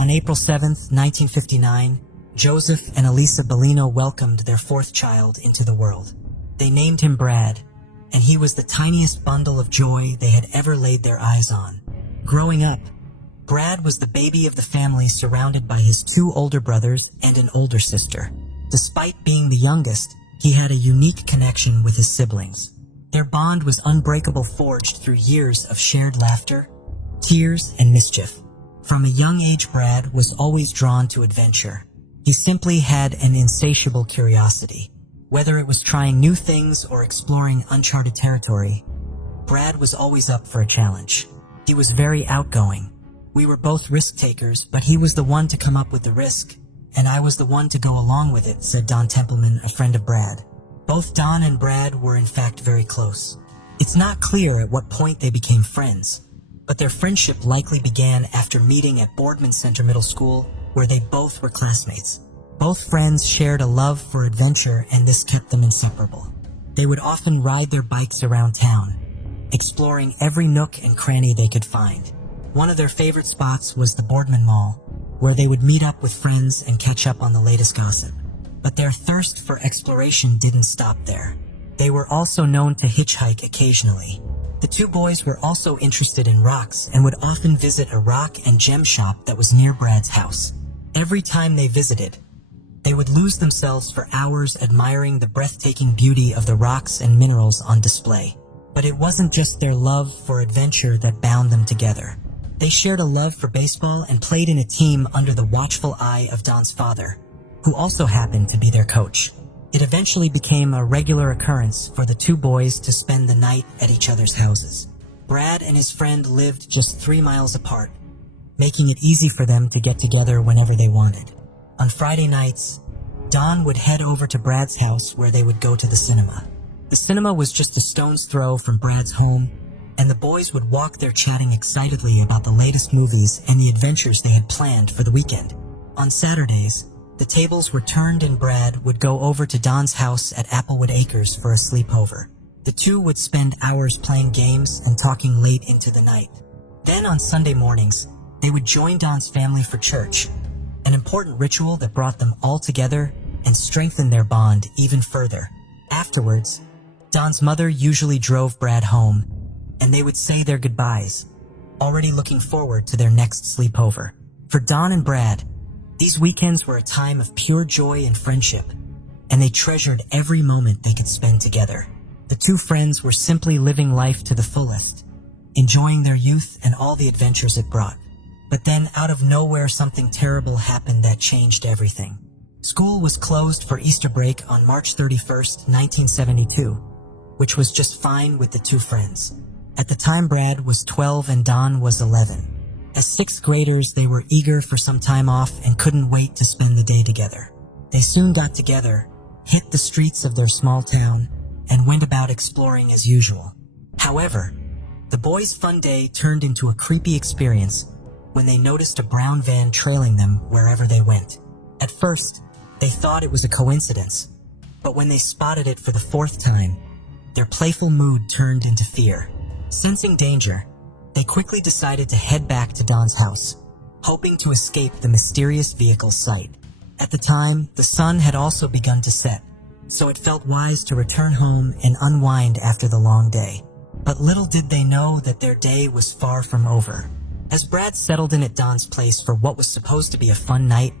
On April 7th, 1959, Joseph and Elisa Bellino welcomed their fourth child into the world. They named him Brad, and he was the tiniest bundle of joy they had ever laid their eyes on. Growing up, Brad was the baby of the family, surrounded by his two older brothers and an older sister. Despite being the youngest, he had a unique connection with his siblings. Their bond was unbreakable, forged through years of shared laughter, tears, and mischief. From a young age, Brad was always drawn to adventure. He simply had an insatiable curiosity. Whether it was trying new things or exploring uncharted territory, Brad was always up for a challenge. He was very outgoing. We were both risk takers, but he was the one to come up with the risk, and I was the one to go along with it, said Don Templeman, a friend of Brad. Both Don and Brad were in fact very close. It's not clear at what point they became friends, but their friendship likely began after meeting at Boardman Center Middle School, where they both were classmates. Both friends shared a love for adventure, and this kept them inseparable. They would often ride their bikes around town, exploring every nook and cranny they could find. One of their favorite spots was the Boardman Mall, where they would meet up with friends and catch up on the latest gossip. But their thirst for exploration didn't stop there. They were also known to hitchhike occasionally. The two boys were also interested in rocks and would often visit a rock and gem shop that was near Brad's house. Every time they visited, they would lose themselves for hours admiring the breathtaking beauty of the rocks and minerals on display. But it wasn't just their love for adventure that bound them together. They shared a love for baseball and played in a team under the watchful eye of Don's father, who also happened to be their coach. It eventually became a regular occurrence for the two boys to spend the night at each other's houses. Brad and his friend lived just 3 miles apart, making it easy for them to get together whenever they wanted. On Friday nights, Don would head over to Brad's house, where they would go to the cinema. The cinema was just a stone's throw from Brad's home, and the boys would walk there chatting excitedly about the latest movies and the adventures they had planned for the weekend. On Saturdays, the tables were turned and Brad would go over to Don's house at Applewood Acres for a sleepover. The two would spend hours playing games and talking late into the night. Then on Sunday mornings, they would join Don's family for church, an important ritual that brought them all together and strengthened their bond even further. Afterwards, Don's mother usually drove Brad home, and they would say their goodbyes, already looking forward to their next sleepover. For Don and Brad, these weekends were a time of pure joy and friendship, and they treasured every moment they could spend together. The two friends were simply living life to the fullest, enjoying their youth and all the adventures it brought. But then, out of nowhere, something terrible happened that changed everything. School was closed for Easter break on March 31st, 1972, which was just fine with the two friends. At the time, Brad was 12 and Don was 11. As sixth graders, they were eager for some time off and couldn't wait to spend the day together. They soon got together, hit the streets of their small town, and went about exploring as usual. However, the boys' fun day turned into a creepy experience when they noticed a brown van trailing them wherever they went. At first, they thought it was a coincidence, but when they spotted it for the fourth time, their playful mood turned into fear. Sensing danger, they quickly decided to head back to Don's house, hoping to escape the mysterious vehicle's sight. At the time, the sun had also begun to set, so it felt wise to return home and unwind after the long day. But little did they know that their day was far from over. As Brad settled in at Don's place for what was supposed to be a fun night,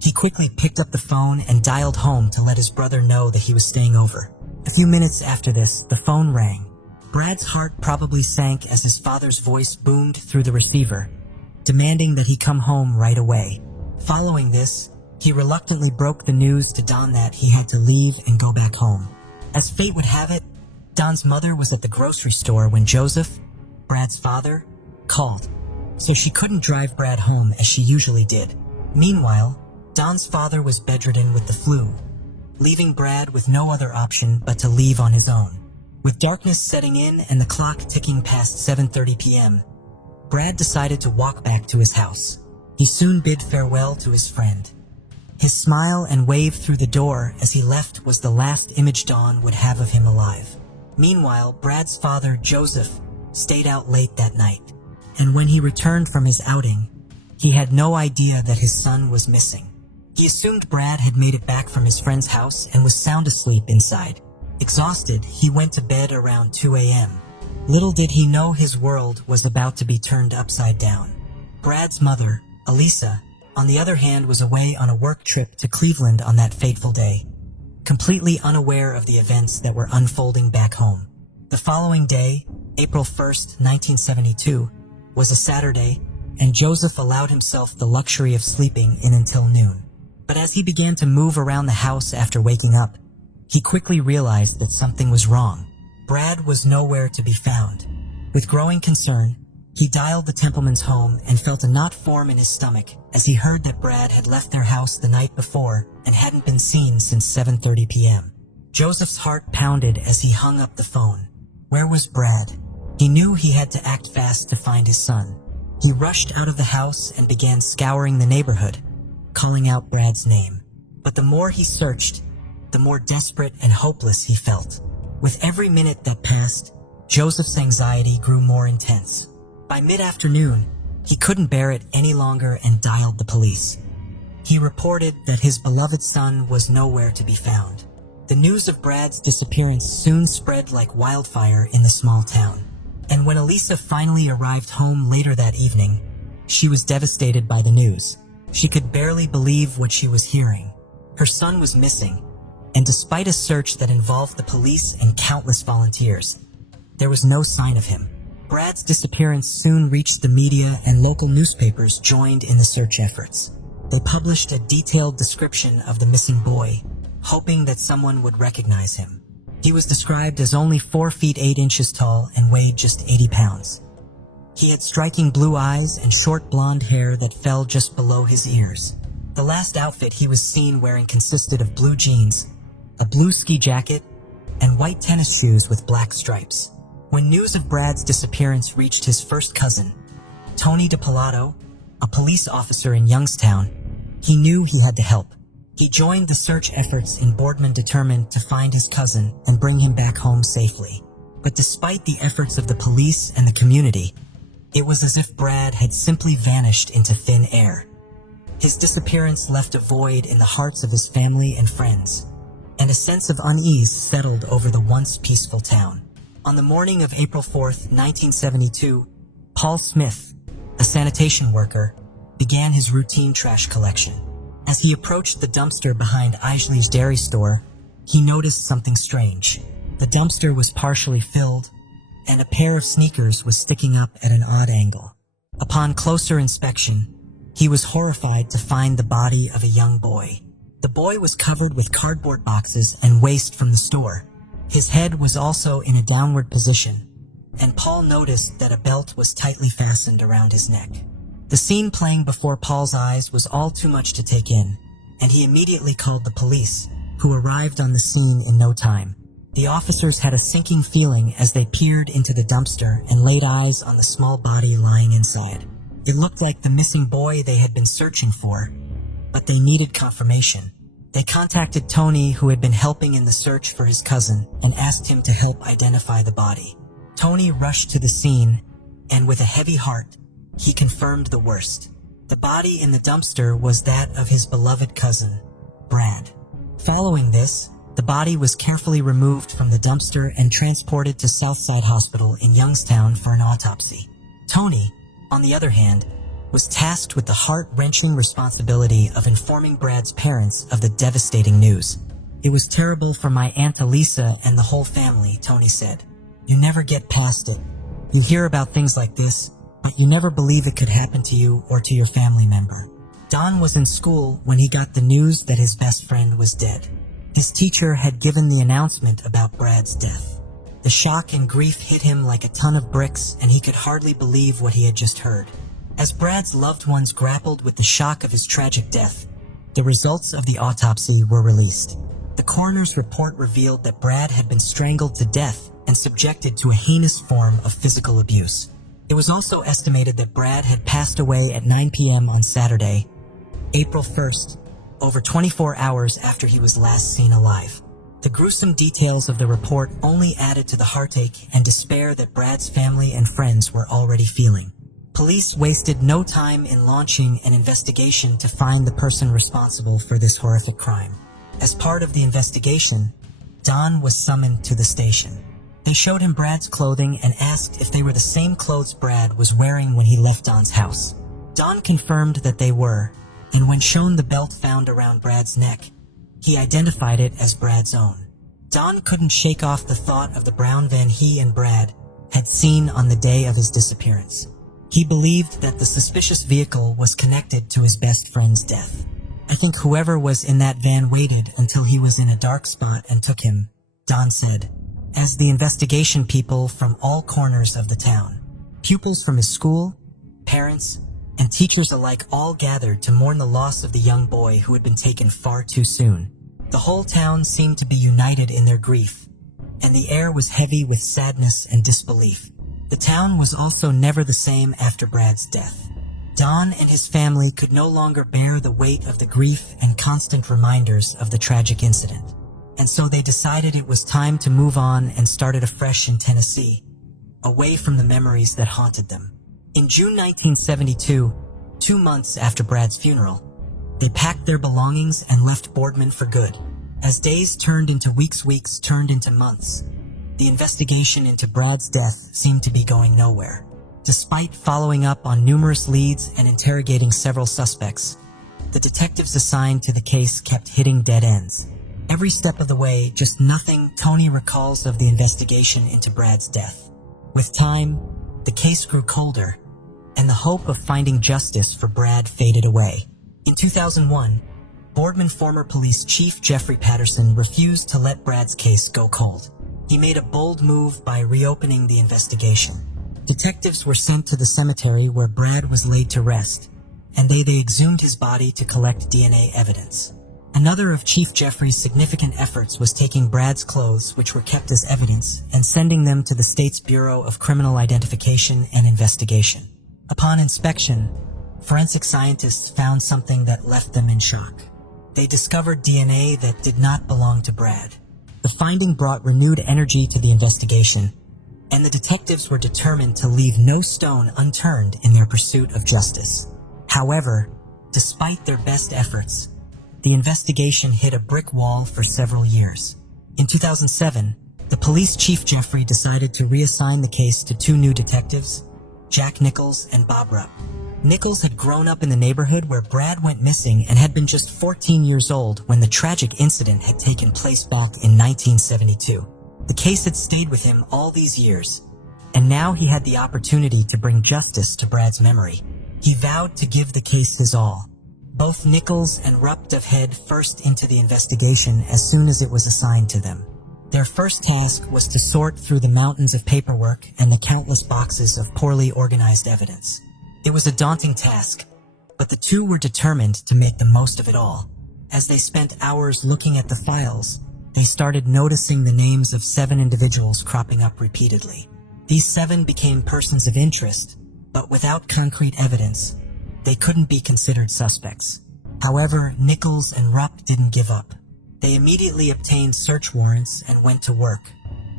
he quickly picked up the phone and dialed home to let his brother know that he was staying over. A few minutes after this, the phone rang. Brad's heart probably sank as his father's voice boomed through the receiver, demanding that he come home right away. Following this, he reluctantly broke the news to Don that he had to leave and go back home. As fate would have it, Don's mother was at the grocery store when Joseph, Brad's father, called, so she couldn't drive Brad home as she usually did. Meanwhile, Don's father was bedridden with the flu, leaving Brad with no other option but to leave on his own. With darkness setting in and the clock ticking past 7:30 p.m., Brad decided to walk back to his house. He soon bid farewell to his friend. His smile and wave through the door as he left was the last image Don would have of him alive. Meanwhile, Brad's father, Joseph, stayed out late that night, and when he returned from his outing, He had no idea that his son was missing. He assumed Brad had made it back from his friend's house and was sound asleep inside. Exhausted, he went to bed around 2 a.m. Little did he know his world was about to be turned upside down. Brad's mother, Elisa, on the other hand, was away on a work trip to Cleveland on that fateful day, completely unaware of the events that were unfolding back home. The following day, April 1st, 1972, was a Saturday, and Joseph allowed himself the luxury of sleeping in until noon. But as he began to move around the house after waking up, he quickly realized that something was wrong. Brad was nowhere to be found. With growing concern, he dialed the Templeman's home and felt a knot form in his stomach as he heard that Brad had left their house the night before and hadn't been seen since 7:30 p.m. Joseph's heart pounded as he hung up the phone. Where was Brad? He knew he had to act fast to find his son. He rushed out of the house and began scouring the neighborhood, calling out Brad's name. But the more he searched, the more desperate and hopeless he felt. With every minute that passed, Joseph's anxiety grew more intense. By mid-afternoon, he couldn't bear it any longer and dialed the police. He reported that his beloved son was nowhere to be found. The news of Brad's disappearance soon spread like wildfire in the small town. And when Elisa finally arrived home later that evening, she was devastated by the news. She could barely believe what she was hearing. Her son was missing, and despite a search that involved the police and countless volunteers, there was no sign of him. Brad's disappearance soon reached the media, and local newspapers joined in the search efforts. They published a detailed description of the missing boy, hoping that someone would recognize him. He was described as only 4 feet 8 inches tall and weighed just 80 pounds. He had striking blue eyes and short blonde hair that fell just below his ears. The last outfit he was seen wearing consisted of blue jeans, a blue ski jacket, and white tennis shoes with black stripes. When news of Brad's disappearance reached his first cousin, Tony DiPilato, a police officer in Youngstown, he knew he had to help. He joined the search efforts in Boardman, determined to find his cousin and bring him back home safely. But despite the efforts of the police and the community, it was as if Brad had simply vanished into thin air. His disappearance left a void in the hearts of his family and friends, and a sense of unease settled over the once peaceful town. On the morning of April 4th, 1972, Paul Smith, a sanitation worker, began his routine trash collection. As he approached the dumpster behind Isley's dairy store, he noticed something strange. The dumpster was partially filled, and a pair of sneakers was sticking up at an odd angle. Upon closer inspection, he was horrified to find the body of a young boy. The boy was covered with cardboard boxes and waste from the store. His head was also in a downward position, and Paul noticed that a belt was tightly fastened around his neck. The scene playing before Paul's eyes was all too much to take in, and he immediately called the police, who arrived on the scene in no time. The officers had a sinking feeling as they peered into the dumpster and laid eyes on the small body lying inside. It looked like the missing boy they had been searching for, but they needed confirmation. They contacted Tony, who had been helping in the search for his cousin, and asked him to help identify the body. Tony rushed to the scene, and with a heavy heart, he confirmed the worst. The body in the dumpster was that of his beloved cousin, Brad. Following this, the body was carefully removed from the dumpster and transported to Southside Hospital in Youngstown for an autopsy. Tony, on the other hand, was tasked with the heart-wrenching responsibility of informing Brad's parents of the devastating news. "It was terrible for my Aunt Elisa and the whole family," Tony said. "You never get past it. You hear about things like this, but you never believe it could happen to you or to your family member." Don was in school when he got the news that his best friend was dead. His teacher had given the announcement about Brad's death. The shock and grief hit him like a ton of bricks, and he could hardly believe what he had just heard. As Brad's loved ones grappled with the shock of his tragic death, the results of the autopsy were released. The coroner's report revealed that Brad had been strangled to death and subjected to a heinous form of physical abuse. It was also estimated that Brad had passed away at 9 p.m. on Saturday, April 1st, over 24 hours after he was last seen alive. The gruesome details of the report only added to the heartache and despair that Brad's family and friends were already feeling. Police wasted no time in launching an investigation to find the person responsible for this horrific crime. As part of the investigation, Don was summoned to the station. They showed him Brad's clothing and asked if they were the same clothes Brad was wearing when he left Don's house. Don confirmed that they were, and when shown the belt found around Brad's neck, he identified it as Brad's own. Don couldn't shake off the thought of the brown van he and Brad had seen on the day of his disappearance. He believed that the suspicious vehicle was connected to his best friend's death. "I think whoever was in that van waited until he was in a dark spot and took him," Don said, as the investigation people from all corners of the town, pupils from his school, parents, and teachers alike all gathered to mourn the loss of the young boy who had been taken far too soon. The whole town seemed to be united in their grief, and the air was heavy with sadness and disbelief. The town was also never the same after Brad's death. Don and his family could no longer bear the weight of the grief and constant reminders of the tragic incident, and so they decided it was time to move on and started afresh in Tennessee, away from the memories that haunted them. In June 1972, 2 months after Brad's funeral, they packed their belongings and left Boardman for good. As days turned into weeks, weeks turned into months. The investigation into Brad's death seemed to be going nowhere. Despite following up on numerous leads and interrogating several suspects, the detectives assigned to the case kept hitting dead ends. Every step of the way, just nothing Tony recalls of the investigation into Brad's death. With time, the case grew colder, and the hope of finding justice for Brad faded away. In 2001, Boardman former police chief Jeffrey Patterson refused to let Brad's case go cold. He made a bold move by reopening the investigation. Detectives were sent to the cemetery where Brad was laid to rest, and they exhumed his body to collect DNA evidence. Another of Chief Jeffrey's significant efforts was taking Brad's clothes, which were kept as evidence, and sending them to the state's Bureau of Criminal Identification and Investigation. Upon inspection, forensic scientists found something that left them in shock. They discovered DNA that did not belong to Brad. The finding brought renewed energy to the investigation, and the detectives were determined to leave no stone unturned in their pursuit of justice. However, despite their best efforts, the investigation hit a brick wall for several years. In 2007, the police chief Jeffrey decided to reassign the case to 2 new detectives, Jack Nichols and Bob Rupp. Nichols had grown up in the neighborhood where Brad went missing and had been just 14 years old when the tragic incident had taken place back in 1972. The case had stayed with him all these years, and now he had the opportunity to bring justice to Brad's memory. He vowed to give the case his all. Both Nichols and Rupp dove head first into the investigation as soon as it was assigned to them. Their first task was to sort through the mountains of paperwork and the countless boxes of poorly organized evidence. It was a daunting task, but the two were determined to make the most of it all. As they spent hours looking at the files, they started noticing the names of 7 individuals cropping up repeatedly. These 7 became persons of interest, but without concrete evidence, they couldn't be considered suspects. However, Nichols and Rupp didn't give up. They immediately obtained search warrants and went to work.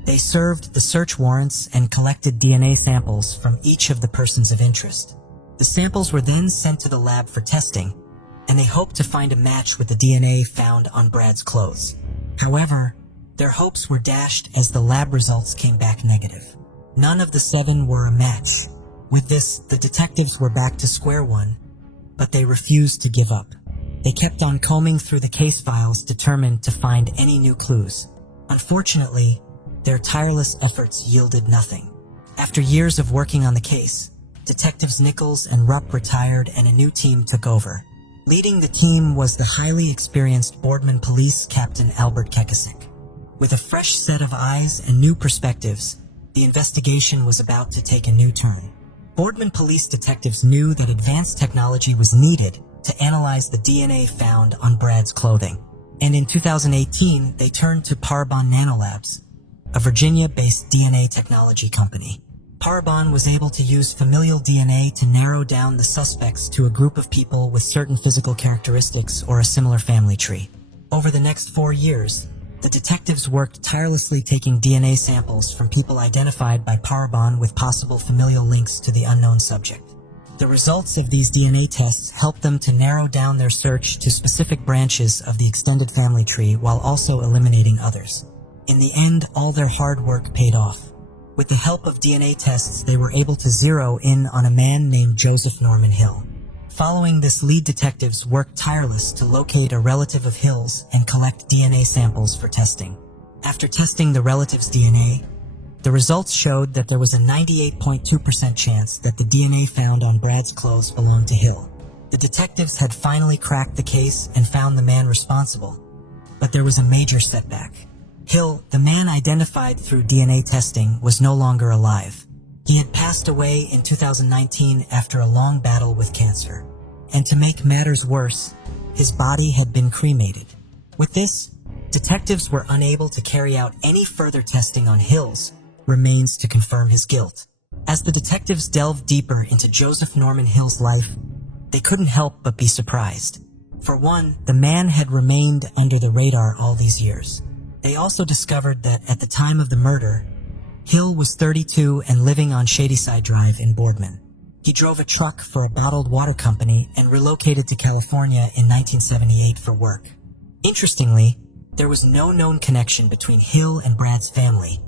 They served the search warrants and collected DNA samples from each of the persons of interest. The samples were then sent to the lab for testing, and they hoped to find a match with the DNA found on Brad's clothes. However, their hopes were dashed as the lab results came back negative. None of the 7 were a match. With this, the detectives were back to square one, but they refused to give up. They kept on combing through the case files, determined to find any new clues. Unfortunately, their tireless efforts yielded nothing. After years of working on the case, Detectives Nichols and Rupp retired and a new team took over. Leading the team was the highly experienced Boardman Police Captain Albert Kekasik. With a fresh set of eyes and new perspectives, the investigation was about to take a new turn. Boardman Police detectives knew that advanced technology was needed to analyze the DNA found on Brad's clothing. And in 2018, they turned to Parabon Nanolabs, a Virginia-based DNA technology company. Parabon was able to use familial DNA to narrow down the suspects to a group of people with certain physical characteristics or a similar family tree. Over the next 4 years, the detectives worked tirelessly taking DNA samples from people identified by Parabon with possible familial links to the unknown subject. The results of these DNA tests helped them to narrow down their search to specific branches of the extended family tree while also eliminating others. In the end, all their hard work paid off. With the help of DNA tests, they were able to zero in on a man named Joseph Norman Hill. Following this, lead detectives worked tireless to locate a relative of Hill's and collect DNA samples for testing. After testing the relative's DNA, the results showed that there was a 98.2% chance that the DNA found on Brad's clothes belonged to Hill. The detectives had finally cracked the case and found the man responsible, but there was a major setback. Hill, the man identified through DNA testing, was no longer alive. He had passed away in 2019 after a long battle with cancer. And to make matters worse, his body had been cremated. With this, detectives were unable to carry out any further testing on Hill's remains to confirm his guilt. As the detectives delved deeper into Joseph Norman Hill's life, they couldn't help but be surprised. For one, the man had remained under the radar all these years. They also discovered that at the time of the murder, Hill was 32 and living on Shadyside Drive in Boardman. He drove a truck for a bottled water company and relocated to California in 1978 for work. Interestingly, there was no known connection between Hill and Brad's family,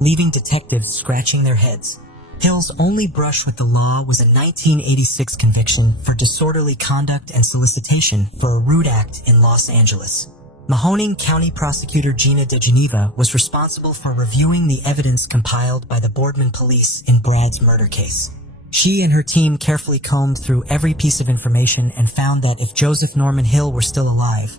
leaving detectives scratching their heads. Hill's only brush with the law was a 1986 conviction for disorderly conduct and solicitation for a rude act in Los Angeles. Mahoning County Prosecutor Gina DeGeneva was responsible for reviewing the evidence compiled by the Boardman police in Brad's murder case. She and her team carefully combed through every piece of information and found that if Joseph Norman Hill were still alive,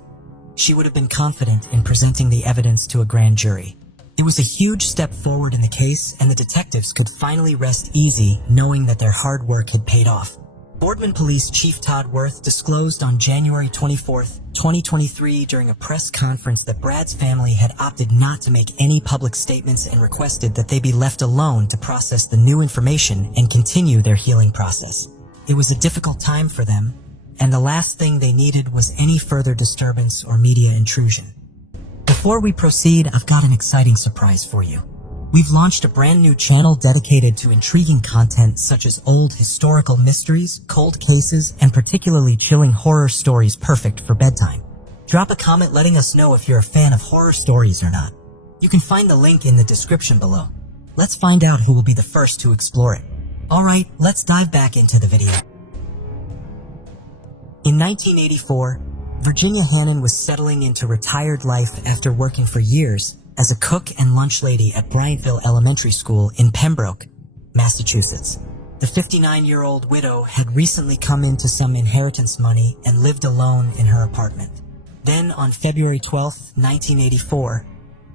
she would have been confident in presenting the evidence to a grand jury. It was a huge step forward in the case, and the detectives could finally rest easy knowing that their hard work had paid off. Boardman Police Chief Todd Worth disclosed on January 24, 2023 during a press conference that Brad's family had opted not to make any public statements and requested that they be left alone to process the new information and continue their healing process. It was a difficult time for them, and the last thing they needed was any further disturbance or media intrusion. Before we proceed, I've got an exciting surprise for you. We've launched a brand new channel dedicated to intriguing content such as old historical mysteries, cold cases, and particularly chilling horror stories perfect for bedtime. Drop a comment letting us know if you're a fan of horror stories or not. You can find the link in the description below. Let's find out who will be the first to explore it. Alright, let's dive back into the video. In 1984, Virginia Hannon was settling into retired life after working for years as a cook and lunch lady at Bryantville Elementary School in Pembroke, Massachusetts. The 59-year-old widow had recently come into some inheritance money and lived alone in her apartment. Then, on February 12, 1984,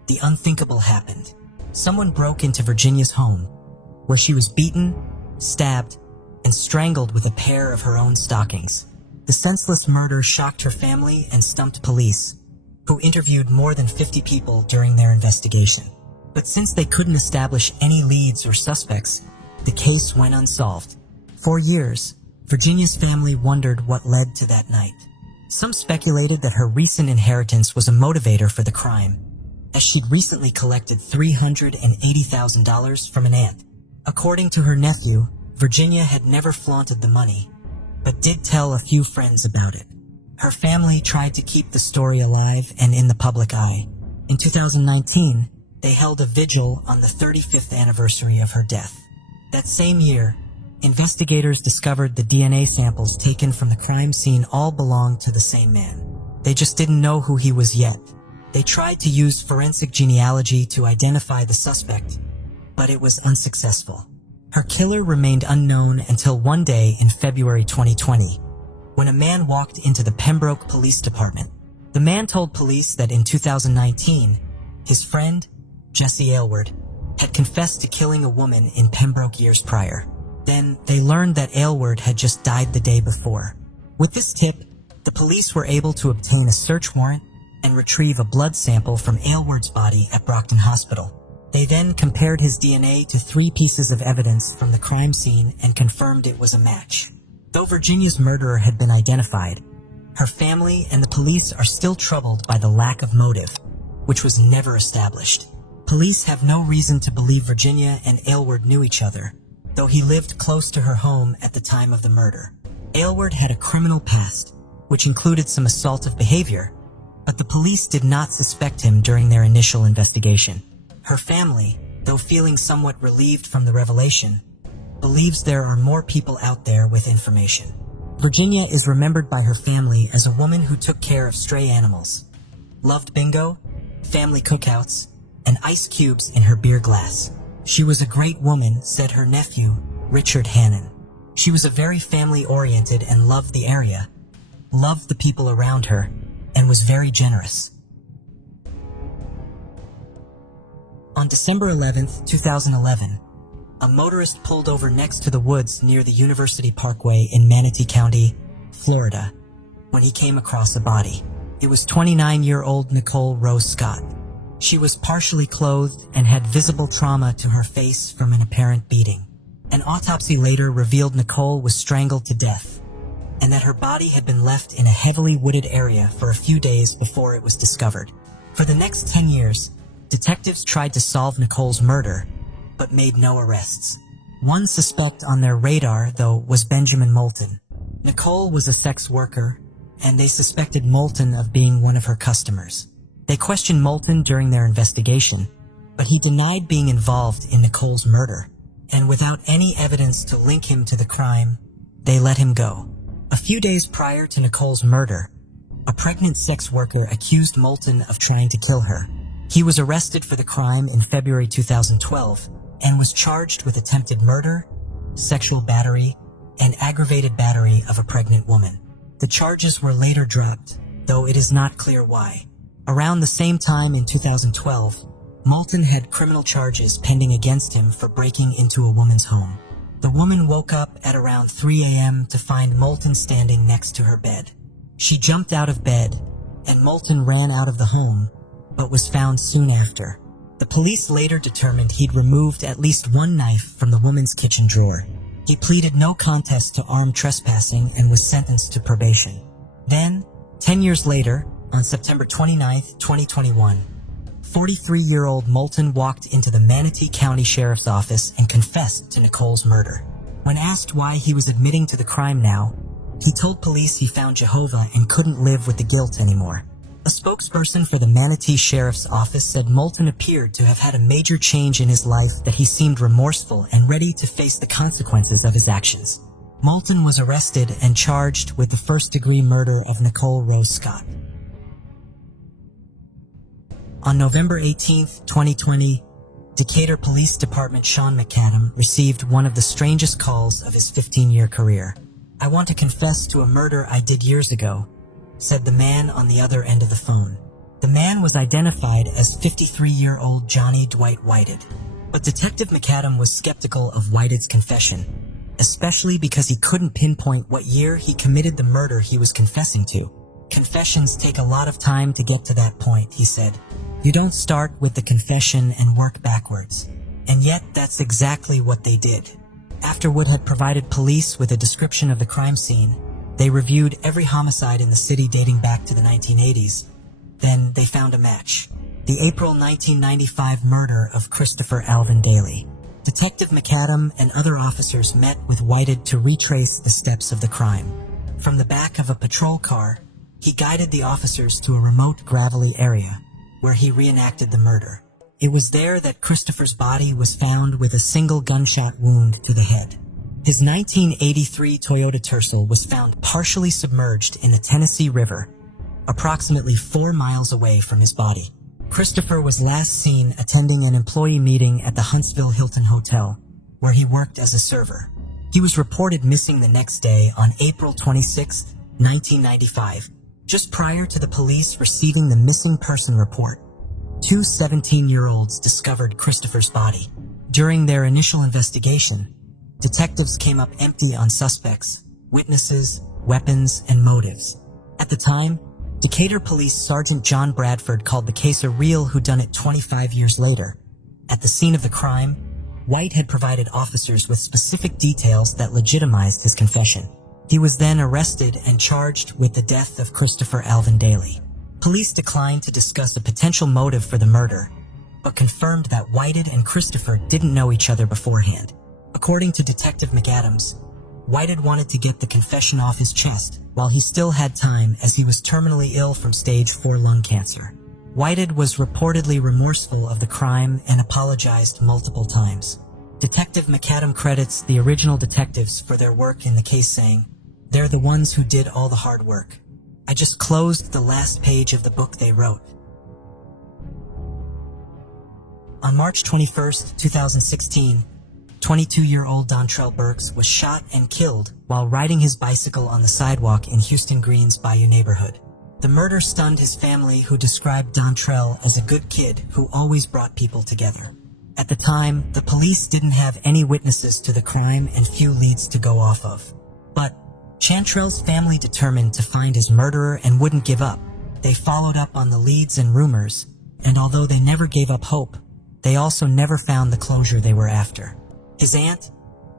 the unthinkable happened. Someone broke into Virginia's home, where she was beaten, stabbed, and strangled with a pair of her own stockings. The senseless murder shocked her family and stumped police, who interviewed more than 50 people during their investigation. But since they couldn't establish any leads or suspects, the case went unsolved. For years, Virginia's family wondered what led to that night. Some speculated that her recent inheritance was a motivator for the crime, as she'd recently collected $380,000 from an aunt. According to her nephew, Virginia had never flaunted the money, but did tell a few friends about it. Her family tried to keep the story alive and in the public eye. In 2019, they held a vigil on the 35th anniversary of her death. That same year, investigators discovered the DNA samples taken from the crime scene all belonged to the same man. They just didn't know who he was yet. They tried to use forensic genealogy to identify the suspect, but it was unsuccessful. Her killer remained unknown until one day in February 2020, when a man walked into the Pembroke Police Department. The man told police that in 2019, his friend, Jesse Aylward, had confessed to killing a woman in Pembroke years prior. Then, they learned that Aylward had just died the day before. With this tip, the police were able to obtain a search warrant and retrieve a blood sample from Aylward's body at Brockton Hospital. They then compared his DNA to 3 pieces of evidence from the crime scene and confirmed it was a match. Though Virginia's murderer had been identified, her family and the police are still troubled by the lack of motive, which was never established. Police have no reason to believe Virginia and Aylward knew each other, though he lived close to her home at the time of the murder. Aylward had a criminal past, which included some assaultive behavior, but the police did not suspect him during their initial investigation. Her family, though feeling somewhat relieved from the revelation, believes there are more people out there with information. Virginia is remembered by her family as a woman who took care of stray animals, loved bingo, family cookouts, and ice cubes in her beer glass. She was a great woman, said her nephew, Richard Hannon. She was a very family-oriented and loved the area, loved the people around her, and was very generous. On December 11, 2011, a motorist pulled over next to the woods near the University Parkway in Manatee County, Florida, when he came across a body. It was 29-year-old Nicole Rose Scott. She was partially clothed and had visible trauma to her face from an apparent beating. An autopsy later revealed Nicole was strangled to death, and that her body had been left in a heavily wooded area for a few days before it was discovered. For the next 10 years, detectives tried to solve Nicole's murder, but made no arrests. One suspect on their radar, though, was Benjamin Moulton. Nicole was a sex worker, and they suspected Moulton of being one of her customers. They questioned Moulton during their investigation, but he denied being involved in Nicole's murder, and without any evidence to link him to the crime, they let him go. A few days prior to Nicole's murder, a pregnant sex worker accused Moulton of trying to kill her. He was arrested for the crime in February 2012 and was charged with attempted murder, sexual battery, and aggravated battery of a pregnant woman. The charges were later dropped, though it is not clear why. Around the same time in 2012, Moulton had criminal charges pending against him for breaking into a woman's home. The woman woke up at around 3 a.m. to find Moulton standing next to her bed. She jumped out of bed, and Moulton ran out of the home, but was found soon after. The police later determined he'd removed at least one knife from the woman's kitchen drawer. He pleaded no contest to armed trespassing and was sentenced to probation. Then, 10 years later, on September 29, 2021, 43-year-old Moulton walked into the Manatee County Sheriff's Office and confessed to Nicole's murder. When asked why he was admitting to the crime now, he told police he found Jehovah and couldn't live with the guilt anymore. A spokesperson for the Manatee Sheriff's Office said Moulton appeared to have had a major change in his life, that he seemed remorseful and ready to face the consequences of his actions. Moulton was arrested and charged with the first-degree murder of Nicole Rose Scott. On November 18, 2020, Decatur Police Department Sean McAdam received one of the strangest calls of his 15-year career. "I want to confess to a murder I did years ago," said the man on the other end of the phone. The man was identified as 53-year-old Johnny Dwight Whited. But Detective McAdam was skeptical of Whited's confession, especially because he couldn't pinpoint what year he committed the murder he was confessing to. "Confessions take a lot of time to get to that point," he said. "You don't start with the confession and work backwards." And yet, that's exactly what they did. After Wood had provided police with a description of the crime scene, they reviewed every homicide in the city dating back to the 1980s. Then they found a match: the April 1995 murder of Christopher Alvin Daly. Detective McAdam and other officers met with Whited to retrace the steps of the crime. From the back of a patrol car, he guided the officers to a remote gravelly area where he reenacted the murder. It was there that Christopher's body was found with a single gunshot wound to the head. His 1983 Toyota Tercel was found partially submerged in the Tennessee River, approximately 4 miles away from his body. Christopher was last seen attending an employee meeting at the Huntsville Hilton Hotel, where he worked as a server. He was reported missing the next day on April 26, 1995, just prior to the police receiving the missing person report. 2 17-year-olds discovered Christopher's body. During their initial investigation, detectives came up empty on suspects, witnesses, weapons, and motives. At the time, Decatur Police Sergeant John Bradford called the case a real whodunit 25 years later. At the scene of the crime, White had provided officers with specific details that legitimized his confession. He was then arrested and charged with the death of Christopher Alvin Daly. Police declined to discuss a potential motive for the murder, but confirmed that Whited and Christopher didn't know each other beforehand. According to Detective McAdams, Whited wanted to get the confession off his chest while he still had time, as he was terminally ill from stage 4 lung cancer. Whited was reportedly remorseful of the crime and apologized multiple times. Detective McAdam credits the original detectives for their work in the case, saying, "They're the ones who did all the hard work. I just closed the last page of the book they wrote." On March 21st, 2016, 22-year-old Dontrell Burks was shot and killed while riding his bicycle on the sidewalk in Houston Green's Bayou neighborhood. The murder stunned his family, who described Dontrell as a good kid who always brought people together. At the time, the police didn't have any witnesses to the crime and few leads to go off of. But Chantrell's family determined to find his murderer and wouldn't give up. They followed up on the leads and rumors, and although they never gave up hope, they also never found the closure they were after. His aunt,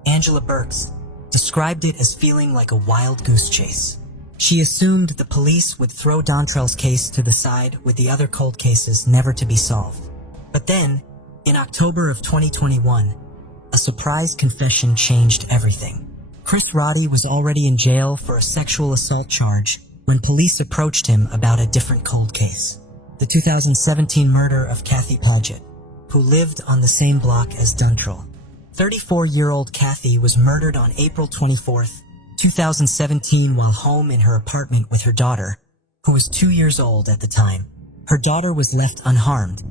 Angela Burks, described it as feeling like a wild goose chase. She assumed the police would throw Dontrell's case to the side, with the other cold cases never to be solved. But then, in October of 2021, a surprise confession changed everything. Chris Roddy was already in jail for a sexual assault charge when police approached him about a different cold case: the 2017 murder of Kathy Paget, who lived on the same block as Dontrell. 34-year-old Kathy was murdered on April 24, 2017, while home in her apartment with her daughter, who was 2 years old at the time. Her daughter was left unharmed,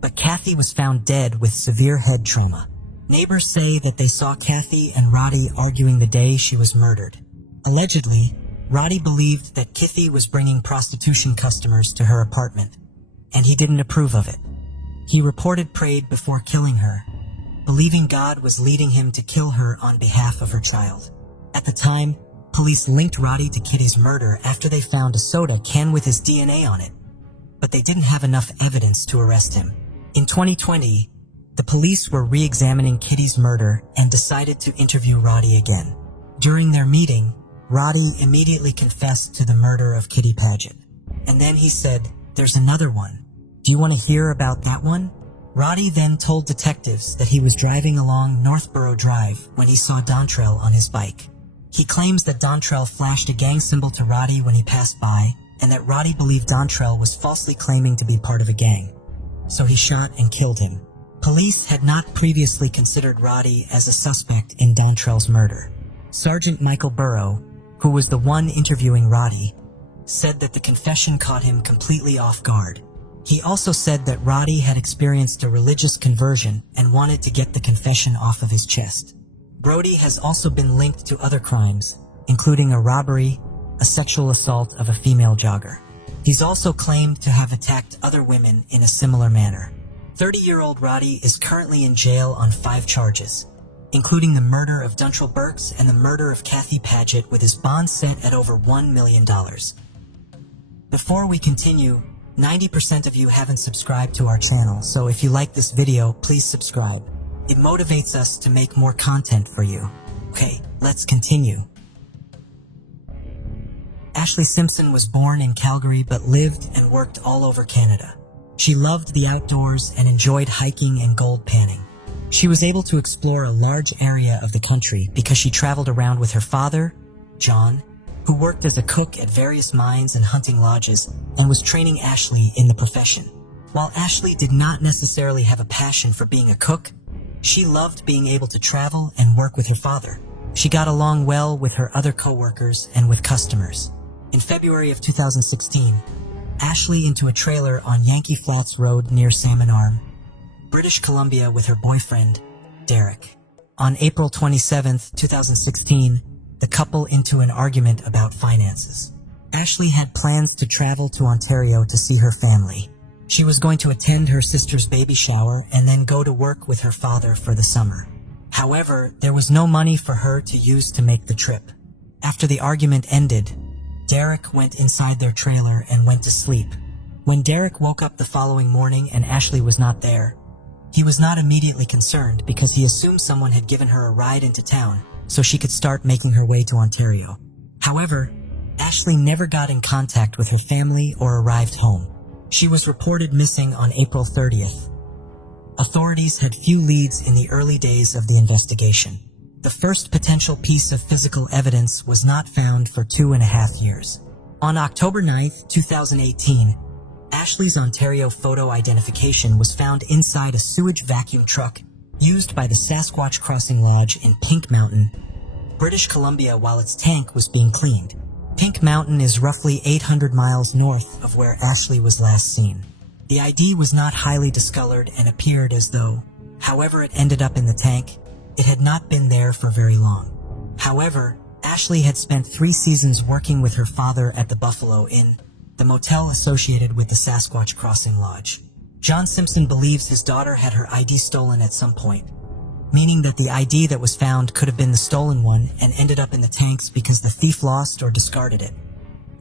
but Kathy was found dead with severe head trauma. Neighbors say that they saw Kathy and Roddy arguing the day she was murdered. Allegedly, Roddy believed that Kathy was bringing prostitution customers to her apartment, and he didn't approve of it. He reported prayed before killing her, believing God was leading him to kill her on behalf of her child. At the time, police linked Roddy to Kitty's murder after they found a soda can with his DNA on it, but they didn't have enough evidence to arrest him. In 2020, the police were re-examining Kitty's murder and decided to interview Roddy again. During their meeting, Roddy immediately confessed to the murder of Kitty Paget. And then he said, "There's another one. Do you want to hear about that one?" Roddy then told detectives that he was driving along Northborough Drive when he saw Dontrell on his bike. He claims that Dontrell flashed a gang symbol to Roddy when he passed by, and that Roddy believed Dontrell was falsely claiming to be part of a gang, so he shot and killed him. Police had not previously considered Roddy as a suspect in Dontrell's murder. Sergeant Michael Burrow, who was the one interviewing Roddy, said that the confession caught him completely off guard. He also said that Roddy had experienced a religious conversion and wanted to get the confession off of his chest. Brody has also been linked to other crimes, including a robbery, a sexual assault of a female jogger. He's also claimed to have attacked other women in a similar manner. 30-year-old Roddy is currently in jail on 5 charges, including the murder of Dontrell Burks and the murder of Kathy Paget, with his bond set at over $1 million. Before we continue, 90% of you haven't subscribed to our channel, so if you like this video, please subscribe. It motivates us to make more content for you. Okay, let's continue. Ashley Simpson was born in Calgary but lived and worked all over Canada. She loved the outdoors and enjoyed hiking and gold panning. She was able to explore a large area of the country because she traveled around with her father, John, who worked as a cook at various mines and hunting lodges and was training Ashley in the profession. While Ashley did not necessarily have a passion for being a cook, she loved being able to travel and work with her father. She got along well with her other co-workers and with customers. In February of 2016, Ashley into a trailer on Yankee Flats Road near Salmon Arm, British Columbia, with her boyfriend, Derek. On April 27, 2016, the couple into an argument about finances. Ashley had plans to travel to Ontario to see her family. She was going to attend her sister's baby shower and then go to work with her father for the summer. However, there was no money for her to use to make the trip. After the argument ended, Derek went inside their trailer and went to sleep. When Derek woke up the following morning and Ashley was not there, he was not immediately concerned because he assumed someone had given her a ride into town so she could start making her way to Ontario. However, Ashley never got in contact with her family or arrived home. She was reported missing on April 30th. Authorities had few leads in the early days of the investigation. The first potential piece of physical evidence was not found for 2.5 years. On October 9, 2018, Ashley's Ontario photo identification was found inside a sewage vacuum truck used by the Sasquatch Crossing Lodge in Pink Mountain, British Columbia, while its tank was being cleaned. Pink Mountain is roughly 800 miles north of where Ashley was last seen. The ID was not highly discolored and appeared as though, however it ended up in the tank, it had not been there for very long. However, Ashley had spent 3 seasons working with her father at the Buffalo Inn, the motel associated with the Sasquatch Crossing Lodge. John Simpson believes his daughter had her ID stolen at some point, meaning that the ID that was found could have been the stolen one and ended up in the tanks because the thief lost or discarded it,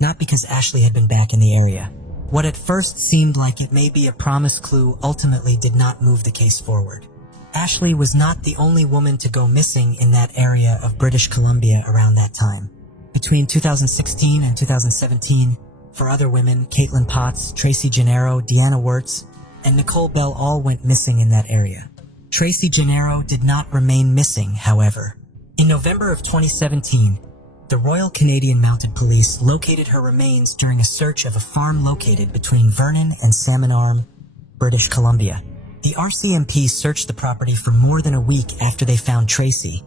not because Ashley had been back in the area. What at first seemed like it may be a promise clue ultimately did not move the case forward. Ashley was not the only woman to go missing in that area of British Columbia around that time. Between 2016 and 2017, 4 other women, Caitlin Potts, Tracy Gennaro, Deanna Wirtz, and Nicole Bell all went missing in that area. Tracy Gennaro did not remain missing, however. In November of 2017, the Royal Canadian Mounted Police located her remains during a search of a farm located between Vernon and Salmon Arm, British Columbia. The RCMP searched the property for more than a week after they found Tracy,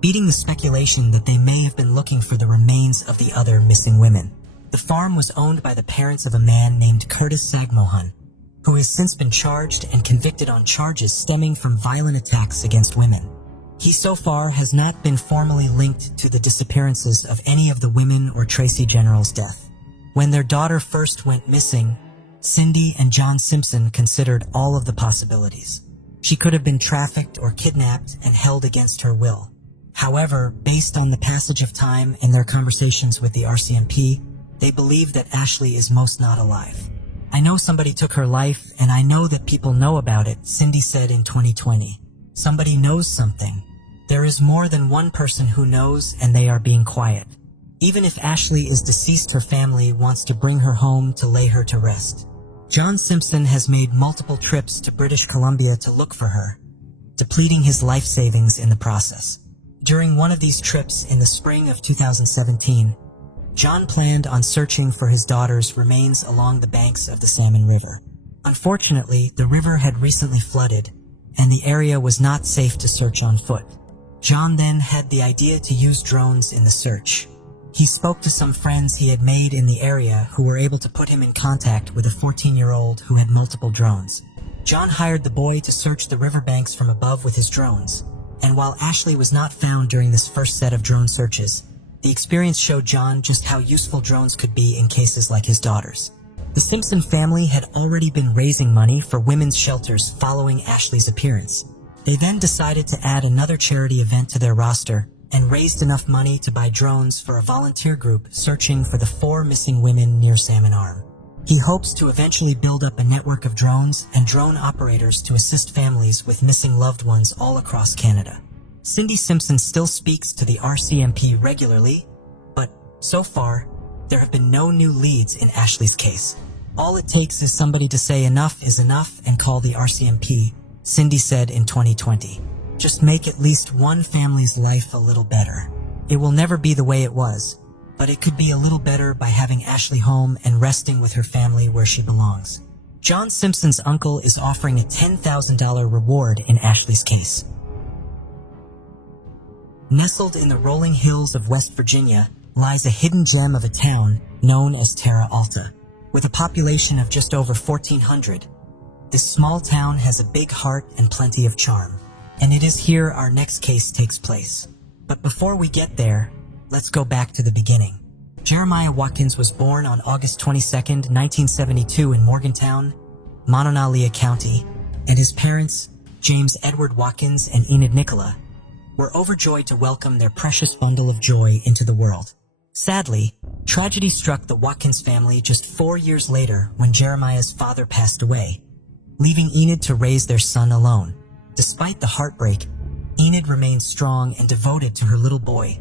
beating the speculation that they may have been looking for the remains of the other missing women. The farm was owned by the parents of a man named Curtis Sagmohan, who has since been charged and convicted on charges stemming from violent attacks against women. He so far has not been formally linked to the disappearances of any of the women or Tracy General's death. When their daughter first went missing, Cindy and John Simpson considered all of the possibilities. She could have been trafficked or kidnapped and held against her will. However, based on the passage of time and their conversations with the RCMP, they believe that Ashley is most not alive. "I know somebody took her life, and I know that people know about it," Cindy said in 2020. "Somebody knows something. There is more than one person who knows, and they are being quiet. Even if Ashley is deceased, her family wants to bring her home to lay her to rest." John Simpson has made multiple trips to British Columbia to look for her, depleting his life savings in the process. During one of these trips in the spring of 2017, John planned on searching for his daughter's remains along the banks of the Salmon River. Unfortunately, the river had recently flooded, and the area was not safe to search on foot. John then had the idea to use drones in the search. He spoke to some friends he had made in the area who were able to put him in contact with a 14-year-old who had multiple drones. John hired the boy to search the riverbanks from above with his drones, and while Ashley was not found during this first set of drone searches, the experience showed John just how useful drones could be in cases like his daughter's. The Simpson family had already been raising money for women's shelters following Ashley's appearance. They then decided to add another charity event to their roster and raised enough money to buy drones for a volunteer group searching for the 4 missing women near Salmon Arm. He hopes to eventually build up a network of drones and drone operators to assist families with missing loved ones all across Canada. Cindy Simpson still speaks to the RCMP regularly, but so far, there have been no new leads in Ashley's case. "All it takes is somebody to say enough is enough and call the RCMP," Cindy said in 2020. "Just make at least one family's life a little better. It will never be the way it was, but it could be a little better by having Ashley home and resting with her family where she belongs." John Simpson's uncle is offering a $10,000 reward in Ashley's case. Nestled in the rolling hills of West Virginia lies a hidden gem of a town known as Terra Alta. With a population of just over 1,400, this small town has a big heart and plenty of charm. And it is here our next case takes place. But before we get there, let's go back to the beginning. Jeremiah Watkins was born on August 22, 1972 in Morgantown, Monongalia County, and his parents, James Edward Watkins and Enid Nicola, were overjoyed to welcome their precious bundle of joy into the world. Sadly, tragedy struck the Watkins family just 4 years later when Jeremiah's father passed away, leaving Enid to raise their son alone. Despite the heartbreak, Enid remained strong and devoted to her little boy,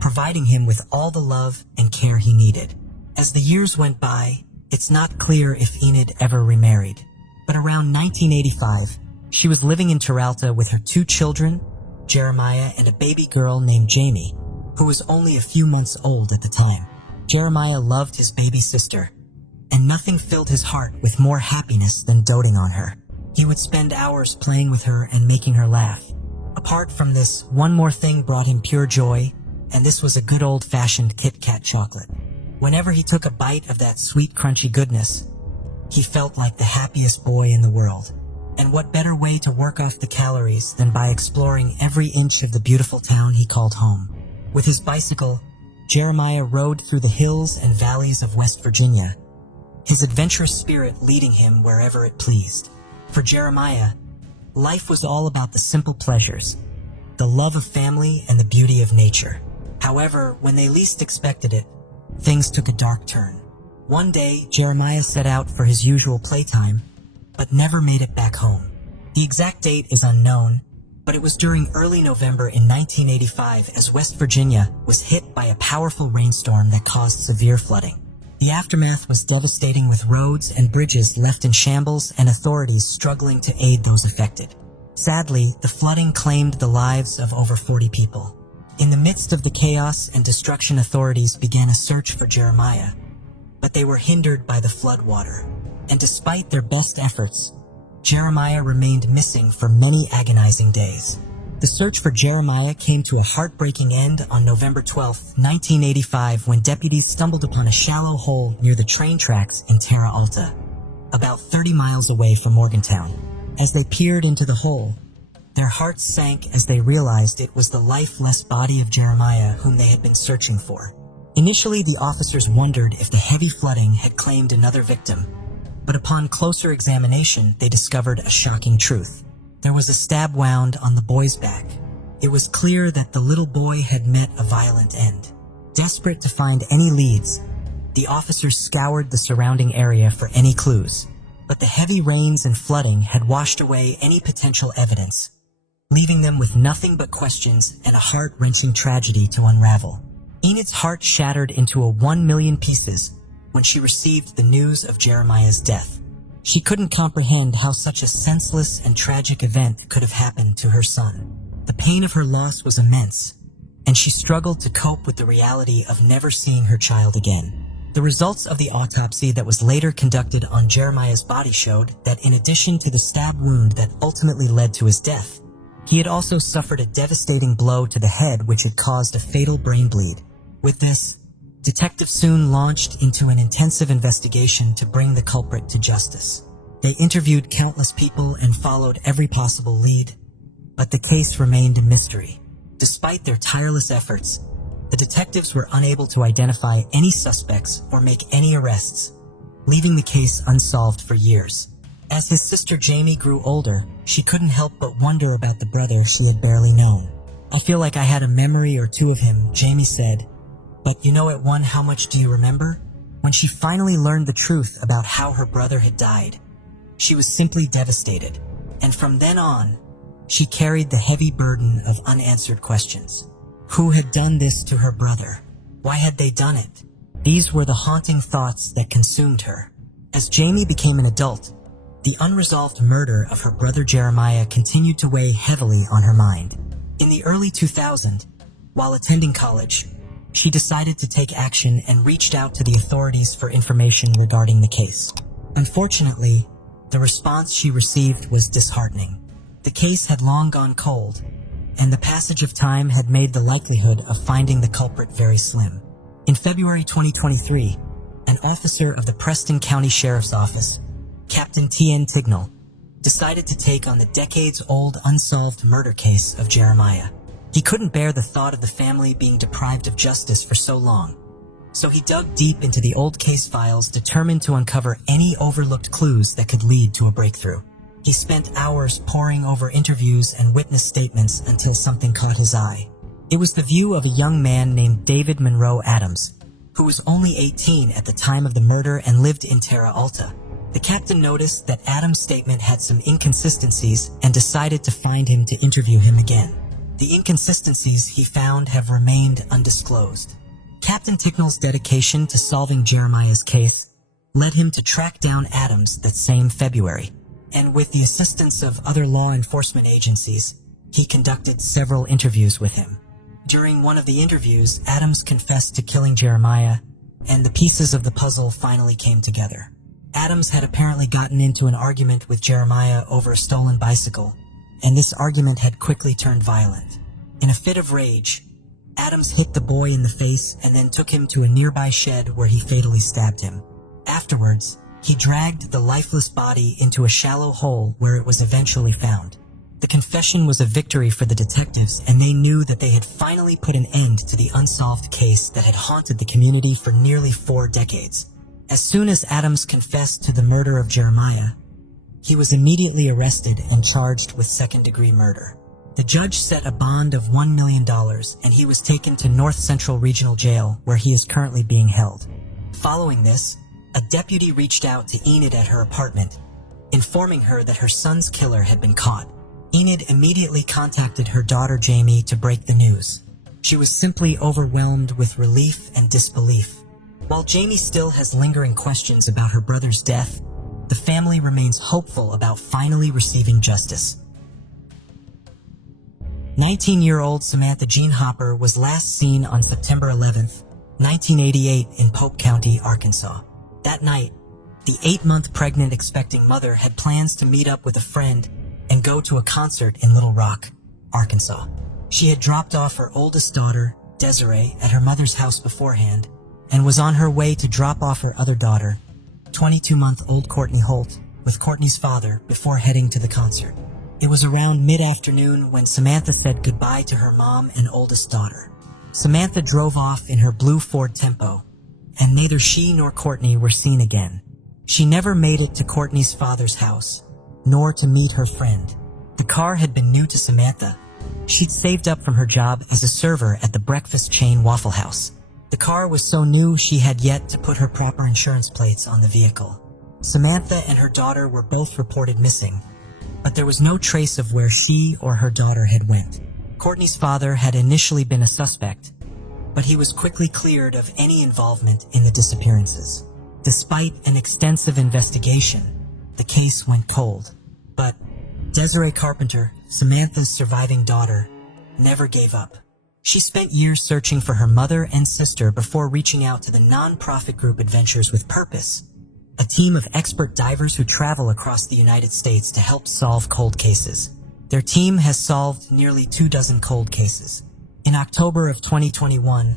providing him with all the love and care he needed. As the years went by, it's not clear if Enid ever remarried. But around 1985, She was living in Terralta with her 2 children, Jeremiah and a baby girl named Jamie, who was only a few months old at the time. Jeremiah loved his baby sister, and nothing filled his heart with more happiness than doting on her. He would spend hours playing with her and making her laugh. Apart from this, one more thing brought him pure joy, and this was a good old-fashioned Kit Kat chocolate. Whenever he took a bite of that sweet, crunchy goodness, he felt like the happiest boy in the world. And what better way to work off the calories than by exploring every inch of the beautiful town he called home. With his bicycle, Jeremiah rode through the hills and valleys of West Virginia, his adventurous spirit leading him wherever it pleased. For Jeremiah, life was all about the simple pleasures, the love of family and the beauty of nature. However, when they least expected it, things took a dark turn. One day, Jeremiah set out for his usual playtime, but never made it back home. The exact date is unknown, but it was during early November in 1985 as West Virginia was hit by a powerful rainstorm that caused severe flooding. The aftermath was devastating, with roads and bridges left in shambles and authorities struggling to aid those affected. Sadly, the flooding claimed the lives of over 40 people. In the midst of the chaos and destruction, authorities began a search for Jeremiah, but they were hindered by the floodwater. And despite their best efforts, Jeremiah remained missing for many agonizing days. The search for Jeremiah came to a heartbreaking end on November 12, 1985, when deputies stumbled upon a shallow hole near the train tracks in Terra Alta, about 30 miles away from Morgantown. As they peered into the hole, their hearts sank as they realized it was the lifeless body of Jeremiah whom they had been searching for. Initially, the officers wondered if the heavy flooding had claimed another victim, but upon closer examination, they discovered a shocking truth. There was a stab wound on the boy's back. It was clear that the little boy had met a violent end. Desperate to find any leads, the officers scoured the surrounding area for any clues, but the heavy rains and flooding had washed away any potential evidence, leaving them with nothing but questions and a heart-wrenching tragedy to unravel. Enid's heart shattered into a 1 million pieces when she received the news of Jeremiah's death. She couldn't comprehend how such a senseless and tragic event could have happened to her son. The pain of her loss was immense, and she struggled to cope with the reality of never seeing her child again. The results of the autopsy that was later conducted on Jeremiah's body showed that in addition to the stab wound that ultimately led to his death, he had also suffered a devastating blow to the head which had caused a fatal brain bleed. With this, detectives soon launched into an intensive investigation to bring the culprit to justice. They interviewed countless people and followed every possible lead, but the case remained a mystery. Despite their tireless efforts, the detectives were unable to identify any suspects or make any arrests, leaving the case unsolved for years. As his sister Jamie grew older, she couldn't help but wonder about the brother she had barely known. "I feel like I had a memory or two of him," Jamie said. "But you know, at one, how much do you remember?" When she finally learned the truth about how her brother had died, she was simply devastated. And from then on, she carried the heavy burden of unanswered questions. Who had done this to her brother? Why had they done it? These were the haunting thoughts that consumed her. As Jamie became an adult, the unresolved murder of her brother Jeremiah continued to weigh heavily on her mind. In the early 2000s, while attending college, she decided to take action and reached out to the authorities for information regarding the case. Unfortunately, the response she received was disheartening. The case had long gone cold, and the passage of time had made the likelihood of finding the culprit very slim. In February 2023, an officer of the Preston County Sheriff's Office, Captain T.N. Tignall, decided to take on the decades-old unsolved murder case of Jeremiah. He couldn't bear the thought of the family being deprived of justice for so long, so he dug deep into the old case files, determined to uncover any overlooked clues that could lead to a breakthrough. He spent hours poring over interviews and witness statements until something caught his eye. It was the view of a young man named David Monroe Adams, who was only 18 at the time of the murder and lived in Terra Alta. The captain noticed that Adams' statement had some inconsistencies and decided to find him to interview him again. The inconsistencies he found have remained undisclosed. Captain Tignall's dedication to solving Jeremiah's case led him to track down Adams that same February. and with the assistance of other law enforcement agencies, he conducted several interviews with him. During one of the interviews, Adams confessed to killing Jeremiah, and the pieces of the puzzle finally came together. Adams had apparently gotten into an argument with Jeremiah over a stolen bicycle, and this argument had quickly turned violent. In a fit of rage, Adams hit the boy in the face and then took him to a nearby shed where he fatally stabbed him. Afterwards, he dragged the lifeless body into a shallow hole where it was eventually found. The confession was a victory for the detectives, and they knew that they had finally put an end to the unsolved case that had haunted the community for nearly 4 decades. As soon as Adams confessed to the murder of Jeremiah, he was immediately arrested and charged with second-degree murder. The judge set a bond of $1 million, and he was taken to North Central Regional Jail, where he is currently being held. Following this, a deputy reached out to Enid at her apartment, informing her that her son's killer had been caught. Enid immediately contacted her daughter Jamie to break the news. She was simply overwhelmed with relief and disbelief. While Jamie still has lingering questions about her brother's death, the family remains hopeful about finally receiving justice. 19-year-old Samantha Jean Hopper was last seen on September 11, 1988 in Pope County, Arkansas. That night, the 8-month pregnant expecting mother had plans to meet up with a friend and go to a concert in Little Rock, Arkansas. She had dropped off her oldest daughter, Desiree, at her mother's house beforehand, and was on her way to drop off her other daughter, 22-month-old Courtney Holt, with Courtney's father before heading to the concert. It was around mid-afternoon when Samantha said goodbye to her mom and oldest daughter. Samantha drove off in her blue Ford Tempo, and neither she nor Courtney were seen again. She never made it to Courtney's father's house, nor to meet her friend. The car had been new to Samantha. She'd saved up from her job as a server at the breakfast chain Waffle House. The car was so new she had yet to put her proper insurance plates on the vehicle. Samantha and her daughter were both reported missing, but there was no trace of where she or her daughter had went. Courtney's father had initially been a suspect, but he was quickly cleared of any involvement in the disappearances. Despite an extensive investigation, the case went cold. But Desiree Carpenter, Samantha's surviving daughter, never gave up. She spent years searching for her mother and sister before reaching out to the non-profit group Adventures with Purpose, a team of expert divers who travel across the United States to help solve cold cases. Their team has solved nearly 24 cold cases. In October of 2021,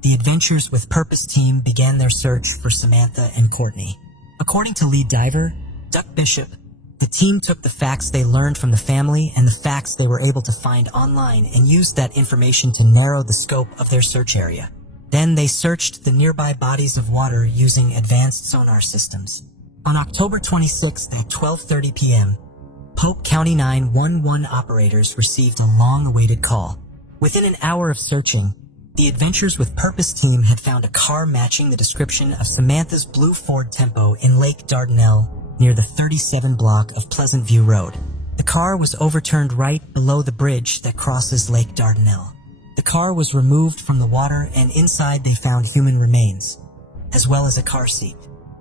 the Adventures with Purpose team began their search for Samantha and Courtney. According to lead diver Duck Bishop, the team took the facts they learned from the family and the facts they were able to find online and used that information to narrow the scope of their search area. Then they searched the nearby bodies of water using advanced sonar systems. On October 26th at 12:30 p.m., Pope County 911 operators received a long-awaited call. Within an hour of searching, the Adventures with Purpose team had found a car matching the description of Samantha's blue Ford Tempo in Lake Dardanelle near the 37 block of Pleasant View Road. The car was overturned right below the bridge that crosses Lake Dardanelle. The car was removed from the water, and inside they found human remains, as well as a car seat.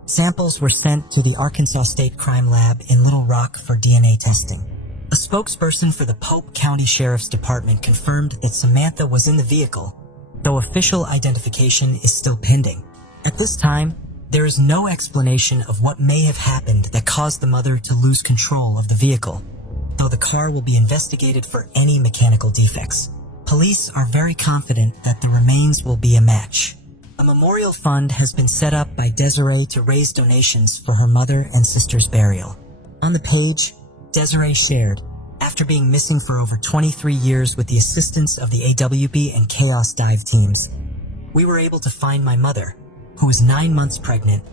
Samples were sent to the Arkansas State Crime Lab in Little Rock for DNA testing. A spokesperson for the Pope County Sheriff's Department confirmed that Samantha was in the vehicle, though official identification is still pending. At this time, there is no explanation of what may have happened that caused the mother to lose control of the vehicle, though the car will be investigated for any mechanical defects. Police are very confident that the remains will be a match. A memorial fund has been set up by Desiree to raise donations for her mother and sister's burial. On the page, Desiree shared, "After being missing for over 23 years with the assistance of the AWB and Chaos Dive teams, we were able to find my mother, who is 9 months pregnant,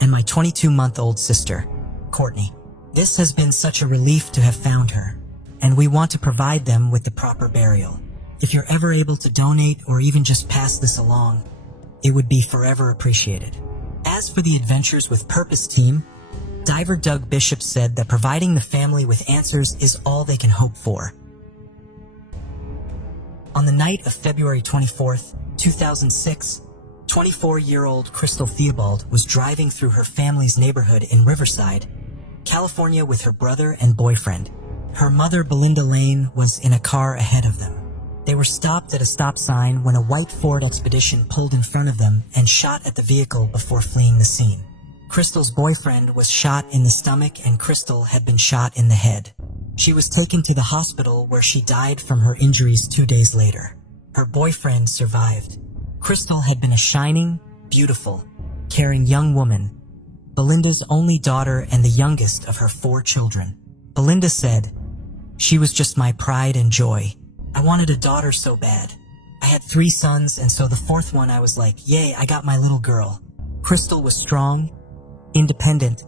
and my 22-month-old sister, Courtney. This has been such a relief to have found her, and we want to provide them with the proper burial. If you're ever able to donate or even just pass this along, it would be forever appreciated." As for the Adventures with Purpose team, diver Doug Bishop said that providing the family with answers is all they can hope for. On the night of February 24th, 2006, 24-year-old Crystal Theobald was driving through her family's neighborhood in Riverside, California with her brother and boyfriend. Her mother, Belinda Lane, was in a car ahead of them. They were stopped at a stop sign when a white Ford Expedition pulled in front of them and shot at the vehicle before fleeing the scene. Crystal's boyfriend was shot in the stomach and Crystal had been shot in the head. She was taken to the hospital where she died from her injuries 2 days later. Her boyfriend survived. Crystal had been a shining, beautiful, caring young woman, Belinda's only daughter and the youngest of her 4 children. Belinda said, "She was just my pride and joy. I wanted a daughter so bad. I had 3 sons, and so the 4th one I was like, yay, I got my little girl." Crystal was strong, independent,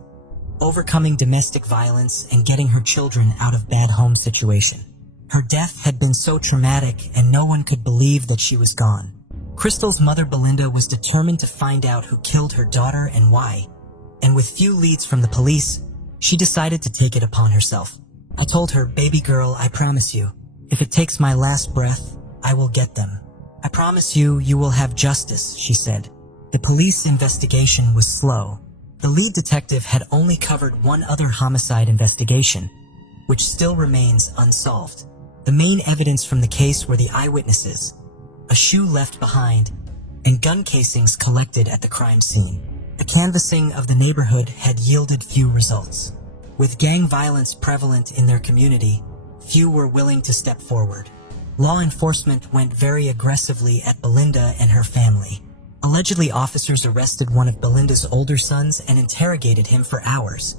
overcoming domestic violence and getting her children out of bad home situation. Her death had been so traumatic and no one could believe that she was gone. Crystal's mother Belinda was determined to find out who killed her daughter and why. And with few leads from the police, she decided to take it upon herself. "I told her, baby girl, I promise you, if it takes my last breath, I will get them. I promise you, you will have justice," she said. The police investigation was slow. The lead detective had only covered one other homicide investigation, which still remains unsolved. The main evidence from the case were the eyewitnesses, a shoe left behind, and gun casings collected at the crime scene. The canvassing of the neighborhood had yielded few results. With gang violence prevalent in their community, few were willing to step forward. Law enforcement went very aggressively at Belinda and her family. Allegedly, officers arrested one of Belinda's older sons and interrogated him for hours,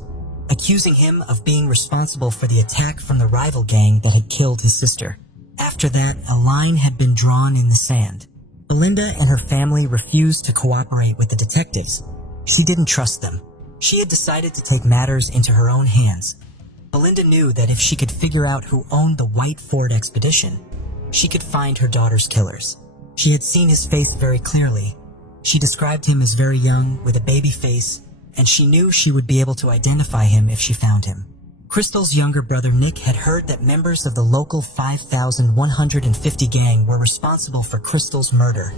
accusing him of being responsible for the attack from the rival gang that had killed his sister. After that, a line had been drawn in the sand. Belinda and her family refused to cooperate with the detectives. She didn't trust them. She had decided to take matters into her own hands. Belinda knew that if she could figure out who owned the white Ford Expedition, she could find her daughter's killers. She had seen his face very clearly. She described him as very young, with a baby face, and she knew she would be able to identify him if she found him. Crystal's younger brother Nick had heard that members of the local 5,150 gang were responsible for Crystal's murder,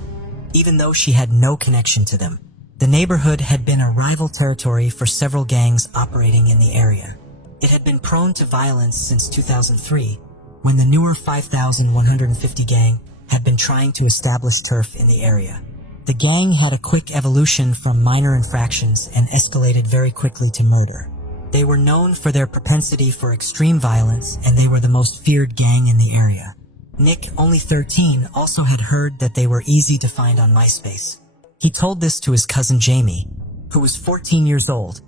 even though she had no connection to them. The neighborhood had been a rival territory for several gangs operating in the area. It had been prone to violence since 2003, when the newer 5,150 gang had been trying to establish turf in the area. The gang had a quick evolution from minor infractions and escalated very quickly to murder. They were known for their propensity for extreme violence, and they were the most feared gang in the area. Nick, only 13, also had heard that they were easy to find on MySpace. He told this to his cousin Jamie, who was 14 years old,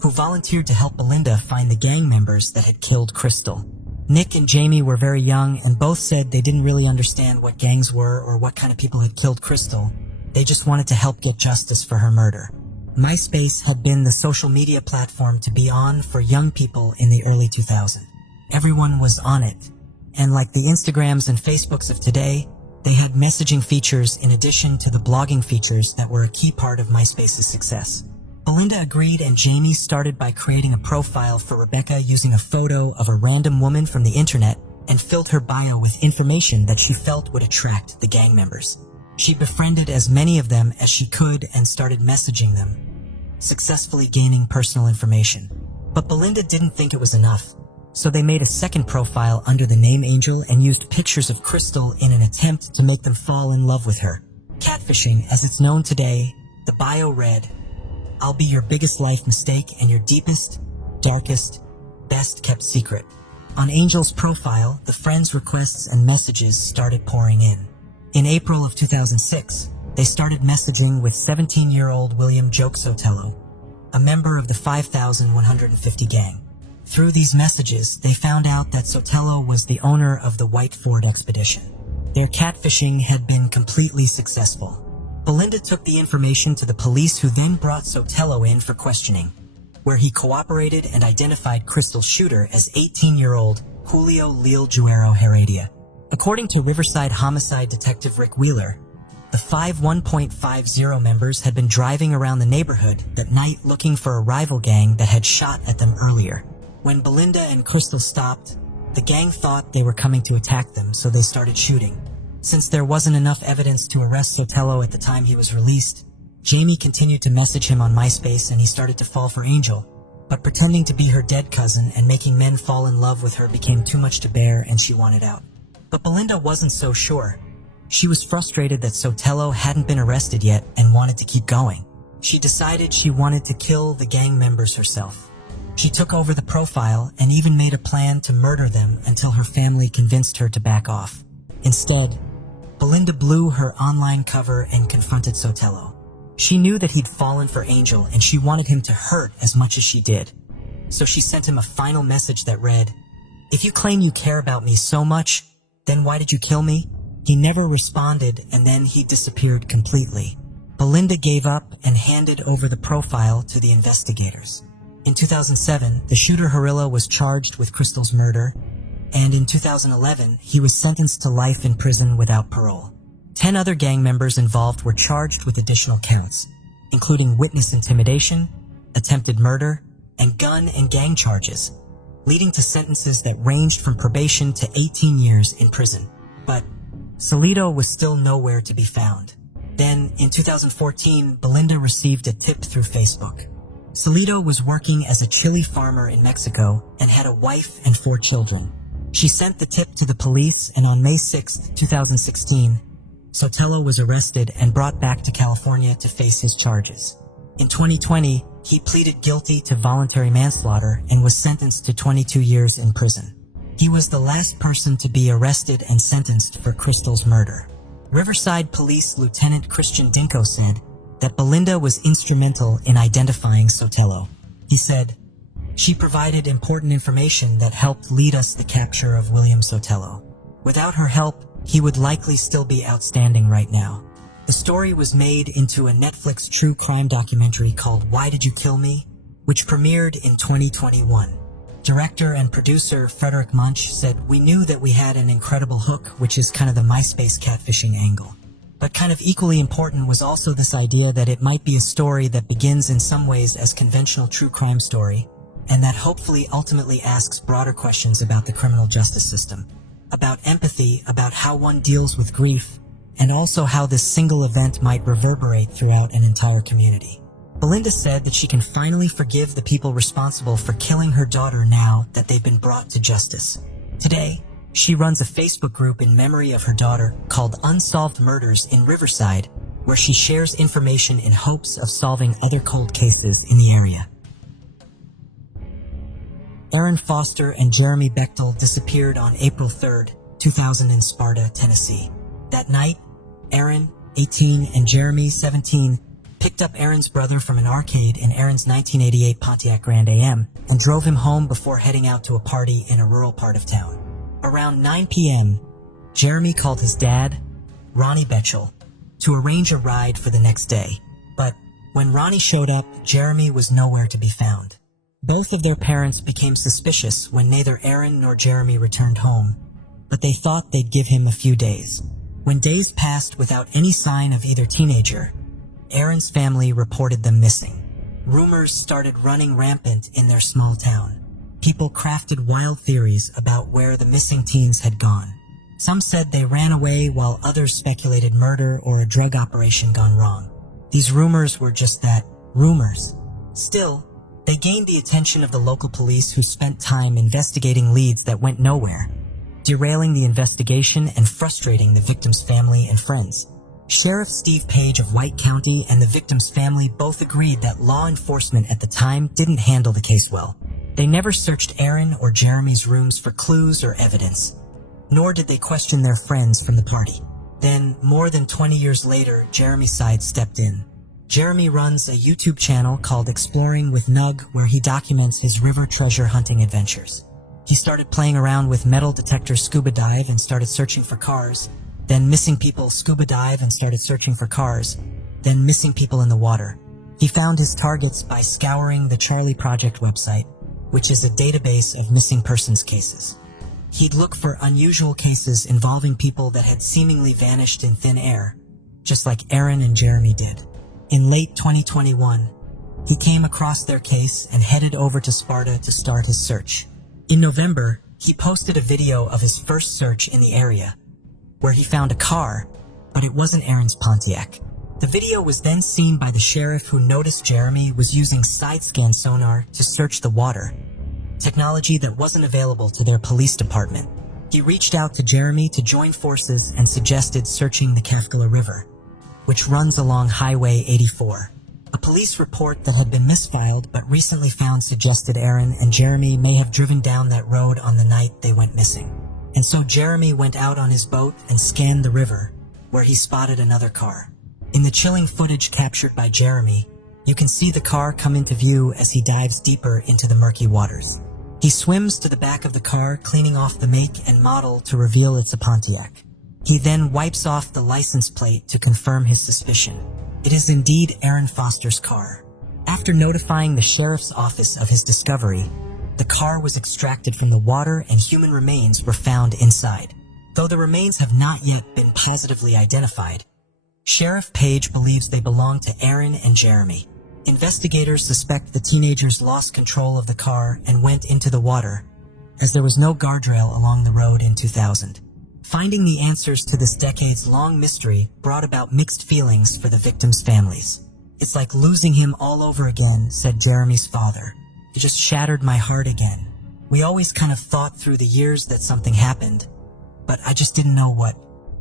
who volunteered to help Belinda find the gang members that had killed Crystal. Nick and Jamie were very young and both said they didn't really understand what gangs were or what kind of people had killed Crystal. They just wanted to help get justice for her murder. MySpace had been the social media platform to be on for young people in the early 2000s. Everyone was on it, and like the Instagrams and Facebooks of today, they had messaging features in addition to the blogging features that were a key part of MySpace's success. Belinda agreed, and Jamie started by creating a profile for Rebecca using a photo of a random woman from the internet and filled her bio with information that she felt would attract the gang members. She befriended as many of them as she could and started messaging them, successfully gaining personal information. But Belinda didn't think it was enough, so they made a second profile under the name Angel and used pictures of Crystal in an attempt to make them fall in love with her. Catfishing, as it's known today, the bio read, "I'll be your biggest life mistake and your deepest, darkest, best kept secret." On Angel's profile, the friends' requests and messages started pouring in. In April of 2006, they started messaging with 17-year-old William Joke Sotelo, a member of the 5,150 gang. Through these messages, they found out that Sotelo was the owner of the White Ford Expedition. Their catfishing had been completely successful. Belinda took the information to the police, who then brought Sotelo in for questioning, where he cooperated and identified Crystal's shooter as 18-year-old Julio Leal Juero Heredia. According to Riverside homicide detective Rick Wheeler, the 1.50 members had been driving around the neighborhood that night looking for a rival gang that had shot at them earlier. When Belinda and Crystal stopped, the gang thought they were coming to attack them, so they started shooting. Since there wasn't enough evidence to arrest Sotelo at the time he was released, Jamie continued to message him on MySpace and he started to fall for Angel, but pretending to be her dead cousin and making men fall in love with her became too much to bear and she wanted out. But Belinda wasn't so sure. She was frustrated that Sotelo hadn't been arrested yet and wanted to keep going. She decided she wanted to kill the gang members herself. She took over the profile and even made a plan to murder them until her family convinced her to back off. Instead, Belinda blew her online cover and confronted Sotelo. She knew that he'd fallen for Angel and she wanted him to hurt as much as she did. So she sent him a final message that read, "If you claim you care about me so much, then why did you kill me?" He never responded and then he disappeared completely. Belinda gave up and handed over the profile to the investigators. In 2007, the shooter Harilla was charged with Crystal's murder, and in 2011, he was sentenced to life in prison without parole. 10 other gang members involved were charged with additional counts, including witness intimidation, attempted murder, and gun and gang charges, leading to sentences that ranged from probation to 18 years in prison. But Salido was still nowhere to be found. Then, in 2014, Belinda received a tip through Facebook. Salido was working as a chili farmer in Mexico and had a wife and 4 children. She sent the tip to the police, and on May 6, 2016, Sotelo was arrested and brought back to California to face his charges. In 2020, he pleaded guilty to voluntary manslaughter and was sentenced to 22 years in prison. He was the last person to be arrested and sentenced for Crystal's murder. Riverside Police Lieutenant Christian Dinko said that Belinda was instrumental in identifying Sotelo. He said, "She provided important information that helped lead us the capture of William Sotelo. Without her help, he would likely still be outstanding right now." The story was made into a Netflix true crime documentary called Why Did You Kill Me?, which premiered in 2021. Director and producer Frederick Munch said, "We knew that we had an incredible hook, which is kind of the MySpace catfishing angle. But kind of equally important was also this idea that it might be a story that begins in some ways as conventional true crime story, and that hopefully ultimately asks broader questions about the criminal justice system, about empathy, about how one deals with grief, and also how this single event might reverberate throughout an entire community." Belinda said that she can finally forgive the people responsible for killing her daughter now that they've been brought to justice. Today, she runs a Facebook group in memory of her daughter called Unsolved Murders in Riverside, where she shares information in hopes of solving other cold cases in the area. Aaron Foster and Jeremy Bechtel disappeared on April 3, 2000 in Sparta, Tennessee. That night, Aaron, 18, and Jeremy, 17, picked up Aaron's brother from an arcade in Aaron's 1988 Pontiac Grand AM and drove him home before heading out to a party in a rural part of town. Around 9 p.m., Jeremy called his dad, Ronnie Betchel, to arrange a ride for the next day. But when Ronnie showed up, Jeremy was nowhere to be found. Both of their parents became suspicious when neither Aaron nor Jeremy returned home, but they thought they'd give him a few days. When days passed without any sign of either teenager, Aaron's family reported them missing. Rumors started running rampant in their small town. People crafted wild theories about where the missing teens had gone. Some said they ran away while others speculated murder or a drug operation gone wrong. These rumors were just that, rumors. Still, they gained the attention of the local police who spent time investigating leads that went nowhere, derailing the investigation and frustrating the victim's family and friends. Sheriff Steve Page of White County and the victim's family both agreed that law enforcement at the time didn't handle the case well. They never searched Aaron or Jeremy's rooms for clues or evidence, nor did they question their friends from the party. Then, more than 20 years later, Jeremy's side stepped in. Jeremy runs a YouTube channel called Exploring with Nug, where he documents his river treasure hunting adventures. He started playing around with metal detector scuba dive and started searching for cars. Then missing people scuba dive and started searching for cars, then missing people in the water. He found his targets by scouring the Charlie Project website, which is a database of missing persons cases. He'd look for unusual cases involving people that had seemingly vanished in thin air, just like Aaron and Jeremy did. In late 2021, he came across their case and headed over to Sparta to start his search. In November, he posted a video of his first search in the area, where he found a car, but it wasn't Aaron's Pontiac. The video was then seen by the sheriff, who noticed Jeremy was using side-scan sonar to search the water, technology that wasn't available to their police department. He reached out to Jeremy to join forces and suggested searching the Kafkala River, which runs along Highway 84. A police report that had been misfiled but recently found suggested Aaron and Jeremy may have driven down that road on the night they went missing. And so Jeremy went out on his boat and scanned the river, where he spotted another car. In the chilling footage captured by Jeremy, you can see the car come into view as he dives deeper into the murky waters. He swims to the back of the car, cleaning off the make and model to reveal it's a Pontiac. He then wipes off the license plate to confirm his suspicion. It is indeed Aaron Foster's car. After notifying the sheriff's office of his discovery, the car was extracted from the water and human remains were found inside. Though the remains have not yet been positively identified, Sheriff Page believes they belong to Aaron and Jeremy. Investigators suspect the teenagers lost control of the car and went into the water, as there was no guardrail along the road in 2000. Finding the answers to this decades-long mystery brought about mixed feelings for the victims' families. "It's like losing him all over again," said Jeremy's father. "It just shattered my heart again. We always kind of thought through the years that something happened, but I just didn't know what."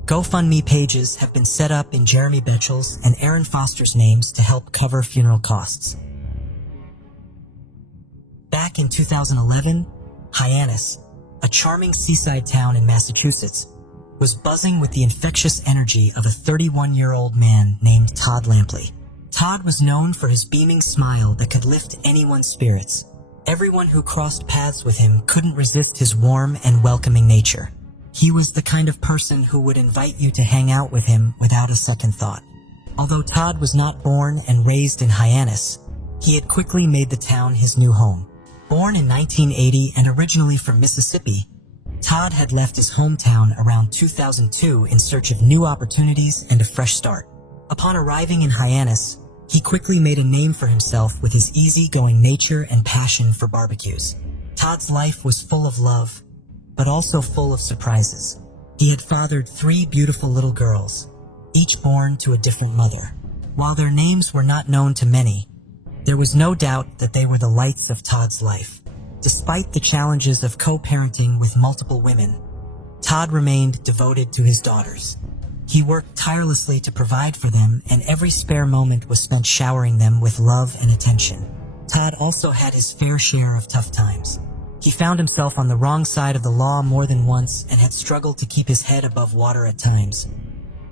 GoFundMe pages have been set up in Jeremy Betchel's and Aaron Foster's names to help cover funeral costs. Back in 2011, Hyannis, a charming seaside town in Massachusetts, was buzzing with the infectious energy of a 31-year-old man named Todd Lampley. Todd was known for his beaming smile that could lift anyone's spirits. Everyone who crossed paths with him couldn't resist his warm and welcoming nature. He was the kind of person who would invite you to hang out with him without a second thought. Although Todd was not born and raised in Hyannis, he had quickly made the town his new home. Born in 1980 and originally from Mississippi, Todd had left his hometown around 2002 in search of new opportunities and a fresh start. Upon arriving in Hyannis, he quickly made a name for himself with his easygoing nature and passion for barbecues. Todd's life was full of love, but also full of surprises. He had fathered 3 beautiful little girls, each born to a different mother. While their names were not known to many, there was no doubt that they were the lights of Todd's life. Despite the challenges of co-parenting with multiple women, Todd remained devoted to his daughters. He worked tirelessly to provide for them, and every spare moment was spent showering them with love and attention. Todd also had his fair share of tough times. He found himself on the wrong side of the law more than once and had struggled to keep his head above water at times.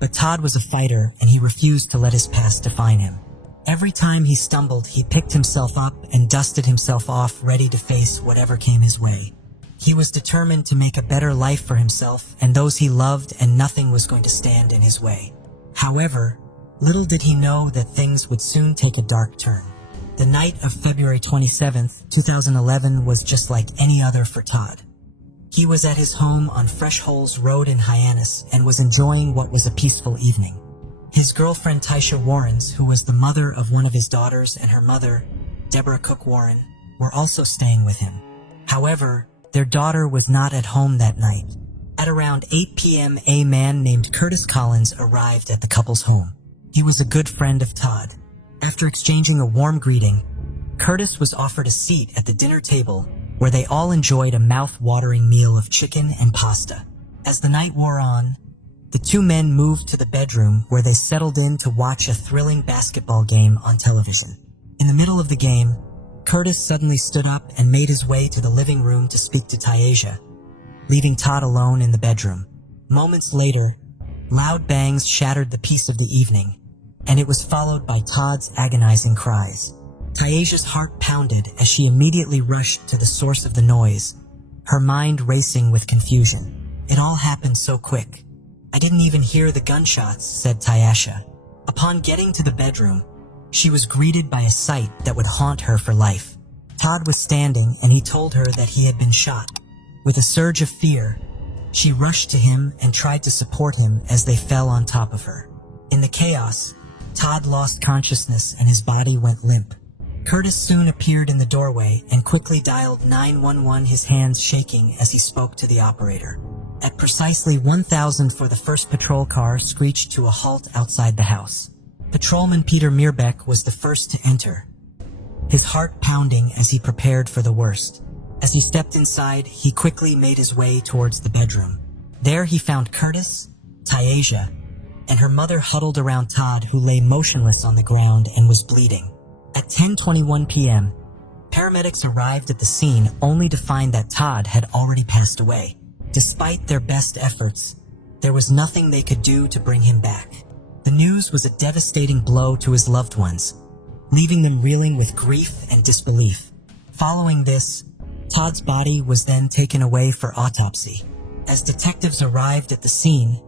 But Todd was a fighter, and he refused to let his past define him. Every time he stumbled, he picked himself up and dusted himself off, ready to face whatever came his way. He was determined to make a better life for himself and those he loved, and nothing was going to stand in his way. However, little did he know that things would soon take a dark turn. The night of February 27th, 2011 was just like any other for Todd. He was at his home on Fresh Holes Road in Hyannis and was enjoying what was a peaceful evening. His girlfriend Tisha Warrens, who was the mother of one of his daughters, and her mother, Deborah Cook Warren, were also staying with him. However, their daughter was not at home that night. At around 8 p.m., a man named Curtis Collins arrived at the couple's home. He was a good friend of Todd. After exchanging a warm greeting, Curtis was offered a seat at the dinner table, where they all enjoyed a mouth-watering meal of chicken and pasta. As the night wore on, the 2 men moved to the bedroom, where they settled in to watch a thrilling basketball game on television. In the middle of the game, Curtis suddenly stood up and made his way to the living room to speak to Taisha, leaving Todd alone in the bedroom. Moments later, loud bangs shattered the peace of the evening, and it was followed by Todd's agonizing cries. Taisha's heart pounded as she immediately rushed to the source of the noise, her mind racing with confusion. It all happened so quick. "I didn't even hear the gunshots," said Taisha. Upon getting to the bedroom, she was greeted by a sight that would haunt her for life. Todd was standing, and he told her that he had been shot. With a surge of fear, she rushed to him and tried to support him as they fell on top of her. In the chaos, Todd lost consciousness and his body went limp. Curtis soon appeared in the doorway and quickly dialed 911, his hands shaking as he spoke to the operator. At precisely 1000 for the first patrol car screeched to a halt outside the house. Patrolman Peter Meerbeck was the first to enter, his heart pounding as he prepared for the worst. As he stepped inside, he quickly made his way towards the bedroom. There he found Curtis, Tyasia, and her mother huddled around Todd, who lay motionless on the ground and was bleeding. At 10:21 p.m., paramedics arrived at the scene only to find that Todd had already passed away. Despite their best efforts, there was nothing they could do to bring him back. The news was a devastating blow to his loved ones, leaving them reeling with grief and disbelief. Following this, Todd's body was then taken away for autopsy. As detectives arrived at the scene,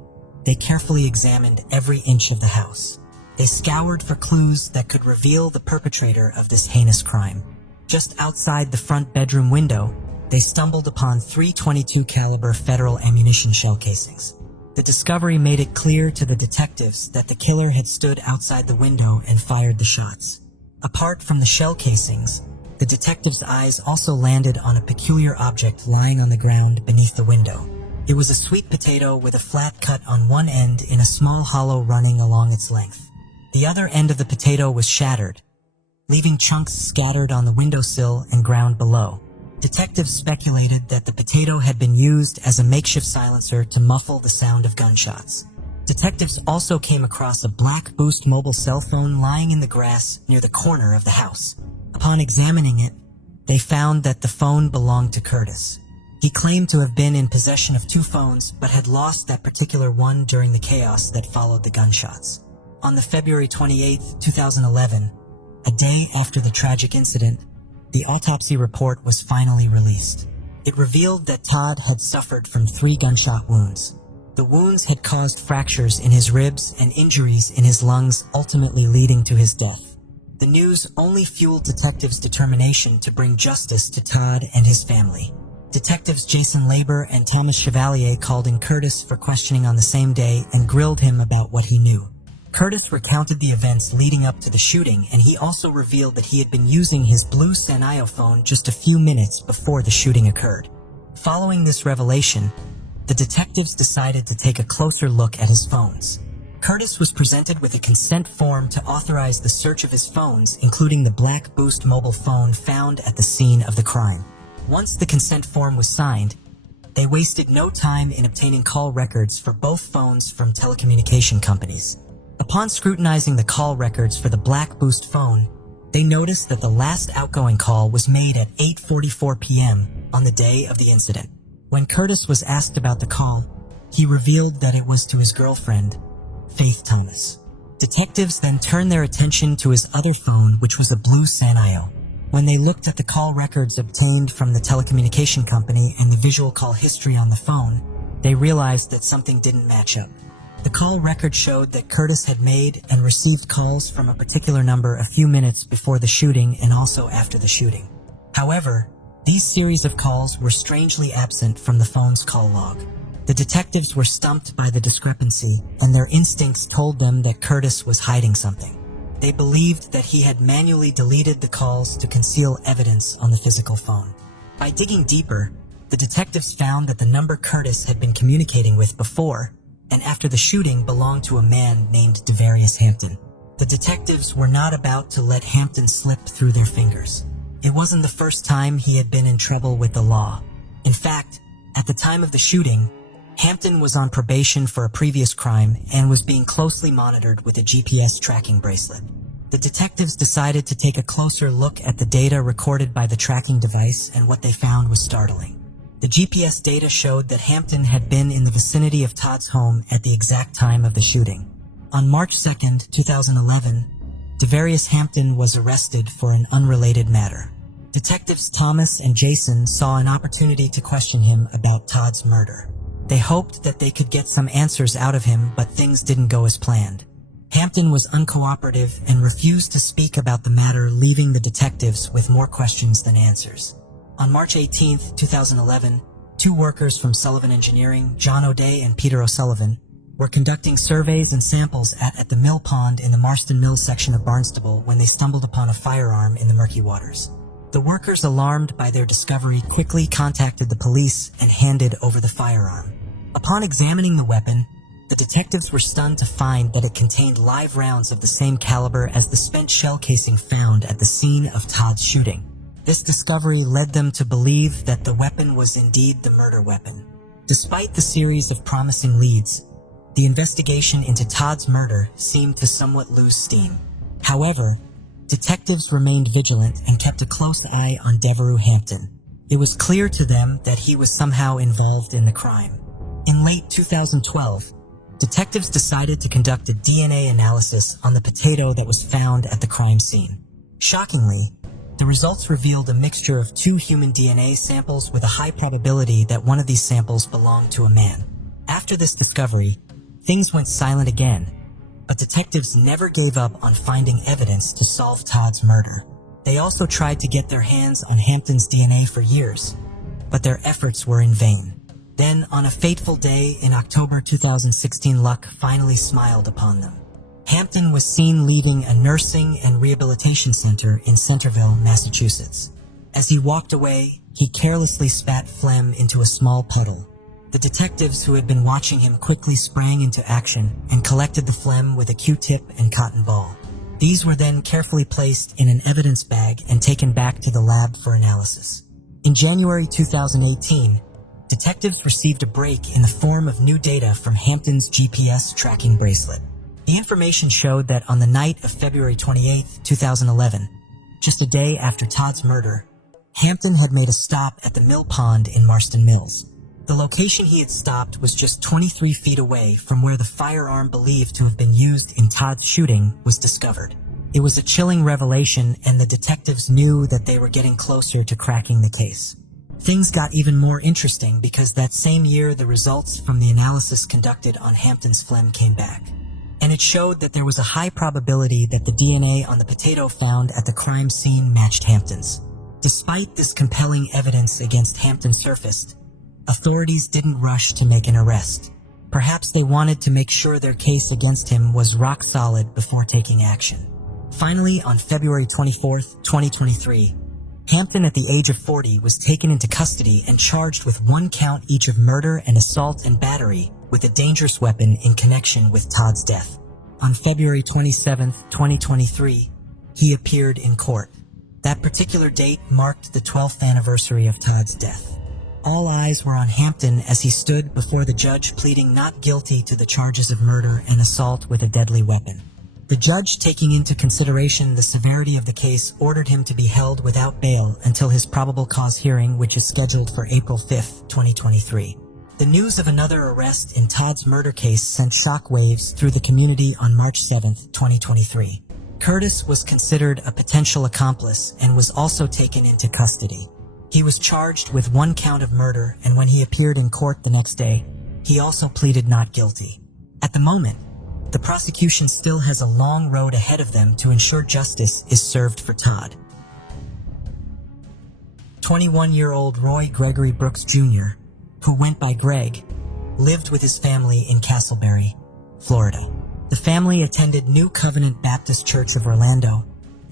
they carefully examined every inch of the house. They scoured for clues that could reveal the perpetrator of this heinous crime. Just outside the front bedroom window, they stumbled upon 3.22 caliber federal ammunition shell casings. The discovery made it clear to the detectives that the killer had stood outside the window and fired the shots. Apart from the shell casings, the detectives' eyes also landed on a peculiar object lying on the ground beneath the window. It was a sweet potato with a flat cut on one end in a small hollow running along its length. The other end of the potato was shattered, leaving chunks scattered on the windowsill and ground below. Detectives speculated that the potato had been used as a makeshift silencer to muffle the sound of gunshots. Detectives also came across a black Boost mobile cell phone lying in the grass near the corner of the house. Upon examining it, they found that the phone belonged to Curtis. He claimed to have been in possession of 2 phones, but had lost that particular one during the chaos that followed the gunshots. On the February 28, 2011, a day after the tragic incident, the autopsy report was finally released. It revealed that Todd had suffered from 3 gunshot wounds. The wounds had caused fractures in his ribs and injuries in his lungs, ultimately leading to his death. The news only fueled detectives' determination to bring justice to Todd and his family. Detectives Jason Labor and Thomas Chevalier called in Curtis for questioning on the same day and grilled him about what he knew. Curtis recounted the events leading up to the shooting, and he also revealed that he had been using his blue Sanyo phone just a few minutes before the shooting occurred. Following this revelation, the detectives decided to take a closer look at his phones. Curtis was presented with a consent form to authorize the search of his phones, including the black Boost mobile phone found at the scene of the crime. Once the consent form was signed, they wasted no time in obtaining call records for both phones from telecommunication companies. Upon scrutinizing the call records for the black Boost phone, they noticed that the last outgoing call was made at 8:44 p.m. on the day of the incident. When Curtis was asked about the call, he revealed that it was to his girlfriend, Faith Thomas. Detectives then turned their attention to his other phone, which was a blue Sanyo. When they looked at the call records obtained from the telecommunication company and the visual call history on the phone, they realized that something didn't match up. The call record showed that Curtis had made and received calls from a particular number a few minutes before the shooting and also after the shooting. However, these series of calls were strangely absent from the phone's call log. The detectives were stumped by the discrepancy, and their instincts told them that Curtis was hiding something. They believed that he had manually deleted the calls to conceal evidence on the physical phone. By digging deeper, the detectives found that the number Curtis had been communicating with before and after the shooting belonged to a man named Devarius Hampton. The detectives were not about to let Hampton slip through their fingers. It wasn't the first time he had been in trouble with the law. In fact, at the time of the shooting, Hampton was on probation for a previous crime and was being closely monitored with a GPS tracking bracelet. The detectives decided to take a closer look at the data recorded by the tracking device, and what they found was startling. The GPS data showed that Hampton had been in the vicinity of Todd's home at the exact time of the shooting. On March 2, 2011, Devarius Hampton was arrested for an unrelated matter. Detectives Thomas and Jason saw an opportunity to question him about Todd's murder. They hoped that they could get some answers out of him, but things didn't go as planned. Hampton was uncooperative and refused to speak about the matter, leaving the detectives with more questions than answers. On March 18, 2011, 2 workers from Sullivan Engineering, John O'Day and Peter O'Sullivan, were conducting surveys and samples at the mill pond in the Marston Mill section of Barnstable when they stumbled upon a firearm in the murky waters. The workers, alarmed by their discovery, quickly contacted the police and handed over the firearm. Upon examining the weapon, The detectives were stunned to find that it contained live rounds of the same caliber as the spent shell casing found at the scene of Todd's shooting. This discovery led them to believe that the weapon was indeed the murder weapon. Despite the series of promising leads, the investigation into Todd's murder seemed to somewhat lose steam. However, detectives remained vigilant and kept a close eye on Devereux Hampton. It was clear to them that he was somehow involved in the crime. In late 2012, detectives decided to conduct a DNA analysis on the potato that was found at the crime scene. Shockingly, the results revealed a mixture of two human DNA samples with a high probability that one of these samples belonged to a man. After this discovery, things went silent again, but detectives never gave up on finding evidence to solve Todd's murder. They also tried to get their hands on Hampton's DNA for years, but their efforts were in vain. Then, on a fateful day in October 2016, luck finally smiled upon them. Hampton was seen leaving a nursing and rehabilitation center in Centerville, Massachusetts. As he walked away, he carelessly spat phlegm into a small puddle. The detectives who had been watching him quickly sprang into action and collected the phlegm with a Q-tip and cotton ball. These were then carefully placed in an evidence bag and taken back to the lab for analysis. In January 2018, detectives received a break in the form of new data from Hampton's GPS tracking bracelet. The information showed that on the night of February 28, 2011, just a day after Todd's murder, Hampton had made a stop at the mill pond in Marston Mills. The location he had stopped was just 23 feet away from where the firearm believed to have been used in Todd's shooting was discovered. It was a chilling revelation, and the detectives knew that they were getting closer to cracking the case. Things got even more interesting because that same year the results from the analysis conducted on Hampton's phlegm came back. And it showed that there was a high probability that the DNA on the potato found at the crime scene matched Hampton's. Despite this compelling evidence against Hampton surfaced, authorities didn't rush to make an arrest. Perhaps they wanted to make sure their case against him was rock solid before taking action. Finally, on February 24, 2023, Hampton, at the age of 40, was taken into custody and charged with 1 count each of murder and assault and battery with a dangerous weapon in connection with Todd's death. On February 27, 2023, he appeared in court. That particular date marked the 12th anniversary of Todd's death. All eyes were on Hampton as he stood before the judge pleading not guilty to the charges of murder and assault with a deadly weapon. The judge, taking into consideration the severity of the case, ordered him to be held without bail until his probable cause hearing, which is scheduled for April 5, 2023. The news of another arrest in Todd's murder case sent shockwaves through the community on March 7, 2023. Curtis was considered a potential accomplice and was also taken into custody. He was charged with 1 count of murder, and when he appeared in court the next day, he also pleaded not guilty. At the moment, the prosecution still has a long road ahead of them to ensure justice is served for Todd. 21-year-old Roy Gregory Brooks Jr., who went by Greg, lived with his family in Castleberry, Florida. The family attended New Covenant Baptist Church of Orlando,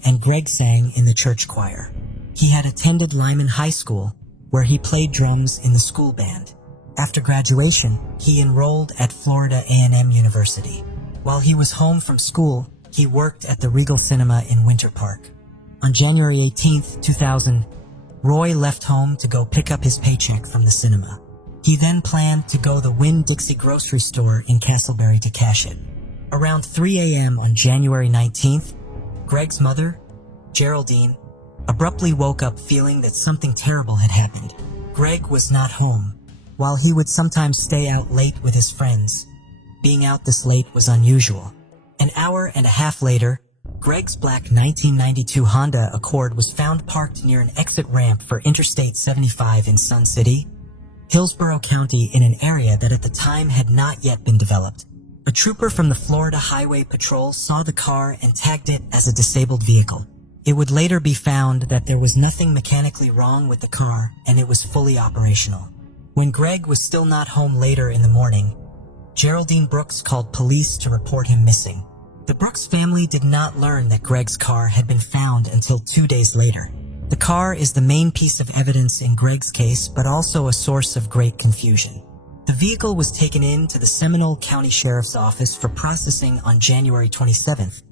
and Greg sang in the church choir. He had attended Lyman High School, where he played drums in the school band. After graduation, he enrolled at Florida A&M University. While he was home from school, he worked at the Regal Cinema in Winter Park. On January 18, 2000, Roy left home to go pick up his paycheck from the cinema. He then planned to go to the Winn-Dixie grocery store in Castleberry to cash it. Around 3 a.m. on January 19th, Greg's mother, Geraldine, abruptly woke up feeling that something terrible had happened. Greg was not home. While he would sometimes stay out late with his friends, being out this late was unusual. An hour and a half later, Greg's black 1992 Honda Accord was found parked near an exit ramp for Interstate 75 in Sun City, Hillsborough County, in an area that at the time had not yet been developed. A trooper from the Florida Highway Patrol saw the car and tagged it as a disabled vehicle. It would later be found that there was nothing mechanically wrong with the car and it was fully operational. When Greg was still not home later in the morning, Geraldine Brooks called police to report him missing. The Brooks family did not learn that Greg's car had been found until 2 days later. The car is the main piece of evidence in Greg's case, but also a source of great confusion. The vehicle was taken in to the Seminole County Sheriff's Office for processing on January 27th,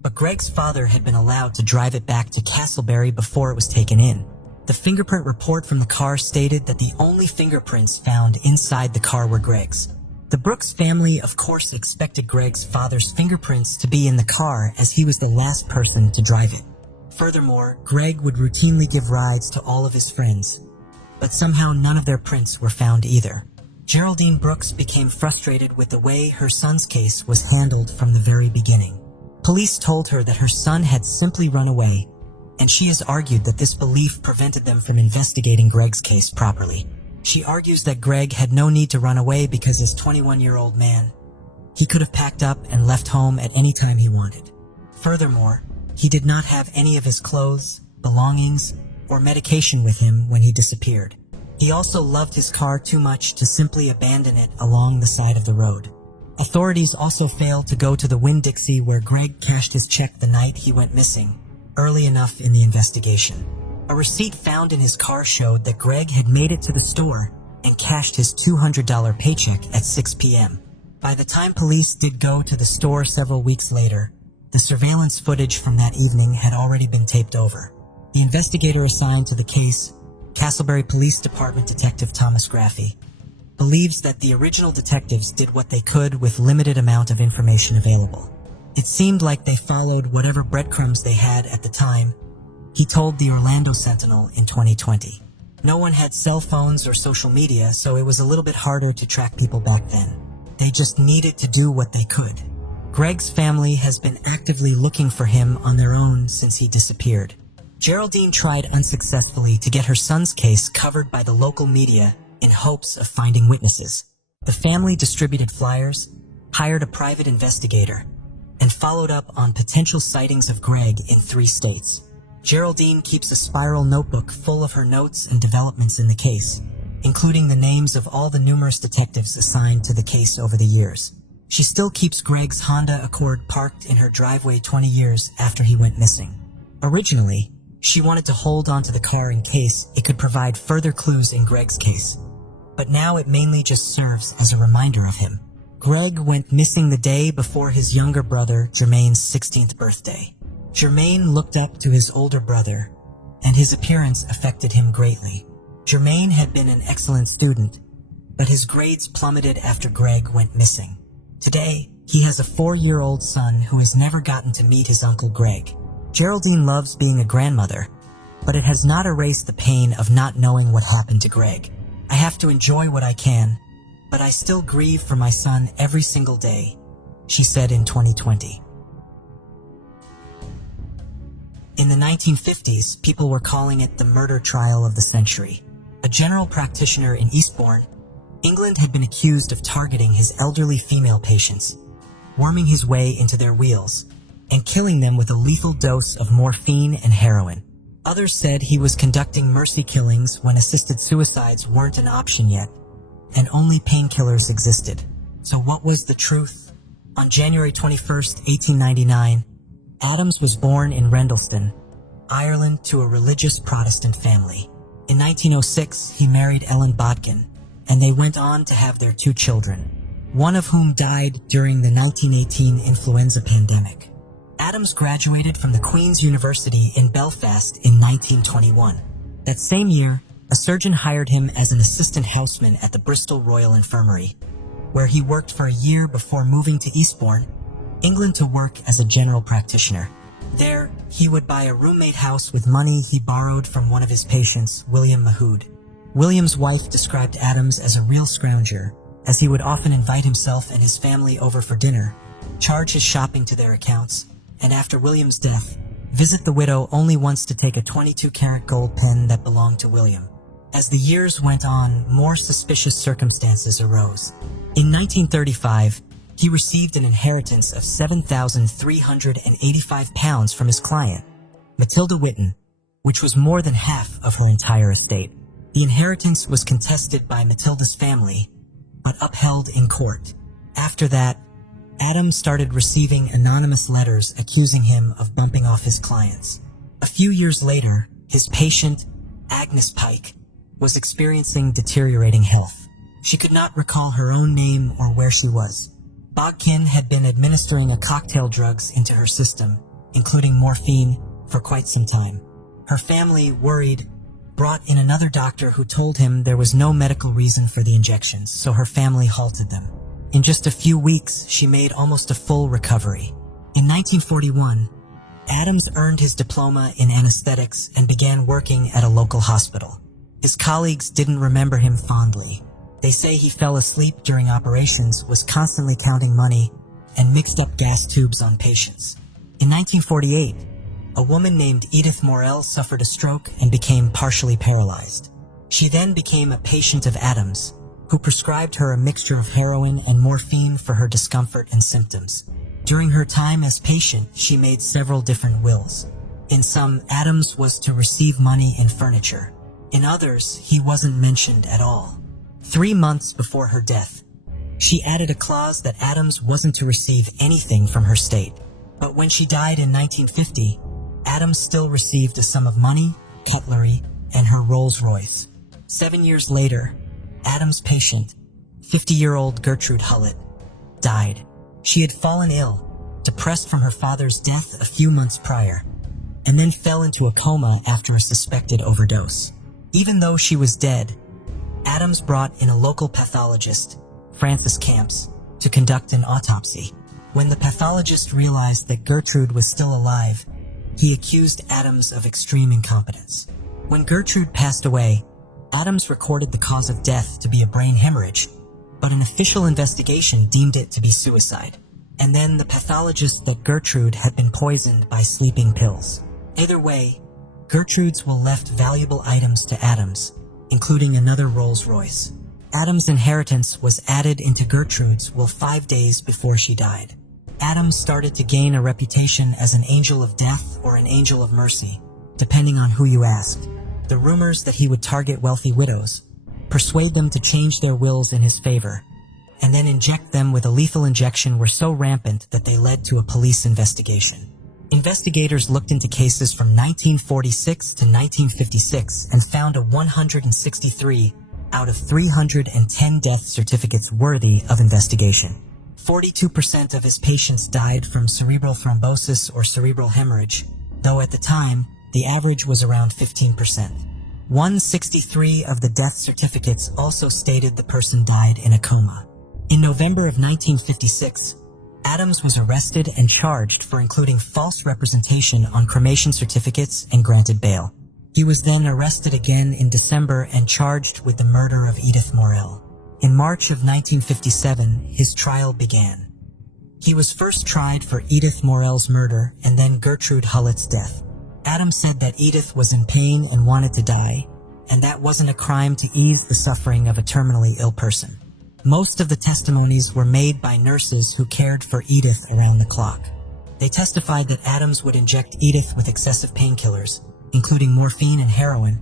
but Greg's father had been allowed to drive it back to Castleberry before it was taken in. The fingerprint report from the car stated that the only fingerprints found inside the car were Greg's. The Brooks family, of course, expected Greg's father's fingerprints to be in the car as he was the last person to drive it. Furthermore, Greg would routinely give rides to all of his friends, but somehow none of their prints were found either. Geraldine Brooks became frustrated with the way her son's case was handled from the very beginning. Police told her that her son had simply run away, and she has argued that this belief prevented them from investigating Greg's case properly. She argues that Greg had no need to run away because as 21-year-old man, he could have packed up and left home at any time he wanted. Furthermore, he did not have any of his clothes, belongings, or medication with him when he disappeared. He also loved his car too much to simply abandon it along the side of the road. Authorities also failed to go to the Winn-Dixie where Greg cashed his check the night he went missing, early enough in the investigation. A receipt found in his car showed that Greg had made it to the store and cashed his $200 paycheck at 6 p.m. By the time police did go to the store several weeks later, the surveillance footage from that evening had already been taped over. The investigator assigned to the case, Castleberry Police Department Detective Thomas Graffey, believes that the original detectives did what they could with limited amount of information available. It seemed like they followed whatever breadcrumbs they had at the time, he told the Orlando Sentinel in 2020. No one had cell phones or social media, so it was a little bit harder to track people back then. They just needed to do what they could. Greg's family has been actively looking for him on their own since he disappeared. Geraldine tried unsuccessfully to get her son's case covered by the local media in hopes of finding witnesses. The family distributed flyers, hired a private investigator, and followed up on potential sightings of Greg in 3 states. Geraldine keeps a spiral notebook full of her notes and developments in the case, including the names of all the numerous detectives assigned to the case over the years. She still keeps Greg's Honda Accord parked in her driveway 20 years after he went missing. Originally, she wanted to hold onto the car in case it could provide further clues in Greg's case, but now it mainly just serves as a reminder of him. Greg went missing the day before his younger brother Jermaine's 16th birthday. Jermaine looked up to his older brother, and his appearance affected him greatly. Jermaine had been an excellent student, but his grades plummeted after Greg went missing. Today, he has a 4-year-old son who has never gotten to meet his Uncle Greg. Geraldine loves being a grandmother, but it has not erased the pain of not knowing what happened to Greg. I have to enjoy what I can, but I still grieve for my son every single day, she said in 2020. In the 1950s, people were calling it the murder trial of the century. A general practitioner in Eastbourne, England had been accused of targeting his elderly female patients, worming his way into their wheels, and killing them with a lethal dose of morphine and heroin. Others said he was conducting mercy killings when assisted suicides weren't an option yet, and only painkillers existed. So what was the truth? On January 21st, 1899, Adams was born in Rendleston, Ireland, to a religious Protestant family. In 1906, he married Ellen Bodkin, and they went on to have their 2 children, one of whom died during the 1918 influenza pandemic. Adams graduated from the Queen's University in Belfast in 1921. That same year, a surgeon hired him as an assistant houseman at the Bristol Royal Infirmary, where he worked for a year before moving to Eastbourne, England, to work as a general practitioner. There, he would buy a roommate house with money he borrowed from one of his patients, William Mahood. William's wife described Adams as a real scrounger, as he would often invite himself and his family over for dinner, charge his shopping to their accounts, and after William's death, visit the widow only once to take a 22-karat gold pen that belonged to William. As the years went on, more suspicious circumstances arose. In 1935, he received an inheritance of £7,385 from his client, Matilda Whitten, which was more than half of her entire estate. The inheritance was contested by Matilda's family, but upheld in court. After that, Adams started receiving anonymous letters accusing him of bumping off his clients. A few years later, his patient, Agnes Pike, was experiencing deteriorating health. She could not recall her own name or where she was. Bogkin had been administering a cocktail drugs into her system, including morphine, for quite some time. Her family, worried, brought in another doctor who told him there was no medical reason for the injections, so her family halted them. In just a few weeks, she made almost a full recovery. In 1941, Adams earned his diploma in anesthetics and began working at a local hospital. His colleagues didn't remember him fondly. They say he fell asleep during operations, was constantly counting money, and mixed up gas tubes on patients. In 1948, a woman named Edith Morel suffered a stroke and became partially paralyzed. She then became a patient of Adams, who prescribed her a mixture of heroin and morphine for her discomfort and symptoms. During her time as patient, she made several different wills. In some, Adams was to receive money and furniture. In others, he wasn't mentioned at all. 3 months before her death, she added a clause that Adams wasn't to receive anything from her state. But when she died in 1950, Adams still received a sum of money, cutlery, and her Rolls-Royce. 7 years later, Adams' patient, 50-year-old Gertrude Hullett, died. She had fallen ill, depressed from her father's death a few months prior, and then fell into a coma after a suspected overdose. Even though she was dead, Adams brought in a local pathologist, Francis Camps, to conduct an autopsy. When the pathologist realized that Gertrude was still alive, he accused Adams of extreme incompetence. When Gertrude passed away, Adams recorded the cause of death to be a brain hemorrhage, but an official investigation deemed it to be suicide. And then the pathologist that Gertrude had been poisoned by sleeping pills. Either way, Gertrude's will left valuable items to Adams, including another Rolls-Royce. Adams' inheritance was added into Gertrude's will 5 days before she died. Adams started to gain a reputation as an angel of death or an angel of mercy, depending on who you asked. The rumors that he would target wealthy widows, persuade them to change their wills in his favor, and then inject them with a lethal injection were so rampant that they led to a police investigation. Investigators looked into cases from 1946 to 1956 and found a 163 out of 310 death certificates worthy of investigation. 42% of his patients died from cerebral thrombosis or cerebral hemorrhage, though at the time, the average was around 15%. 163 of the death certificates also stated the person died in a coma. In November of 1956, Adams was arrested and charged for including false representation on cremation certificates and granted bail. He was then arrested again in December and charged with the murder of Edith Morel. In March of 1957, his trial began. He was first tried for Edith Morel's murder and then Gertrude Hullett's death. Adams said that Edith was in pain and wanted to die, and that wasn't a crime to ease the suffering of a terminally ill person. Most of the testimonies were made by nurses who cared for Edith around the clock. They testified that Adams would inject Edith with excessive painkillers, including morphine and heroin,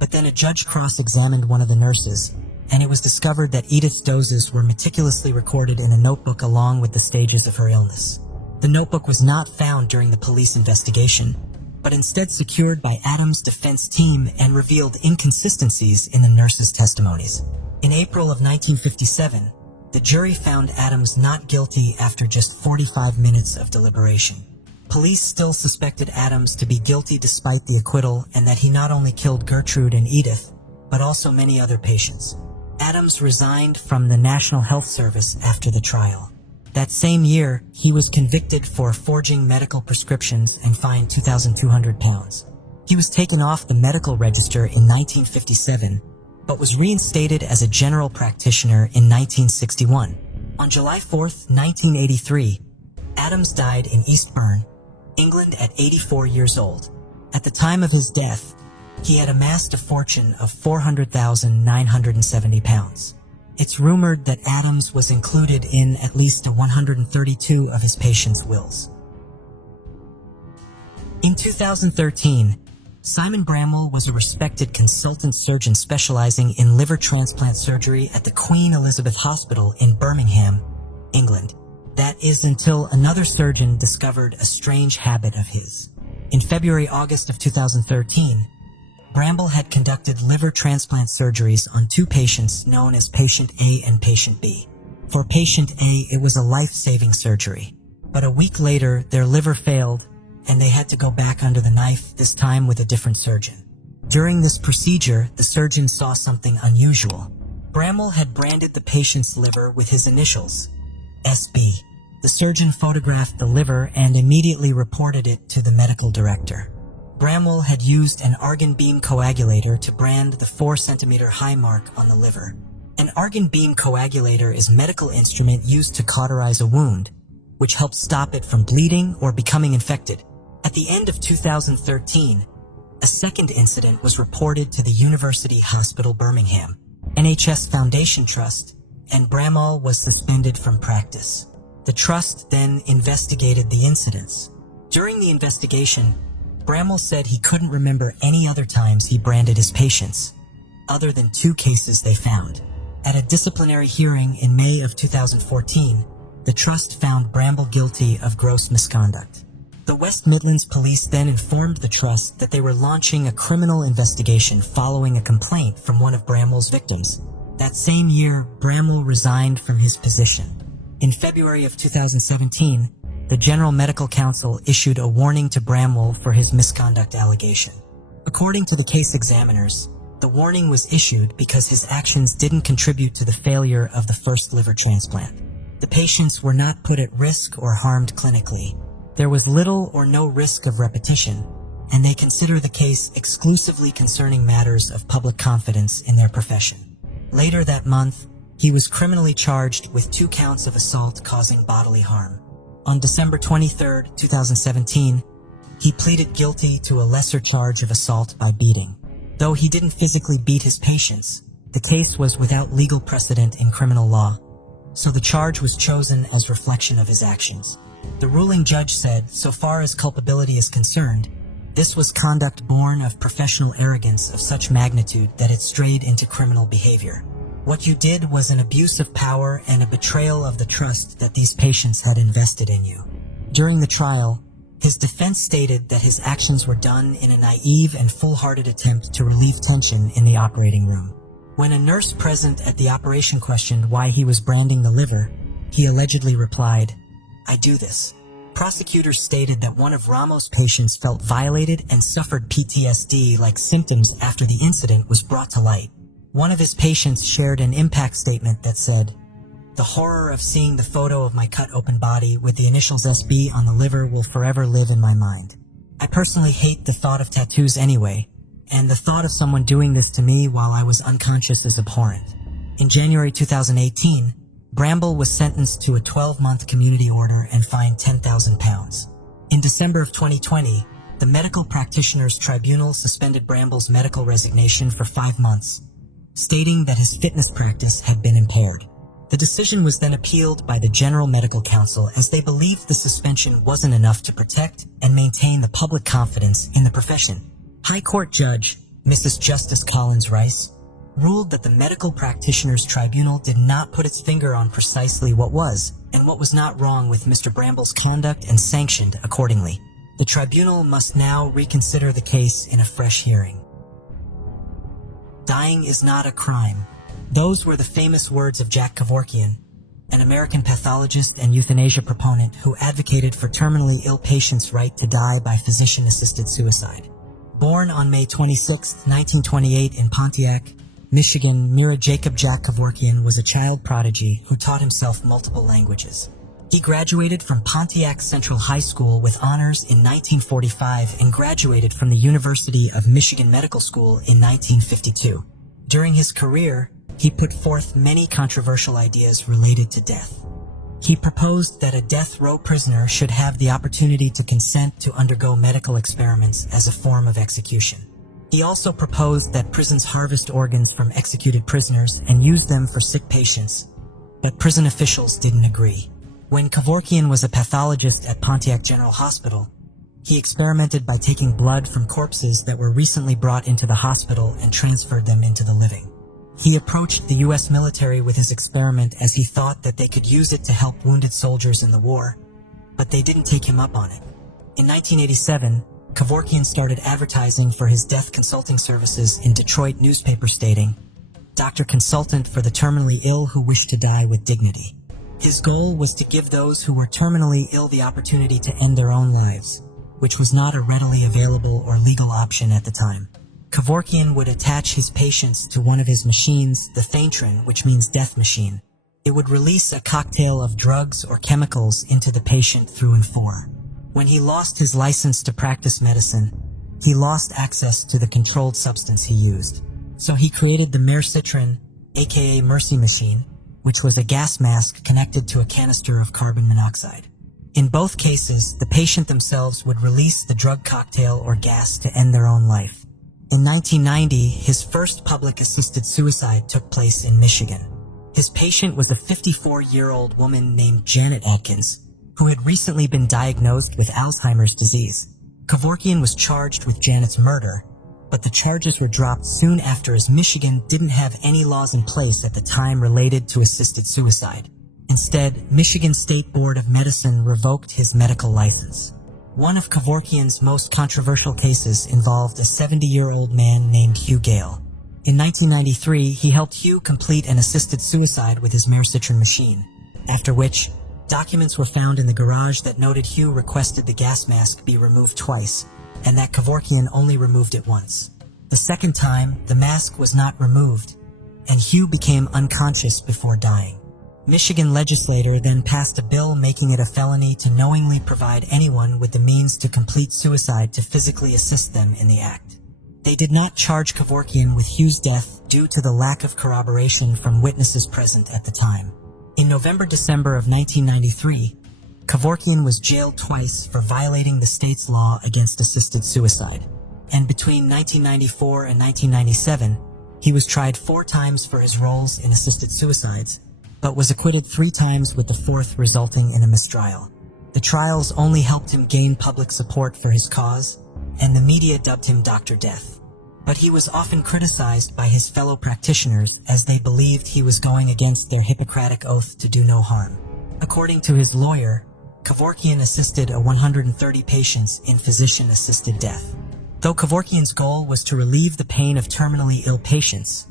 but then a judge cross-examined one of the nurses, and it was discovered that Edith's doses were meticulously recorded in a notebook along with the stages of her illness. The notebook was not found during the police investigation, but instead secured by Adams' defense team and revealed inconsistencies in the nurses' testimonies. In April of 1957, the jury found Adams not guilty after just 45 minutes of deliberation. Police still suspected Adams to be guilty despite the acquittal and that he not only killed Gertrude and Edith, but also many other patients. Adams resigned from the National Health Service after the trial. That same year, he was convicted for forging medical prescriptions and fined £2,200. He was taken off the medical register in 1957, but was reinstated as a general practitioner in 1961. On July 4, 1983, Adams died in Eastbourne, England at 84 years old. At the time of his death, he had amassed a fortune of £400,970. It's rumored that Adams was included in at least 132 of his patients' wills. In 2013, Simon Bramwell was a respected consultant surgeon specializing in liver transplant surgery at the Queen Elizabeth Hospital in Birmingham, England. That is until another surgeon discovered a strange habit of his. In February-August of 2013, Bramble had conducted liver transplant surgeries on two patients known as patient A and patient B. For patient A, it was a life-saving surgery. But a week later, their liver failed, and they had to go back under the knife, this time with a different surgeon. During this procedure, the surgeon saw something unusual. Bramble had branded the patient's liver with his initials, SB. The surgeon photographed the liver and immediately reported it to the medical director. Bramble had used an argon beam coagulator to brand the 4-centimeter high mark on the liver. An argon beam coagulator is a medical instrument used to cauterize a wound, which helps stop it from bleeding or becoming infected. At the end of 2013, a second incident was reported to the University Hospital Birmingham, NHS Foundation Trust, and Bramall was suspended from practice. The trust then investigated the incidents. During the investigation, Bramall said he couldn't remember any other times he branded his patients, other than 2 cases they found. At a disciplinary hearing in May of 2014, the trust found Bramble guilty of gross misconduct. The West Midlands Police then informed the trust that they were launching a criminal investigation following a complaint from one of Bramble's victims. That same year, Bramall resigned from his position. In February of 2017, the General Medical Council issued a warning to Bramall for his misconduct allegation. According to the case examiners, the warning was issued because his actions didn't contribute to the failure of the first liver transplant. The patients were not put at risk or harmed clinically. There was little or no risk of repetition, and they consider the case exclusively concerning matters of public confidence in their profession. Later that month, he was criminally charged with 2 counts of assault causing bodily harm. On December 23, 2017, he pleaded guilty to a lesser charge of assault by beating. Though he didn't physically beat his patients, the case was without legal precedent in criminal law, so the charge was chosen as reflection of his actions. The ruling judge said, so far as culpability is concerned, this was conduct born of professional arrogance of such magnitude that it strayed into criminal behavior. What you did was an abuse of power and a betrayal of the trust that these patients had invested in you. During the trial, his defense stated that his actions were done in a naive and foolhardy attempt to relieve tension in the operating room. When a nurse present at the operation questioned why he was branding the liver, he allegedly replied, "I do this." Prosecutors stated that one of Ramos' patients felt violated and suffered PTSD-like symptoms after the incident was brought to light. One of his patients shared an impact statement that said, "The horror of seeing the photo of my cut-open body with the initials SB on the liver will forever live in my mind. I personally hate the thought of tattoos anyway, and the thought of someone doing this to me while I was unconscious is abhorrent." In January 2018, Bramble was sentenced to a 12-month community order and fined £10,000. In December of 2020, the Medical Practitioners Tribunal suspended Bramble's medical resignation for 5 months, stating that his fitness practice had been impaired. The decision was then appealed by the General Medical Council as they believed the suspension wasn't enough to protect and maintain the public confidence in the profession. High Court Judge, Mrs. Justice Collins Rice, ruled that the Medical Practitioners Tribunal did not put its finger on precisely what was and what was not wrong with Mr. Bramble's conduct and sanctioned accordingly. The tribunal must now reconsider the case in a fresh hearing. Dying is not a crime. Those were the famous words of Jack Kevorkian, an American pathologist and euthanasia proponent who advocated for terminally ill patients' right to die by physician-assisted suicide. Born on May 26, 1928 in Pontiac, Michigan, Mira Jacob Jack Kevorkian was a child prodigy who taught himself multiple languages. He graduated from Pontiac Central High School with honors in 1945 and graduated from the University of Michigan Medical School in 1952. During his career, he put forth many controversial ideas related to death. He proposed that a death row prisoner should have the opportunity to consent to undergo medical experiments as a form of execution. He also proposed that prisons harvest organs from executed prisoners and use them for sick patients, but prison officials didn't agree. When Kevorkian was a pathologist at Pontiac General Hospital, he experimented by taking blood from corpses that were recently brought into the hospital and transferred them into the living. He approached the U.S. military with his experiment as he thought that they could use it to help wounded soldiers in the war, but they didn't take him up on it. In 1987, Kevorkian started advertising for his death consulting services in Detroit newspaper stating, "Doctor Consultant for the terminally ill who wish to die with dignity." His goal was to give those who were terminally ill the opportunity to end their own lives, which was not a readily available or legal option at the time. Kevorkian would attach his patients to one of his machines, the Thantron, which means death machine. It would release a cocktail of drugs or chemicals into the patient through and for. When he lost his license to practice medicine, he lost access to the controlled substance he used. So he created the Mercitron, aka Mercy Machine, which was a gas mask connected to a canister of carbon monoxide. In both cases, the patient themselves would release the drug cocktail or gas to end their own life. In 1990, his first public assisted suicide took place in Michigan. His patient was a 54-year-old woman named Janet Atkins, who had recently been diagnosed with Alzheimer's disease. Kevorkian was charged with Janet's murder, but the charges were dropped soon after as Michigan didn't have any laws in place at the time related to assisted suicide. Instead, Michigan State Board of Medicine revoked his medical license. One of Kevorkian's most controversial cases involved a 70-year-old man named Hugh Gale. In 1993, he helped Hugh complete an assisted suicide with his Mercitron machine, after which documents were found in the garage that noted Hugh requested the gas mask be removed twice, and that Kevorkian only removed it once. The second time, the mask was not removed, and Hugh became unconscious before dying. Michigan legislator then passed a bill making it a felony to knowingly provide anyone with the means to complete suicide to physically assist them in the act. They did not charge Kevorkian with Hugh's death due to the lack of corroboration from witnesses present at the time. In November-December of 1993, Kevorkian was jailed twice for violating the state's law against assisted suicide, and between 1994 and 1997, he was tried 4 times for his roles in assisted suicides, but was acquitted 3 times with the 4th resulting in a mistrial. The trials only helped him gain public support for his cause, and the media dubbed him Dr. Death. But he was often criticized by his fellow practitioners as they believed he was going against their Hippocratic oath to do no harm. According to his lawyer, Kevorkian assisted 130 patients in physician-assisted death. Though Kevorkian's goal was to relieve the pain of terminally ill patients,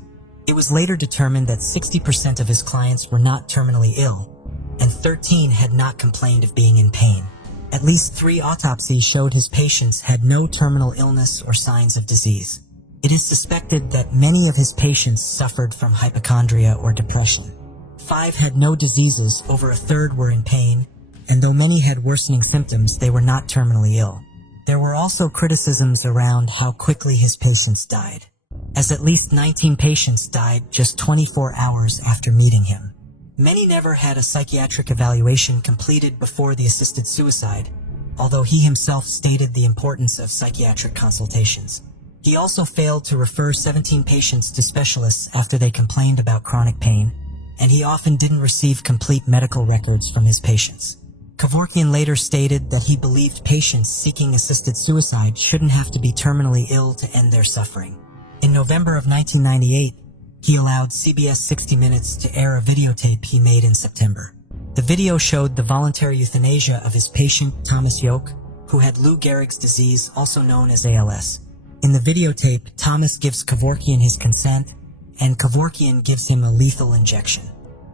it was later determined that 60% of his clients were not terminally ill, and 13 had not complained of being in pain. At least 3 autopsies showed his patients had no terminal illness or signs of disease. It is suspected that many of his patients suffered from hypochondria or depression. 5 had no diseases, over a third were in pain, and though many had worsening symptoms, they were not terminally ill. There were also criticisms around how quickly his patients died, as at least 19 patients died just 24 hours after meeting him. Many never had a psychiatric evaluation completed before the assisted suicide, although he himself stated the importance of psychiatric consultations. He also failed to refer 17 patients to specialists after they complained about chronic pain, and he often didn't receive complete medical records from his patients. Kevorkian later stated that he believed patients seeking assisted suicide shouldn't have to be terminally ill to end their suffering. In November of 1998, he allowed CBS 60 Minutes to air a videotape he made in September. The video showed the voluntary euthanasia of his patient, Thomas Yoke, who had Lou Gehrig's disease, also known as ALS. In the videotape, Thomas gives Kevorkian his consent, and Kevorkian gives him a lethal injection.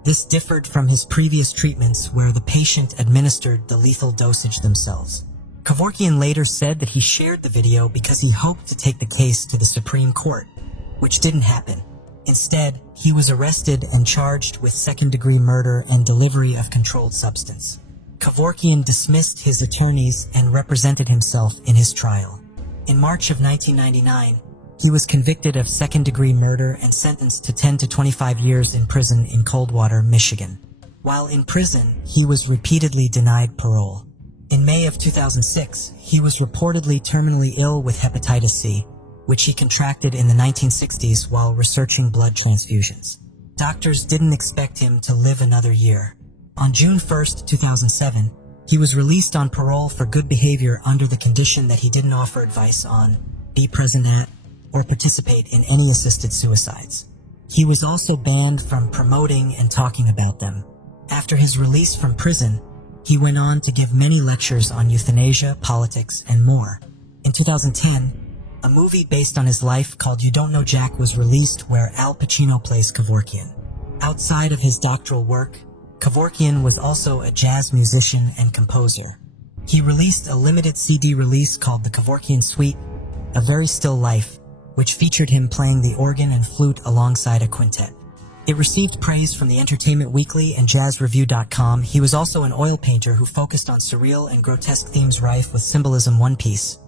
This differed from his previous treatments where the patient administered the lethal dosage themselves. Kevorkian later said that he shared the video because he hoped to take the case to the Supreme Court, which didn't happen. Instead, he was arrested and charged with second-degree murder and delivery of controlled substance. Kevorkian dismissed his attorneys and represented himself in his trial. In March of 1999, he was convicted of second-degree murder and sentenced to 10 to 25 years in prison in Coldwater, Michigan. While in prison, he was repeatedly denied parole. In May of 2006, he was reportedly terminally ill with hepatitis C, which he contracted in the 1960s while researching blood transfusions. Doctors didn't expect him to live another year. On June 1, 2007, he was released on parole for good behavior under the condition that he didn't offer advice on, be present at, or participate in any assisted suicides. He was also banned from promoting and talking about them. After his release from prison, he went on to give many lectures on euthanasia, politics, and more. In 2010, a movie based on his life called You Don't Know Jack was released, where Al Pacino plays Kevorkian. Outside of his doctoral work, Kevorkian was also a jazz musician and composer. He released a limited CD release called The Kevorkian Suite, A Very Still Life, which featured him playing the organ and flute alongside a quintet. It received praise from the Entertainment Weekly and JazzReview.com. He was also an oil painter who focused on surreal and grotesque themes rife with symbolism. One piece,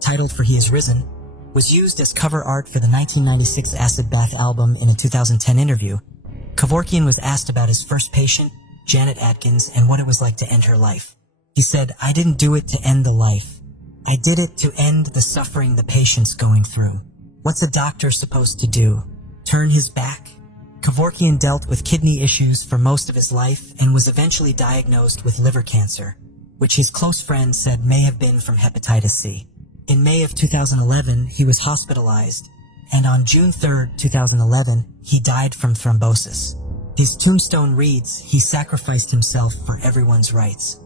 titled For He Is Risen, was used as cover art for the 1996 Acid Bath album. In a 2010 interview, Kevorkian was asked about his first patient, Janet Atkins, and what it was like to end her life. He said, "I didn't do it to end the life. I did it to end the suffering the patient's going through. What's a doctor supposed to do? Turn his back?" Kevorkian dealt with kidney issues for most of his life and was eventually diagnosed with liver cancer, which his close friends said may have been from hepatitis C. In May of 2011, he was hospitalized, and on June 3, 2011, he died from thrombosis. His tombstone reads, "He sacrificed himself for everyone's rights."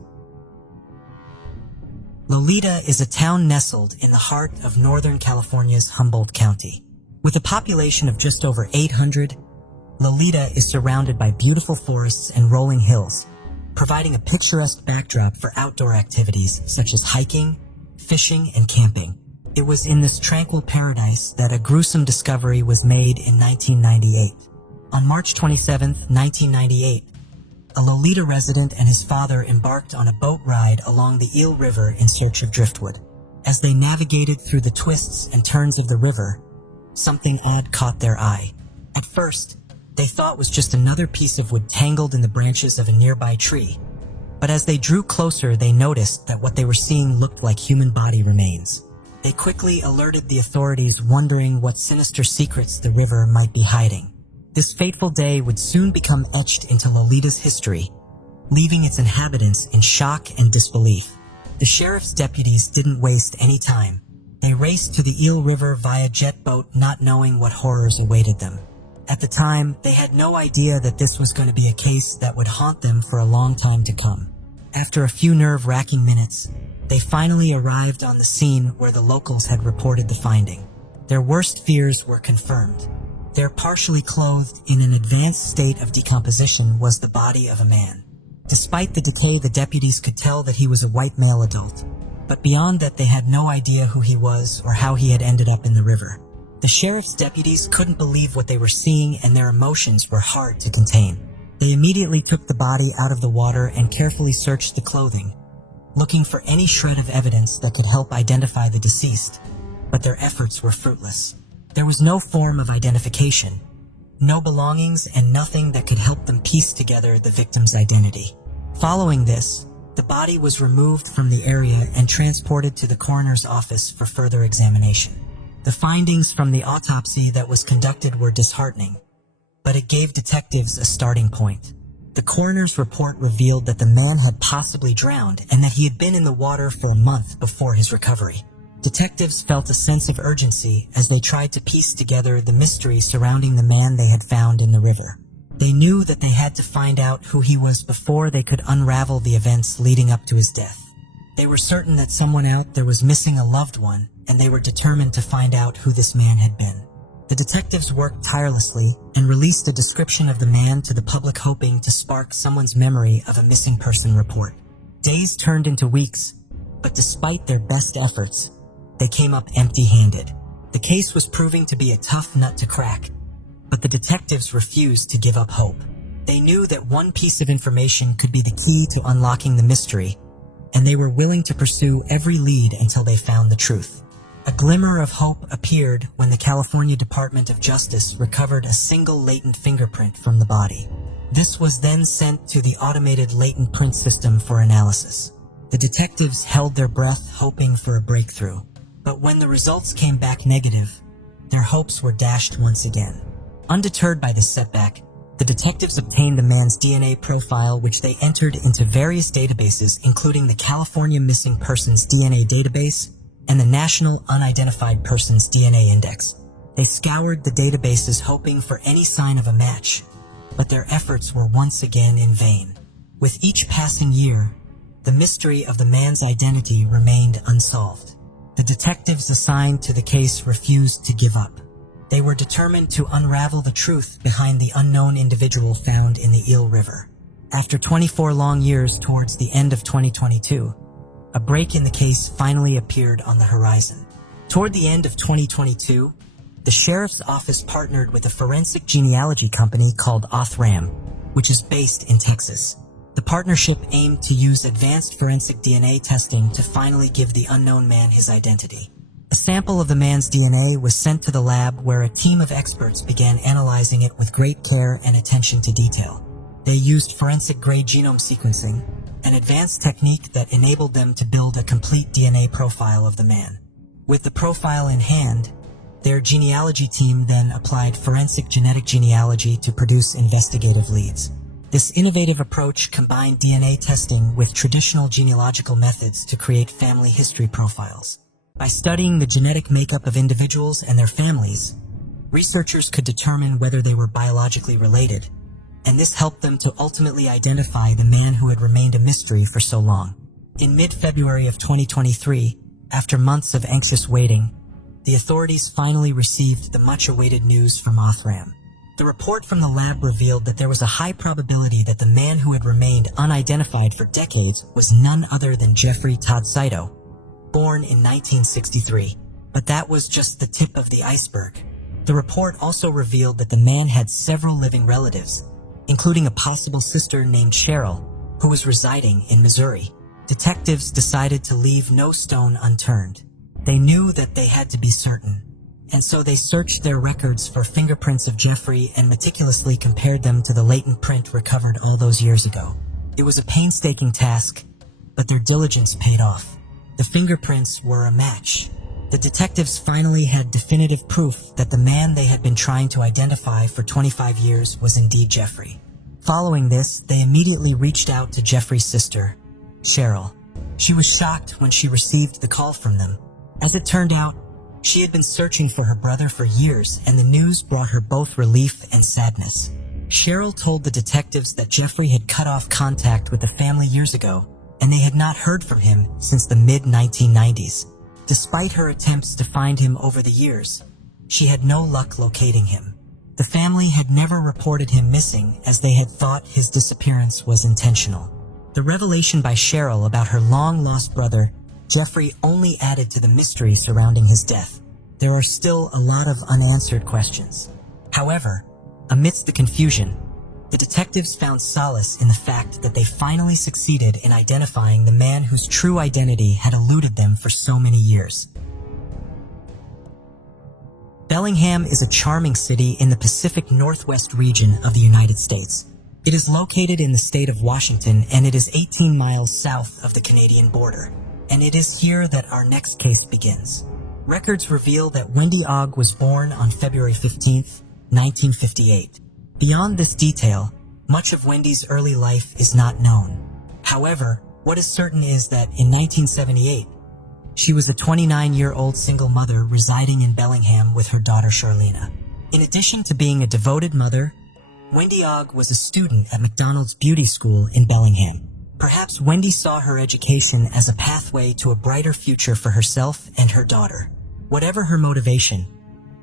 Lolita is a town nestled in the heart of Northern California's Humboldt County. With a population of just over 800, Lolita is surrounded by beautiful forests and rolling hills, providing a picturesque backdrop for outdoor activities such as hiking, fishing, and camping. It was in this tranquil paradise that a gruesome discovery was made in 1998. On March 27, 1998, a Lolita resident and his father embarked on a boat ride along the Eel River in search of driftwood. As they navigated through the twists and turns of the river, something odd caught their eye. At first, they thought was just another piece of wood tangled in the branches of a nearby tree. But as they drew closer, they noticed that what they were seeing looked like human body remains. They quickly alerted the authorities, wondering what sinister secrets the river might be hiding. This fateful day would soon become etched into Lolita's history, leaving its inhabitants in shock and disbelief. The sheriff's deputies didn't waste any time. They raced to the Eel River via jet boat, not knowing what horrors awaited them. At the time, they had no idea that this was going to be a case that would haunt them for a long time to come. After a few nerve-wracking minutes, they finally arrived on the scene where the locals had reported the finding. Their worst fears were confirmed. There, partially clothed in an advanced state of decomposition, was the body of a man. Despite the decay, the deputies could tell that he was a white male adult. But beyond that, they had no idea who he was or how he had ended up in the river. The sheriff's deputies couldn't believe what they were seeing, and their emotions were hard to contain. They immediately took the body out of the water and carefully searched the clothing, looking for any shred of evidence that could help identify the deceased. But their efforts were fruitless. There was no form of identification, no belongings, and nothing that could help them piece together the victim's identity. Following this, the body was removed from the area and transported to the coroner's office for further examination. The findings from the autopsy that was conducted were disheartening, but it gave detectives a starting point. The coroner's report revealed that the man had possibly drowned and that he had been in the water for a month before his recovery. Detectives felt a sense of urgency as they tried to piece together the mystery surrounding the man they had found in the river. They knew that they had to find out who he was before they could unravel the events leading up to his death. They were certain that someone out there was missing a loved one, and they were determined to find out who this man had been. The detectives worked tirelessly and released a description of the man to the public, hoping to spark someone's memory of a missing person report. Days turned into weeks, but despite their best efforts, they came up empty-handed. The case was proving to be a tough nut to crack, but the detectives refused to give up hope. They knew that one piece of information could be the key to unlocking the mystery, and they were willing to pursue every lead until they found the truth. A glimmer of hope appeared when the California Department of Justice recovered a single latent fingerprint from the body. This was then sent to the automated latent print system for analysis. The detectives held their breath, hoping for a breakthrough. But when the results came back negative, their hopes were dashed once again. Undeterred by this setback, the detectives obtained the man's DNA profile, which they entered into various databases, including the California Missing Persons DNA Database and the National Unidentified Persons DNA Index. They scoured the databases hoping for any sign of a match, but their efforts were once again in vain. With each passing year, the mystery of the man's identity remained unsolved. The detectives assigned to the case refused to give up. They were determined to unravel the truth behind the unknown individual found in the Eel River. After 24 long years towards the end of 2022, a break in the case finally appeared on the horizon. Toward the end of 2022, the sheriff's office partnered with a forensic genealogy company called Othram, which is based in Texas. The partnership aimed to use advanced forensic DNA testing to finally give the unknown man his identity. A sample of the man's DNA was sent to the lab where a team of experts began analyzing it with great care and attention to detail. They used forensic-grade genome sequencing, an advanced technique that enabled them to build a complete DNA profile of the man. With the profile in hand, their genealogy team then applied forensic genetic genealogy to produce investigative leads. This innovative approach combined DNA testing with traditional genealogical methods to create family history profiles. By studying the genetic makeup of individuals and their families, researchers could determine whether they were biologically related, and this helped them to ultimately identify the man who had remained a mystery for so long. In mid-February of 2023, after months of anxious waiting, the authorities finally received the much-awaited news from Othram. The report from the lab revealed that there was a high probability that the man who had remained unidentified for decades was none other than Jeffrey Todd Saito, born in 1963. But that was just the tip of the iceberg. The report also revealed that the man had several living relatives, including a possible sister named Cheryl, who was residing in Missouri. Detectives decided to leave no stone unturned. They knew that they had to be certain, and so they searched their records for fingerprints of Jeffrey and meticulously compared them to the latent print recovered all those years ago. It was a painstaking task, but their diligence paid off. The fingerprints were a match. The detectives finally had definitive proof that the man they had been trying to identify for 25 years was indeed Jeffrey. Following this, they immediately reached out to Jeffrey's sister, Cheryl. She was shocked when she received the call from them. As it turned out, she had been searching for her brother for years, and the news brought her both relief and sadness. Cheryl told the detectives that Jeffrey had cut off contact with the family years ago, and they had not heard from him since the mid-1990s. Despite her attempts to find him over the years, she had no luck locating him. The family had never reported him missing, as they had thought his disappearance was intentional. The revelation by Cheryl about her long-lost brother, Jeffrey, only added to the mystery surrounding his death. There are still a lot of unanswered questions. However, amidst the confusion, the detectives found solace in the fact that they finally succeeded in identifying the man whose true identity had eluded them for so many years. Bellingham is a charming city in the Pacific Northwest region of the United States. It is located in the state of Washington, and it is 18 miles south of the Canadian border. And it is here that our next case begins. Records reveal that Wendy Ogg was born on February 15, 1958. Beyond this detail, much of Wendy's early life is not known. However, what is certain is that in 1978, she was a 29-year-old single mother residing in Bellingham with her daughter Charlena. In addition to being a devoted mother, Wendy Ogg was a student at McDonald's Beauty School in Bellingham. Perhaps Wendy saw her education as a pathway to a brighter future for herself and her daughter. Whatever her motivation,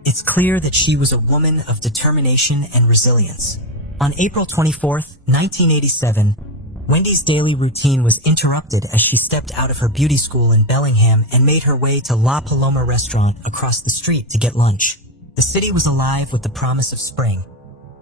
it's clear that she was a woman of determination and resilience. On April 24, 1987, Wendy's daily routine was interrupted as she stepped out of her beauty school in Bellingham and made her way to La Paloma restaurant across the street to get lunch. The city was alive with the promise of spring,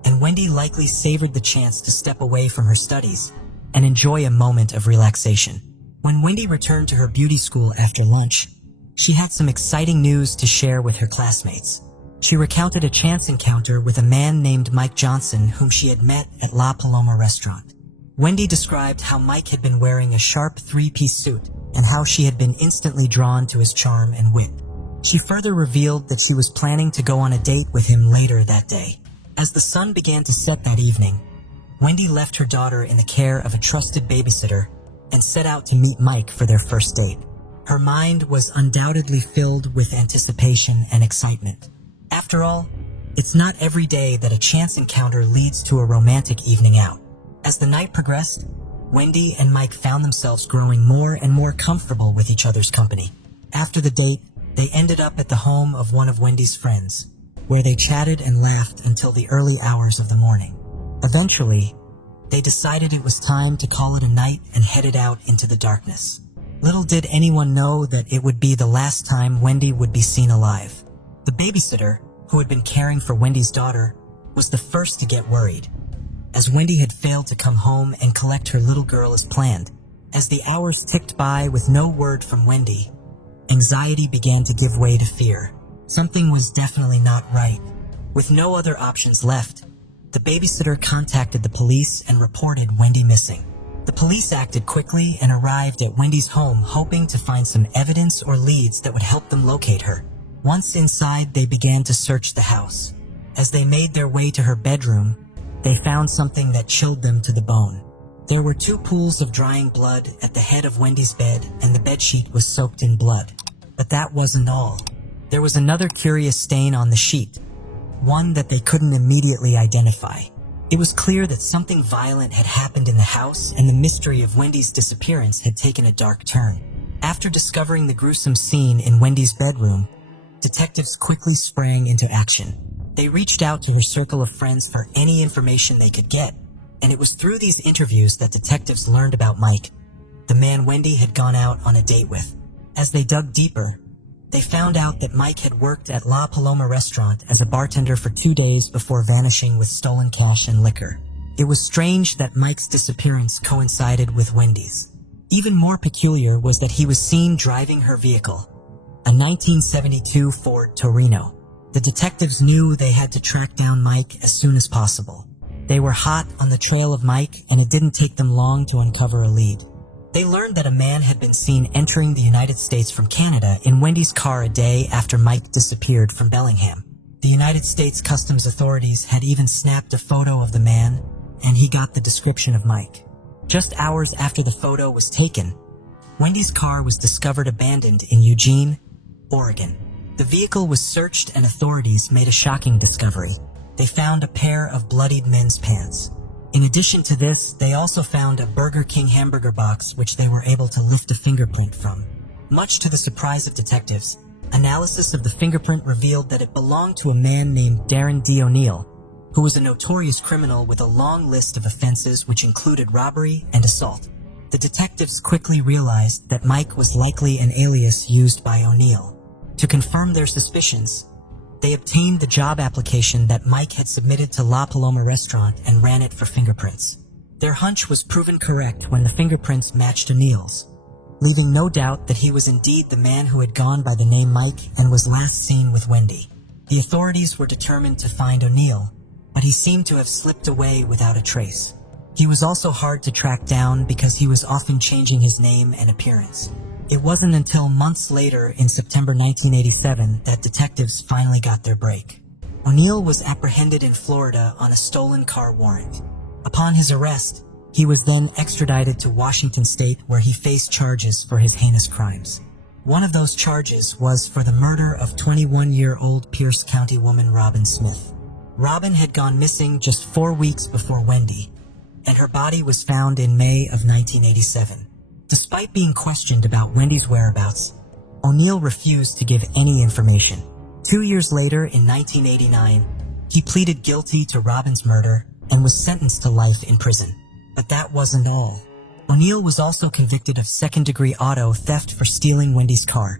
and Wendy likely savored the chance to step away from her studies and enjoy a moment of relaxation. When Wendy returned to her beauty school after lunch, she had some exciting news to share with her classmates. She recounted a chance encounter with a man named Mike Johnson whom she had met at La Paloma restaurant. Wendy described how Mike had been wearing a sharp three-piece suit and how she had been instantly drawn to his charm and wit. She further revealed that she was planning to go on a date with him later that day. As the sun began to set that evening, Wendy left her daughter in the care of a trusted babysitter and set out to meet Mike for their first date. Her mind was undoubtedly filled with anticipation and excitement. After all, it's not every day that a chance encounter leads to a romantic evening out. As the night progressed, Wendy and Mike found themselves growing more and more comfortable with each other's company. After the date, they ended up at the home of one of Wendy's friends, where they chatted and laughed until the early hours of the morning. Eventually, they decided it was time to call it a night and headed out into the darkness. Little did anyone know that it would be the last time Wendy would be seen alive. The babysitter, who had been caring for Wendy's daughter, was the first to get worried, as Wendy had failed to come home and collect her little girl as planned. As the hours ticked by with no word from Wendy, anxiety began to give way to fear. Something was definitely not right. With no other options left, the babysitter contacted the police and reported Wendy missing. The police acted quickly and arrived at Wendy's home, hoping to find some evidence or leads that would help them locate her. Once inside, they began to search the house. As they made their way to her bedroom, they found something that chilled them to the bone. There were 2 pools of drying blood at the head of Wendy's bed, and the bedsheet was soaked in blood. But that wasn't all. There was another curious stain on the sheet, one that they couldn't immediately identify. It was clear that something violent had happened in the house, and the mystery of Wendy's disappearance had taken a dark turn. After discovering the gruesome scene in Wendy's bedroom, detectives quickly sprang into action. They reached out to her circle of friends for any information they could get, and it was through these interviews that detectives learned about Mike, the man Wendy had gone out on a date with. As they dug deeper, they found out that Mike had worked at La Paloma restaurant as a bartender for 2 days before vanishing with stolen cash and liquor. It was strange that Mike's disappearance coincided with Wendy's. Even more peculiar was that he was seen driving her vehicle, a 1972 Ford Torino. The detectives knew they had to track down Mike as soon as possible. They were hot on the trail of Mike, and it didn't take them long to uncover a lead. They learned that a man had been seen entering the United States from Canada in Wendy's car a day after Mike disappeared from Bellingham. The United States Customs authorities had even snapped a photo of the man, and he got the description of Mike. Just hours after the photo was taken, Wendy's car was discovered abandoned in Eugene, Oregon. The vehicle was searched, and authorities made a shocking discovery. They found a pair of bloodied men's pants. In addition to this, they also found a Burger King hamburger box which they were able to lift a fingerprint from. Much to the surprise of detectives, analysis of the fingerprint revealed that it belonged to a man named Darren D. O'Neill, who was a notorious criminal with a long list of offenses which included robbery and assault. The detectives quickly realized that Mike was likely an alias used by O'Neill. To confirm their suspicions, they obtained the job application that Mike had submitted to La Paloma restaurant and ran it for fingerprints. Their hunch was proven correct when the fingerprints matched O'Neill's, leaving no doubt that he was indeed the man who had gone by the name Mike and was last seen with Wendy. The authorities were determined to find O'Neill, but he seemed to have slipped away without a trace. He was also hard to track down because he was often changing his name and appearance. It wasn't until months later, in September 1987, that detectives finally got their break. O'Neill was apprehended in Florida on a stolen car warrant. Upon his arrest, he was then extradited to Washington State, where he faced charges for his heinous crimes. One of those charges was for the murder of 21-year-old Pierce County woman Robin Smith. Robin had gone missing just 4 weeks before Wendy, and her body was found in May of 1987. Despite being questioned about Wendy's whereabouts, O'Neill refused to give any information. 2 years later, in 1989, he pleaded guilty to Robin's murder and was sentenced to life in prison. But that wasn't all. O'Neill was also convicted of second-degree auto theft for stealing Wendy's car,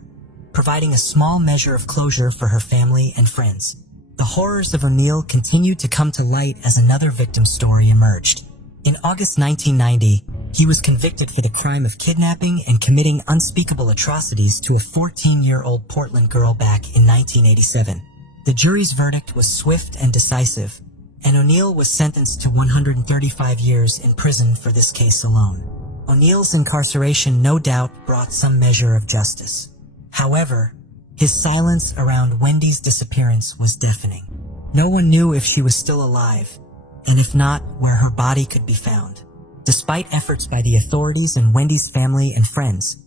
providing a small measure of closure for her family and friends. The horrors of O'Neill continued to come to light as another victim story emerged. In August 1990, he was convicted for the crime of kidnapping and committing unspeakable atrocities to a 14-year-old Portland girl back in 1987. The jury's verdict was swift and decisive, and O'Neill was sentenced to 135 years in prison for this case alone. O'Neill's incarceration no doubt brought some measure of justice. However, his silence around Wendy's disappearance was deafening. No one knew if she was still alive, and if not, where her body could be found. Despite efforts by the authorities and Wendy's family and friends,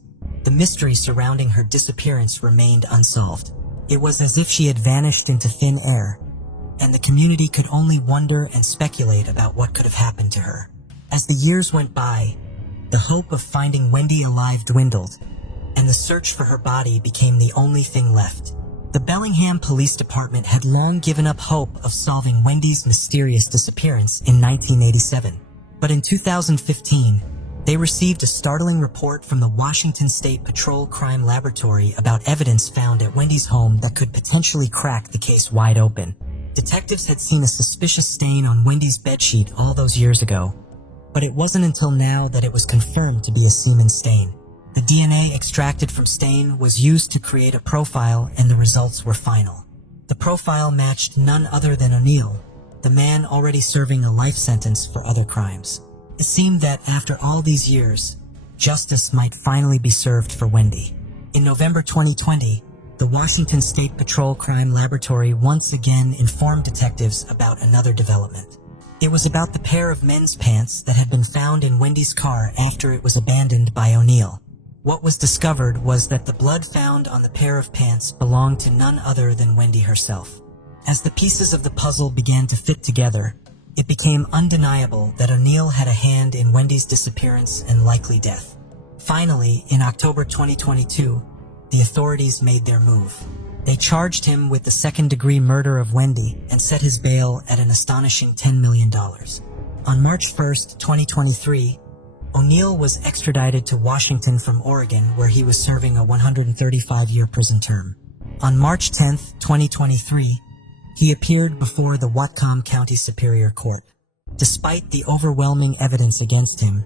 the mystery surrounding her disappearance remained unsolved. It was as if she had vanished into thin air, and the community could only wonder and speculate about what could have happened to her. As the years went by, the hope of finding Wendy alive dwindled, and the search for her body became the only thing left. The Bellingham Police Department had long given up hope of solving Wendy's mysterious disappearance in 1987. But in 2015, they received a startling report from the Washington State Patrol Crime Laboratory about evidence found at Wendy's home that could potentially crack the case wide open. Detectives had seen a suspicious stain on Wendy's bedsheet all those years ago, but it wasn't until now that it was confirmed to be a semen stain. The DNA extracted from stain was used to create a profile, and the results were final. The profile matched none other than O'Neill, the man already serving a life sentence for other crimes. It seemed that after all these years, justice might finally be served for Wendy. In November 2020, the Washington State Patrol Crime Laboratory once again informed detectives about another development. It was about the pair of men's pants that had been found in Wendy's car after it was abandoned by O'Neill. What was discovered was that the blood found on the pair of pants belonged to none other than Wendy herself. As the pieces of the puzzle began to fit together, it became undeniable that O'Neill had a hand in Wendy's disappearance and likely death. Finally, in October 2022, the authorities made their move. They charged him with the second-degree murder of Wendy and set his bail at an astonishing $10 million. On March 1, 2023, O'Neill was extradited to Washington from Oregon, where he was serving a 135-year prison term. On March 10, 2023, he appeared before the Whatcom County Superior Court. Despite the overwhelming evidence against him,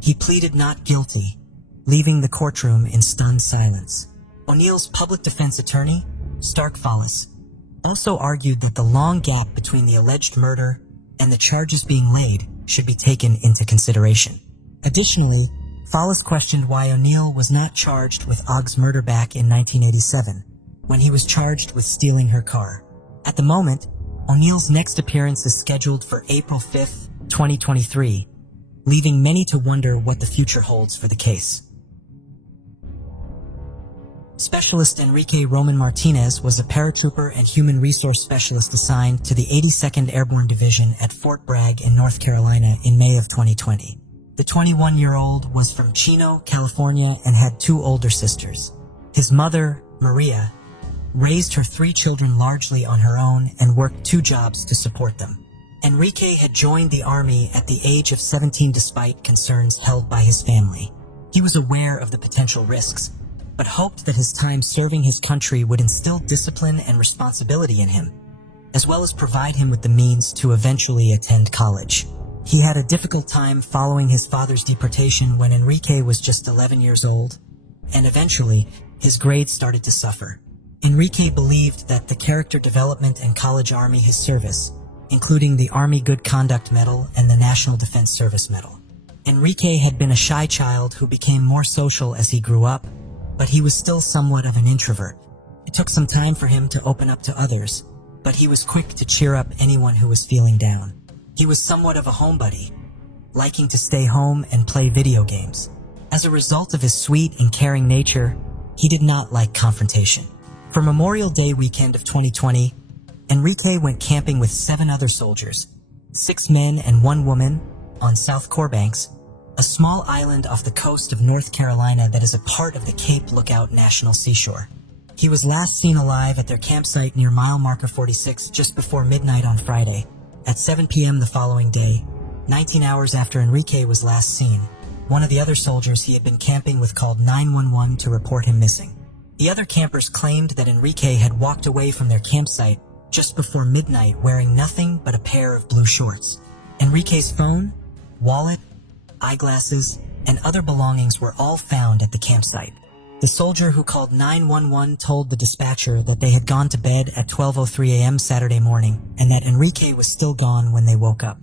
he pleaded not guilty, leaving the courtroom in stunned silence. O'Neill's public defense attorney, Stark Follis, also argued that the long gap between the alleged murder and the charges being laid should be taken into consideration. Additionally, Follis questioned why O'Neill was not charged with Ogg's murder back in 1987, when he was charged with stealing her car. At the moment, O'Neill's next appearance is scheduled for April 5, 2023, leaving many to wonder what the future holds for the case. Specialist Enrique Roman Martinez was a paratrooper and human resource specialist assigned to the 82nd Airborne Division at Fort Bragg in North Carolina in May of 2020. The 21-year-old was from Chino, California, and had two older sisters. His mother, Maria, raised her three children largely on her own and worked two jobs to support them. Enrique had joined the Army at the age of 17 despite concerns held by his family. He was aware of the potential risks, but hoped that his time serving his country would instill discipline and responsibility in him, as well as provide him with the means to eventually attend college. He had a difficult time following his father's deportation when Enrique was just 11 years old, and eventually, his grades started to suffer. Enrique believed that the character development and college army his service, including the Army Good Conduct Medal and the National Defense Service Medal. Enrique had been a shy child who became more social as he grew up, but he was still somewhat of an introvert. It took some time for him to open up to others, but he was quick to cheer up anyone who was feeling down. He was somewhat of a homebody, liking to stay home and play video games. As a result of his sweet and caring nature, he did not like confrontation. For Memorial Day weekend of 2020, Enrique went camping with 7 other soldiers, 6 men and 1 woman, on South Corbanks, a small island off the coast of North Carolina that is a part of the Cape Lookout National Seashore. He was last seen alive at their campsite near mile marker 46 just before midnight on Friday. At 7 p.m. the following day, 19 hours after Enrique was last seen, one of the other soldiers he had been camping with called 911 to report him missing. The other campers claimed that Enrique had walked away from their campsite just before midnight wearing nothing but a pair of blue shorts. Enrique's phone, wallet, eyeglasses, and other belongings were all found at the campsite. The soldier who called 911 told the dispatcher that they had gone to bed at 12:03 a.m. Saturday morning and that Enrique was still gone when they woke up.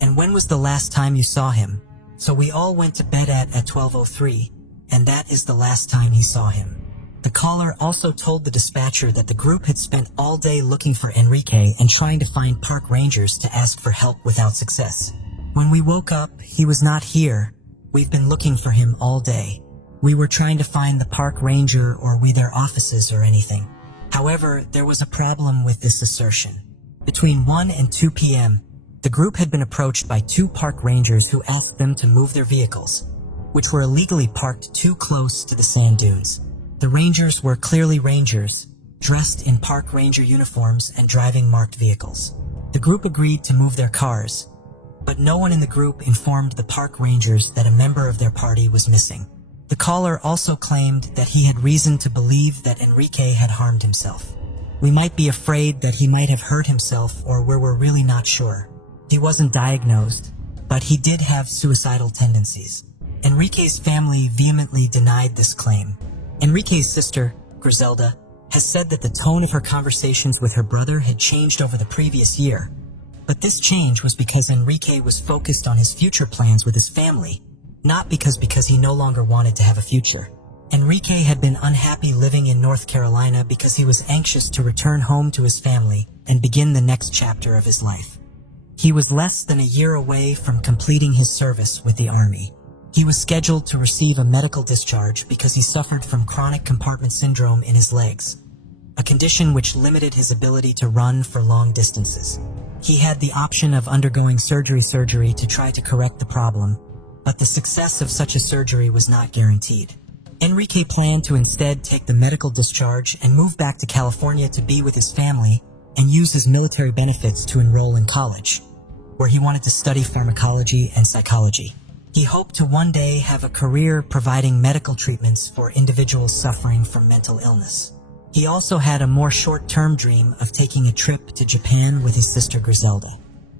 And when was the last time you saw him? So we all went to bed at 12:03, and that is the last time he saw him. The caller also told the dispatcher that the group had spent all day looking for Enrique and trying to find park rangers to ask for help without success. When we woke up, he was not here. We've been looking for him all day. We were trying to find the park ranger or their offices or anything. However, there was a problem with this assertion. Between 1 and 2 p.m., the group had been approached by 2 park rangers who asked them to move their vehicles. which were illegally parked too close to the sand dunes. The rangers were clearly rangers, dressed in park ranger uniforms and driving marked vehicles. The group agreed to move their cars, but no one in the group informed the park rangers that a member of their party was missing. The caller also claimed that he had reason to believe that Enrique had harmed himself. We might be afraid that he might have hurt himself, or we're really not sure. He wasn't diagnosed, but he did have suicidal tendencies. Enrique's family vehemently denied this claim. Enrique's sister, Griselda, has said that the tone of her conversations with her brother had changed over the previous year. But this change was because Enrique was focused on his future plans with his family, not because he no longer wanted to have a future. Enrique had been unhappy living in North Carolina because he was anxious to return home to his family and begin the next chapter of his life. He was less than a year away from completing his service with the Army. He was scheduled to receive a medical discharge because he suffered from chronic compartment syndrome in his legs, a condition which limited his ability to run for long distances. He had the option of undergoing surgery to try to correct the problem, but the success of such a surgery was not guaranteed. Enrique planned to instead take the medical discharge and move back to California to be with his family and use his military benefits to enroll in college, where he wanted to study pharmacology and psychology. He hoped to one day have a career providing medical treatments for individuals suffering from mental illness. He also had a more short-term dream of taking a trip to Japan with his sister Griselda.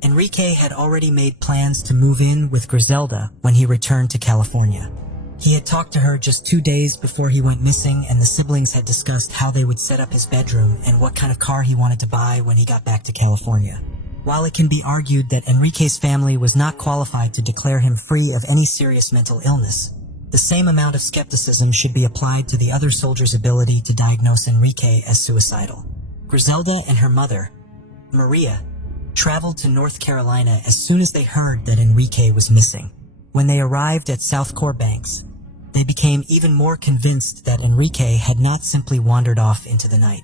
Enrique had already made plans to move in with Griselda when he returned to California. He had talked to her just 2 days before he went missing, and the siblings had discussed how they would set up his bedroom and what kind of car he wanted to buy when he got back to California. While it can be argued that Enrique's family was not qualified to declare him free of any serious mental illness, the same amount of skepticism should be applied to the other soldiers' ability to diagnose Enrique as suicidal. Griselda and her mother, Maria, traveled to North Carolina as soon as they heard that Enrique was missing. When they arrived at South Core Banks, they became even more convinced that Enrique had not simply wandered off into the night.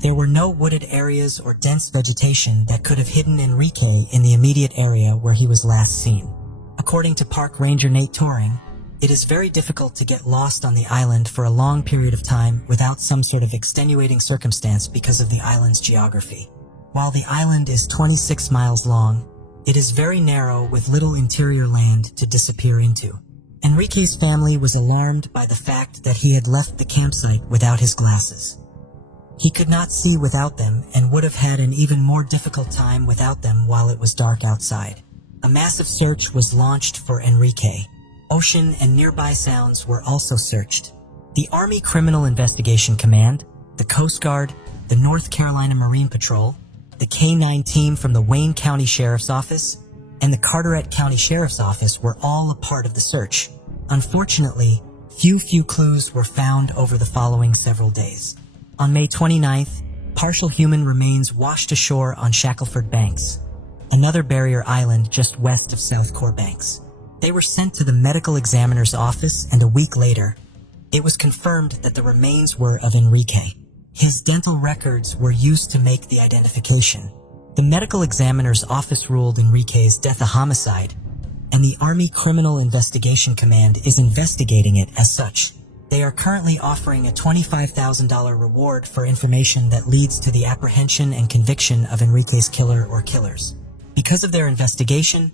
There were no wooded areas or dense vegetation that could have hidden Enrique in the immediate area where he was last seen. According to Park Ranger Nate Turing, it is very difficult to get lost on the island for a long period of time without some sort of extenuating circumstance because of the island's geography. While the island is 26 miles long, it is very narrow with little interior land to disappear into. Enrique's family was alarmed by the fact that he had left the campsite without his glasses. He could not see without them and would have had an even more difficult time without them while it was dark outside. A massive search was launched for Enrique. Ocean and nearby sounds were also searched. The Army Criminal Investigation Command, the Coast Guard, the North Carolina Marine Patrol, the K-9 team from the Wayne County Sheriff's Office, and the Carteret County Sheriff's Office were all a part of the search. Unfortunately, few clues were found over the following several days. On May 29th, partial human remains washed ashore on Shackleford Banks, another barrier island just west of South Core Banks. They were sent to the medical examiner's office, and a week later, it was confirmed that the remains were of Enrique. His dental records were used to make the identification. The medical examiner's office ruled Enrique's death a homicide, and the Army Criminal Investigation Command is investigating it as such. They are currently offering a $25,000 reward for information that leads to the apprehension and conviction of Enrique's killer or killers. Because of their investigation,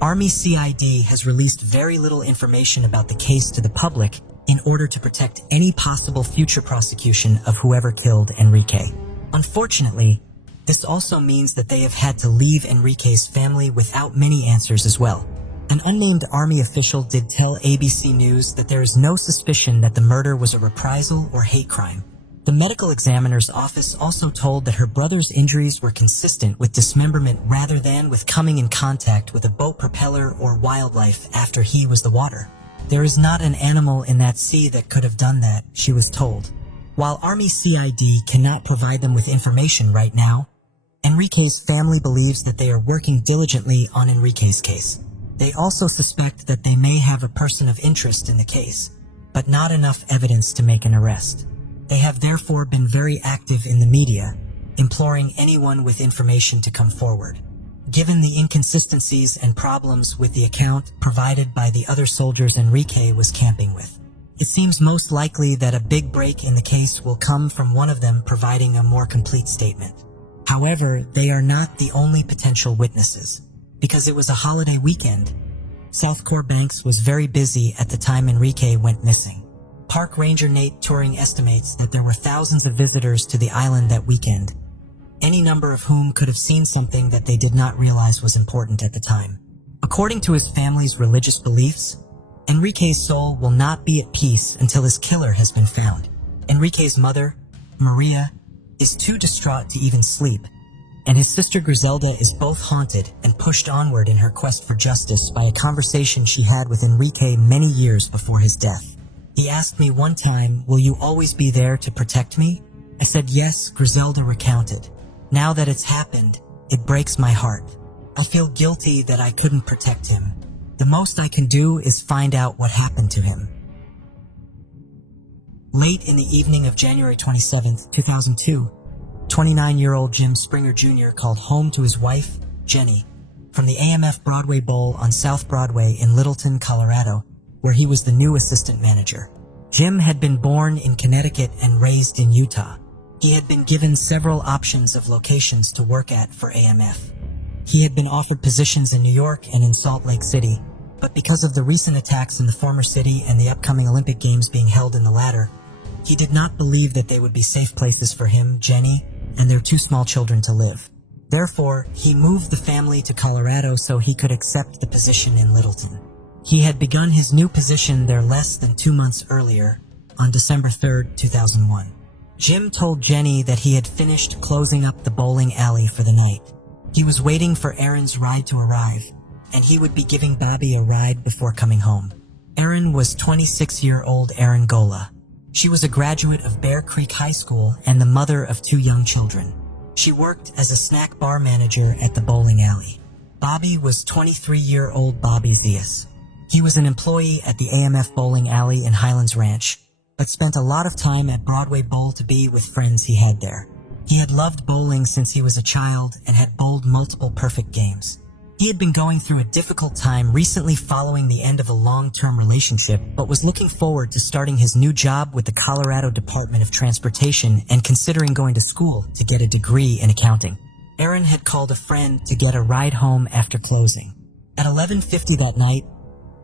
Army CID has released very little information about the case to the public in order to protect any possible future prosecution of whoever killed Enrique. Unfortunately, this also means that they have had to leave Enrique's family without many answers as well. An unnamed Army official did tell ABC News that there is no suspicion that the murder was a reprisal or hate crime. The medical examiner's office also told that her brother's injuries were consistent with dismemberment rather than with coming in contact with a boat propeller or wildlife after he was the water. There is not an animal in that sea that could have done that, she was told. While Army CID cannot provide them with information right now, Enrique's family believes that they are working diligently on Enrique's case. They also suspect that they may have a person of interest in the case, but not enough evidence to make an arrest. They have therefore been very active in the media, imploring anyone with information to come forward. Given the inconsistencies and problems with the account provided by the other soldiers Enrique was camping with, it seems most likely that a big break in the case will come from one of them providing a more complete statement. However, they are not the only potential witnesses, because it was a holiday weekend. South Core Banks was very busy at the time Enrique went missing. Park Ranger Nate Turing estimates that there were thousands of visitors to the island that weekend, any number of whom could have seen something that they did not realize was important at the time. According to his family's religious beliefs, Enrique's soul will not be at peace until his killer has been found. Enrique's mother, Maria, is too distraught to even sleep, and his sister Griselda is both haunted and pushed onward in her quest for justice by a conversation she had with Enrique many years before his death. He asked me one time, "Will you always be there to protect me?" I said yes, Griselda recounted. Now that it's happened, it breaks my heart. I feel guilty that I couldn't protect him. The most I can do is find out what happened to him. Late in the evening of January 27, 2002, 29-year-old Jim Springer Jr. called home to his wife, Jenny, from the AMF Broadway Bowl on South Broadway in Littleton, Colorado, where he was the new assistant manager. Jim had been born in Connecticut and raised in Utah. He had been given several options of locations to work at for AMF. He had been offered positions in New York and in Salt Lake City, but because of the recent attacks in the former city and the upcoming Olympic Games being held in the latter, he did not believe that they would be safe places for him, Jenny, and their two small children to live. Therefore, he moved the family to Colorado so he could accept the position in Littleton. He had begun his new position there less than 2 months earlier, on December 3, 2001. Jim told Jenny that he had finished closing up the bowling alley for the night. He was waiting for Aaron's ride to arrive, and he would be giving Bobby a ride before coming home. Aaron was 26-year-old Aaron Gola. She was a graduate of Bear Creek High School and the mother of 2 young children. She worked as a snack bar manager at the bowling alley. Bobby was 23-year-old Bobby Zias. He was an employee at the AMF bowling alley in Highlands Ranch, but spent a lot of time at Broadway Bowl to be with friends he had there. He had loved bowling since he was a child and had bowled multiple perfect games. He had been going through a difficult time recently following the end of a long-term relationship, but was looking forward to starting his new job with the Colorado Department of Transportation and considering going to school to get a degree in accounting. Aaron had called a friend to get a ride home after closing. At 11:50 that night,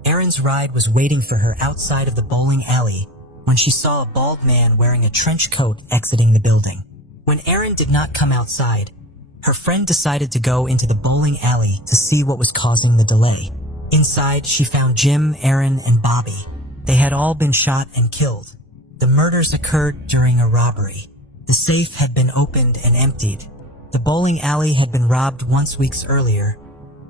Aaron's ride was waiting for her outside of the bowling alley when she saw a bald man wearing a trench coat exiting the building. When Aaron did not come outside, her friend decided to go into the bowling alley to see what was causing the delay. Inside, she found Jim, Aaron, and Bobby. They had all been shot and killed. The murders occurred during a robbery. The safe had been opened and emptied. The bowling alley had been robbed once weeks earlier,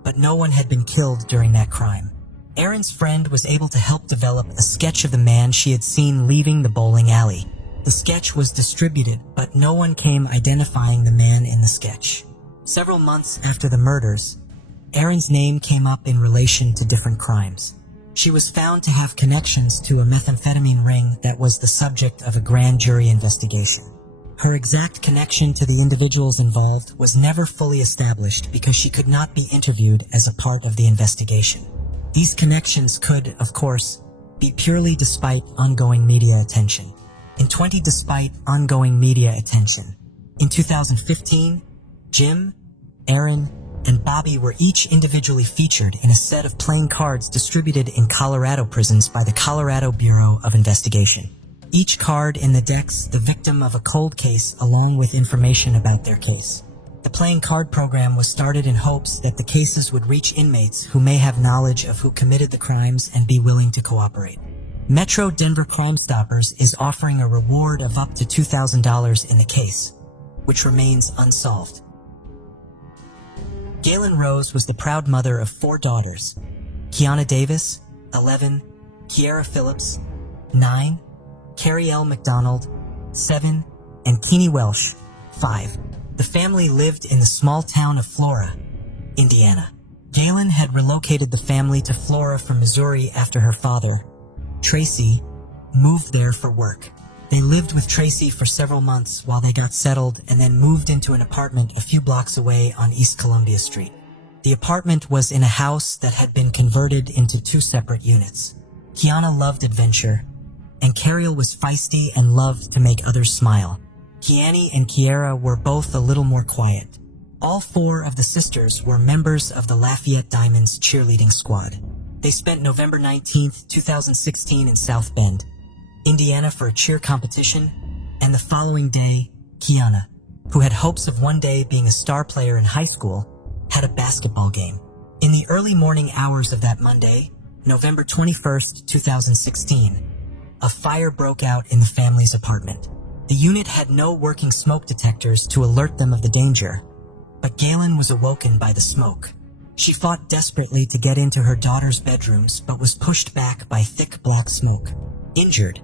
but no one had been killed during that crime. Aaron's friend was able to help develop a sketch of the man she had seen leaving the bowling alley. The sketch was distributed, but no one came identifying the man in the sketch. Several months after the murders, Aaron's name came up in relation to different crimes. She was found to have connections to a methamphetamine ring that was the subject of a grand jury investigation. Her exact connection to the individuals involved was never fully established because she could not be interviewed as a part of the investigation. These connections could, of course, be purely despite ongoing media attention. Despite ongoing media attention. In 2015, Jim, Aaron, and Bobby were each individually featured in a set of playing cards distributed in Colorado prisons by the Colorado Bureau of Investigation. Each card in the deck's the victim of a cold case along with information about their case. The playing card program was started in hopes that the cases would reach inmates who may have knowledge of who committed the crimes and be willing to cooperate. Metro Denver Crime Stoppers is offering a reward of up to $2,000 in the case, which remains unsolved. Galen Rose was the proud mother of 4 daughters: Kiana Davis, 11, Kiara Phillips, 9, Carrie L. McDonald, 7, and Keene Welsh, 5. The family lived in the small town of Flora, Indiana. Galen had relocated the family to Flora from Missouri after her father, Tracy, moved there for work. They lived with Tracy for several months while they got settled and then moved into an apartment a few blocks away on East Columbia Street. The apartment was in a house that had been converted into 2 separate units. Kiana loved adventure, and Cariel was feisty and loved to make others smile. Kiani and Kiera were both a little more quiet. All 4 of the sisters were members of the Lafayette Diamonds cheerleading squad. They spent November 19, 2016 in South Bend, Indiana for a cheer competition, and the following day, Kiana, who had hopes of one day being a star player in high school, had a basketball game. In the early morning hours of that Monday, November 21st, 2016, a fire broke out in the family's apartment. The unit had no working smoke detectors to alert them of the danger, but Galen was awoken by the smoke. She fought desperately to get into her daughter's bedrooms, but was pushed back by thick black smoke. Injured,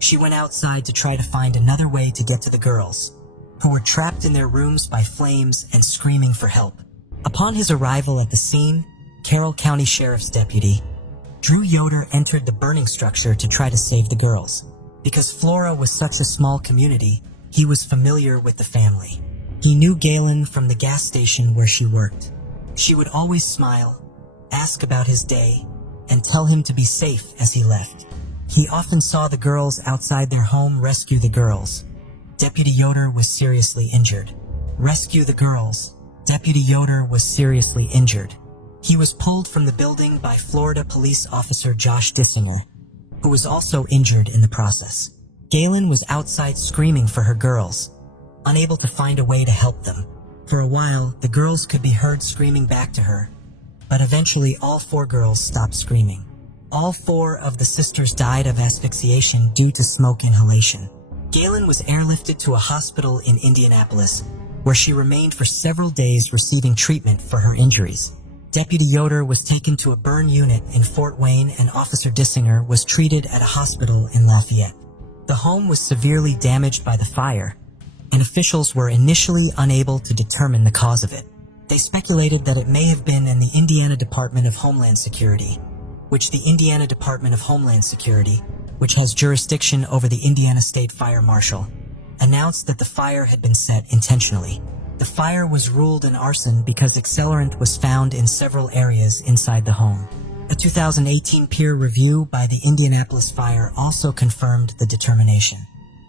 she went outside to try to find another way to get to the girls, who were trapped in their rooms by flames and screaming for help. Upon his arrival at the scene, Carroll County Sheriff's Deputy Drew Yoder entered the burning structure to try to save the girls. Because Flora was such a small community, he was familiar with the family. He knew Galen from the gas station where she worked. She would always smile, ask about his day, and tell him to be safe as he left. He often saw the girls outside their home rescue the girls. Deputy Yoder was seriously injured. Rescue the girls. Deputy Yoder was seriously injured. He was pulled from the building by Florida police officer Josh Dissinger, who was also injured in the process. Galen was outside screaming for her girls, unable to find a way to help them. For a while, the girls could be heard screaming back to her, but eventually all 4 girls stopped screaming. All 4 of the sisters died of asphyxiation due to smoke inhalation. Galen was airlifted to a hospital in Indianapolis, where she remained for several days receiving treatment for her injuries. Deputy Yoder was taken to a burn unit in Fort Wayne, and Officer Dissinger was treated at a hospital in Lafayette. The home was severely damaged by the fire, and officials were initially unable to determine the cause of it. They speculated that it may have been in the Indiana Department of Homeland Security, which has jurisdiction over the Indiana State Fire Marshal, announced that the fire had been set intentionally. The fire was ruled an arson because accelerant was found in several areas inside the home. A 2018 peer review by the Indianapolis Fire also confirmed the determination.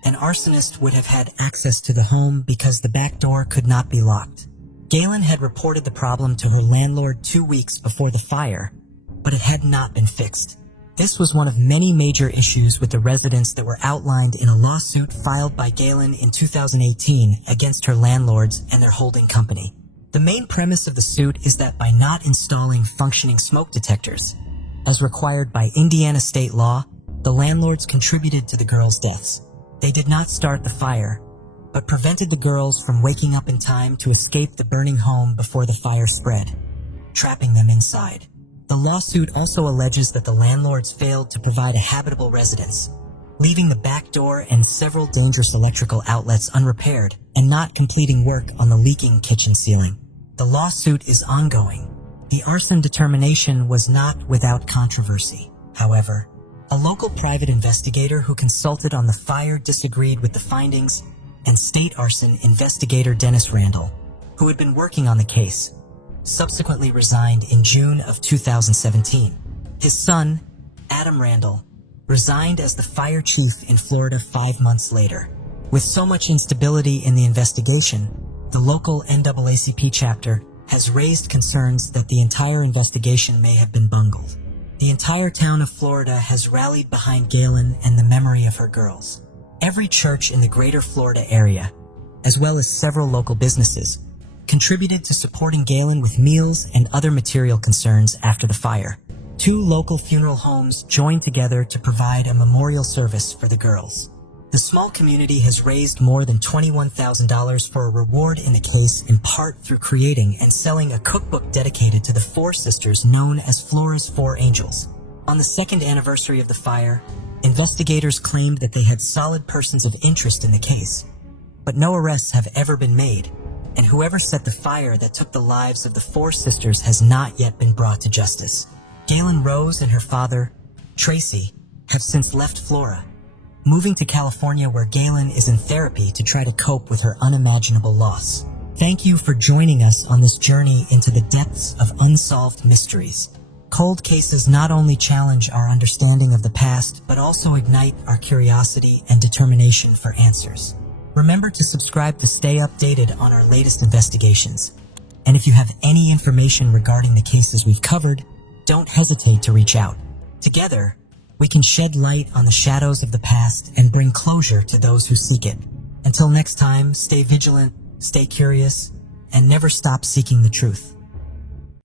An arsonist would have had access to the home because the back door could not be locked. Galen had reported the problem to her landlord 2 weeks before the fire, but it had not been fixed. This was one of many major issues with the residents that were outlined in a lawsuit filed by Galen in 2018 against her landlords and their holding company. The main premise of the suit is that by not installing functioning smoke detectors, as required by Indiana state law, the landlords contributed to the girls' deaths. They did not start the fire, but prevented the girls from waking up in time to escape the burning home before the fire spread, trapping them inside. The lawsuit also alleges that the landlords failed to provide a habitable residence, leaving the back door and several dangerous electrical outlets unrepaired and not completing work on the leaking kitchen ceiling. The lawsuit is ongoing. The arson determination was not without controversy. However, a local private investigator who consulted on the fire disagreed with the findings, and state arson investigator Dennis Randall, who had been working on the case, subsequently resigned in June of 2017. His son, Adam Randall, resigned as the fire chief in Florida 5 months later. With so much instability in the investigation, the local NAACP chapter has raised concerns that the entire investigation may have been bungled. The entire town of Florida has rallied behind Galen and the memory of her girls. Every church in the greater Florida area, as well as several local businesses, contributed to supporting Galen with meals and other material concerns after the fire. 2 local funeral homes joined together to provide a memorial service for the girls. The small community has raised more than $21,000 for a reward in the case, in part through creating and selling a cookbook dedicated to the 4 sisters known as Flora's 4 Angels. On the 2nd anniversary of the fire, investigators claimed that they had solid persons of interest in the case, but no arrests have ever been made, and whoever set the fire that took the lives of the 4 sisters has not yet been brought to justice. Galen Rose and her father, Tracy, have since left Flora, moving to California, where Galen is in therapy to try to cope with her unimaginable loss. Thank you for joining us on this journey into the depths of unsolved mysteries. Cold cases not only challenge our understanding of the past, but also ignite our curiosity and determination for answers. Remember to subscribe to stay updated on our latest investigations. And if you have any information regarding the cases we've covered, don't hesitate to reach out. Together, we can shed light on the shadows of the past and bring closure to those who seek it. Until next time, stay vigilant, stay curious, and never stop seeking the truth.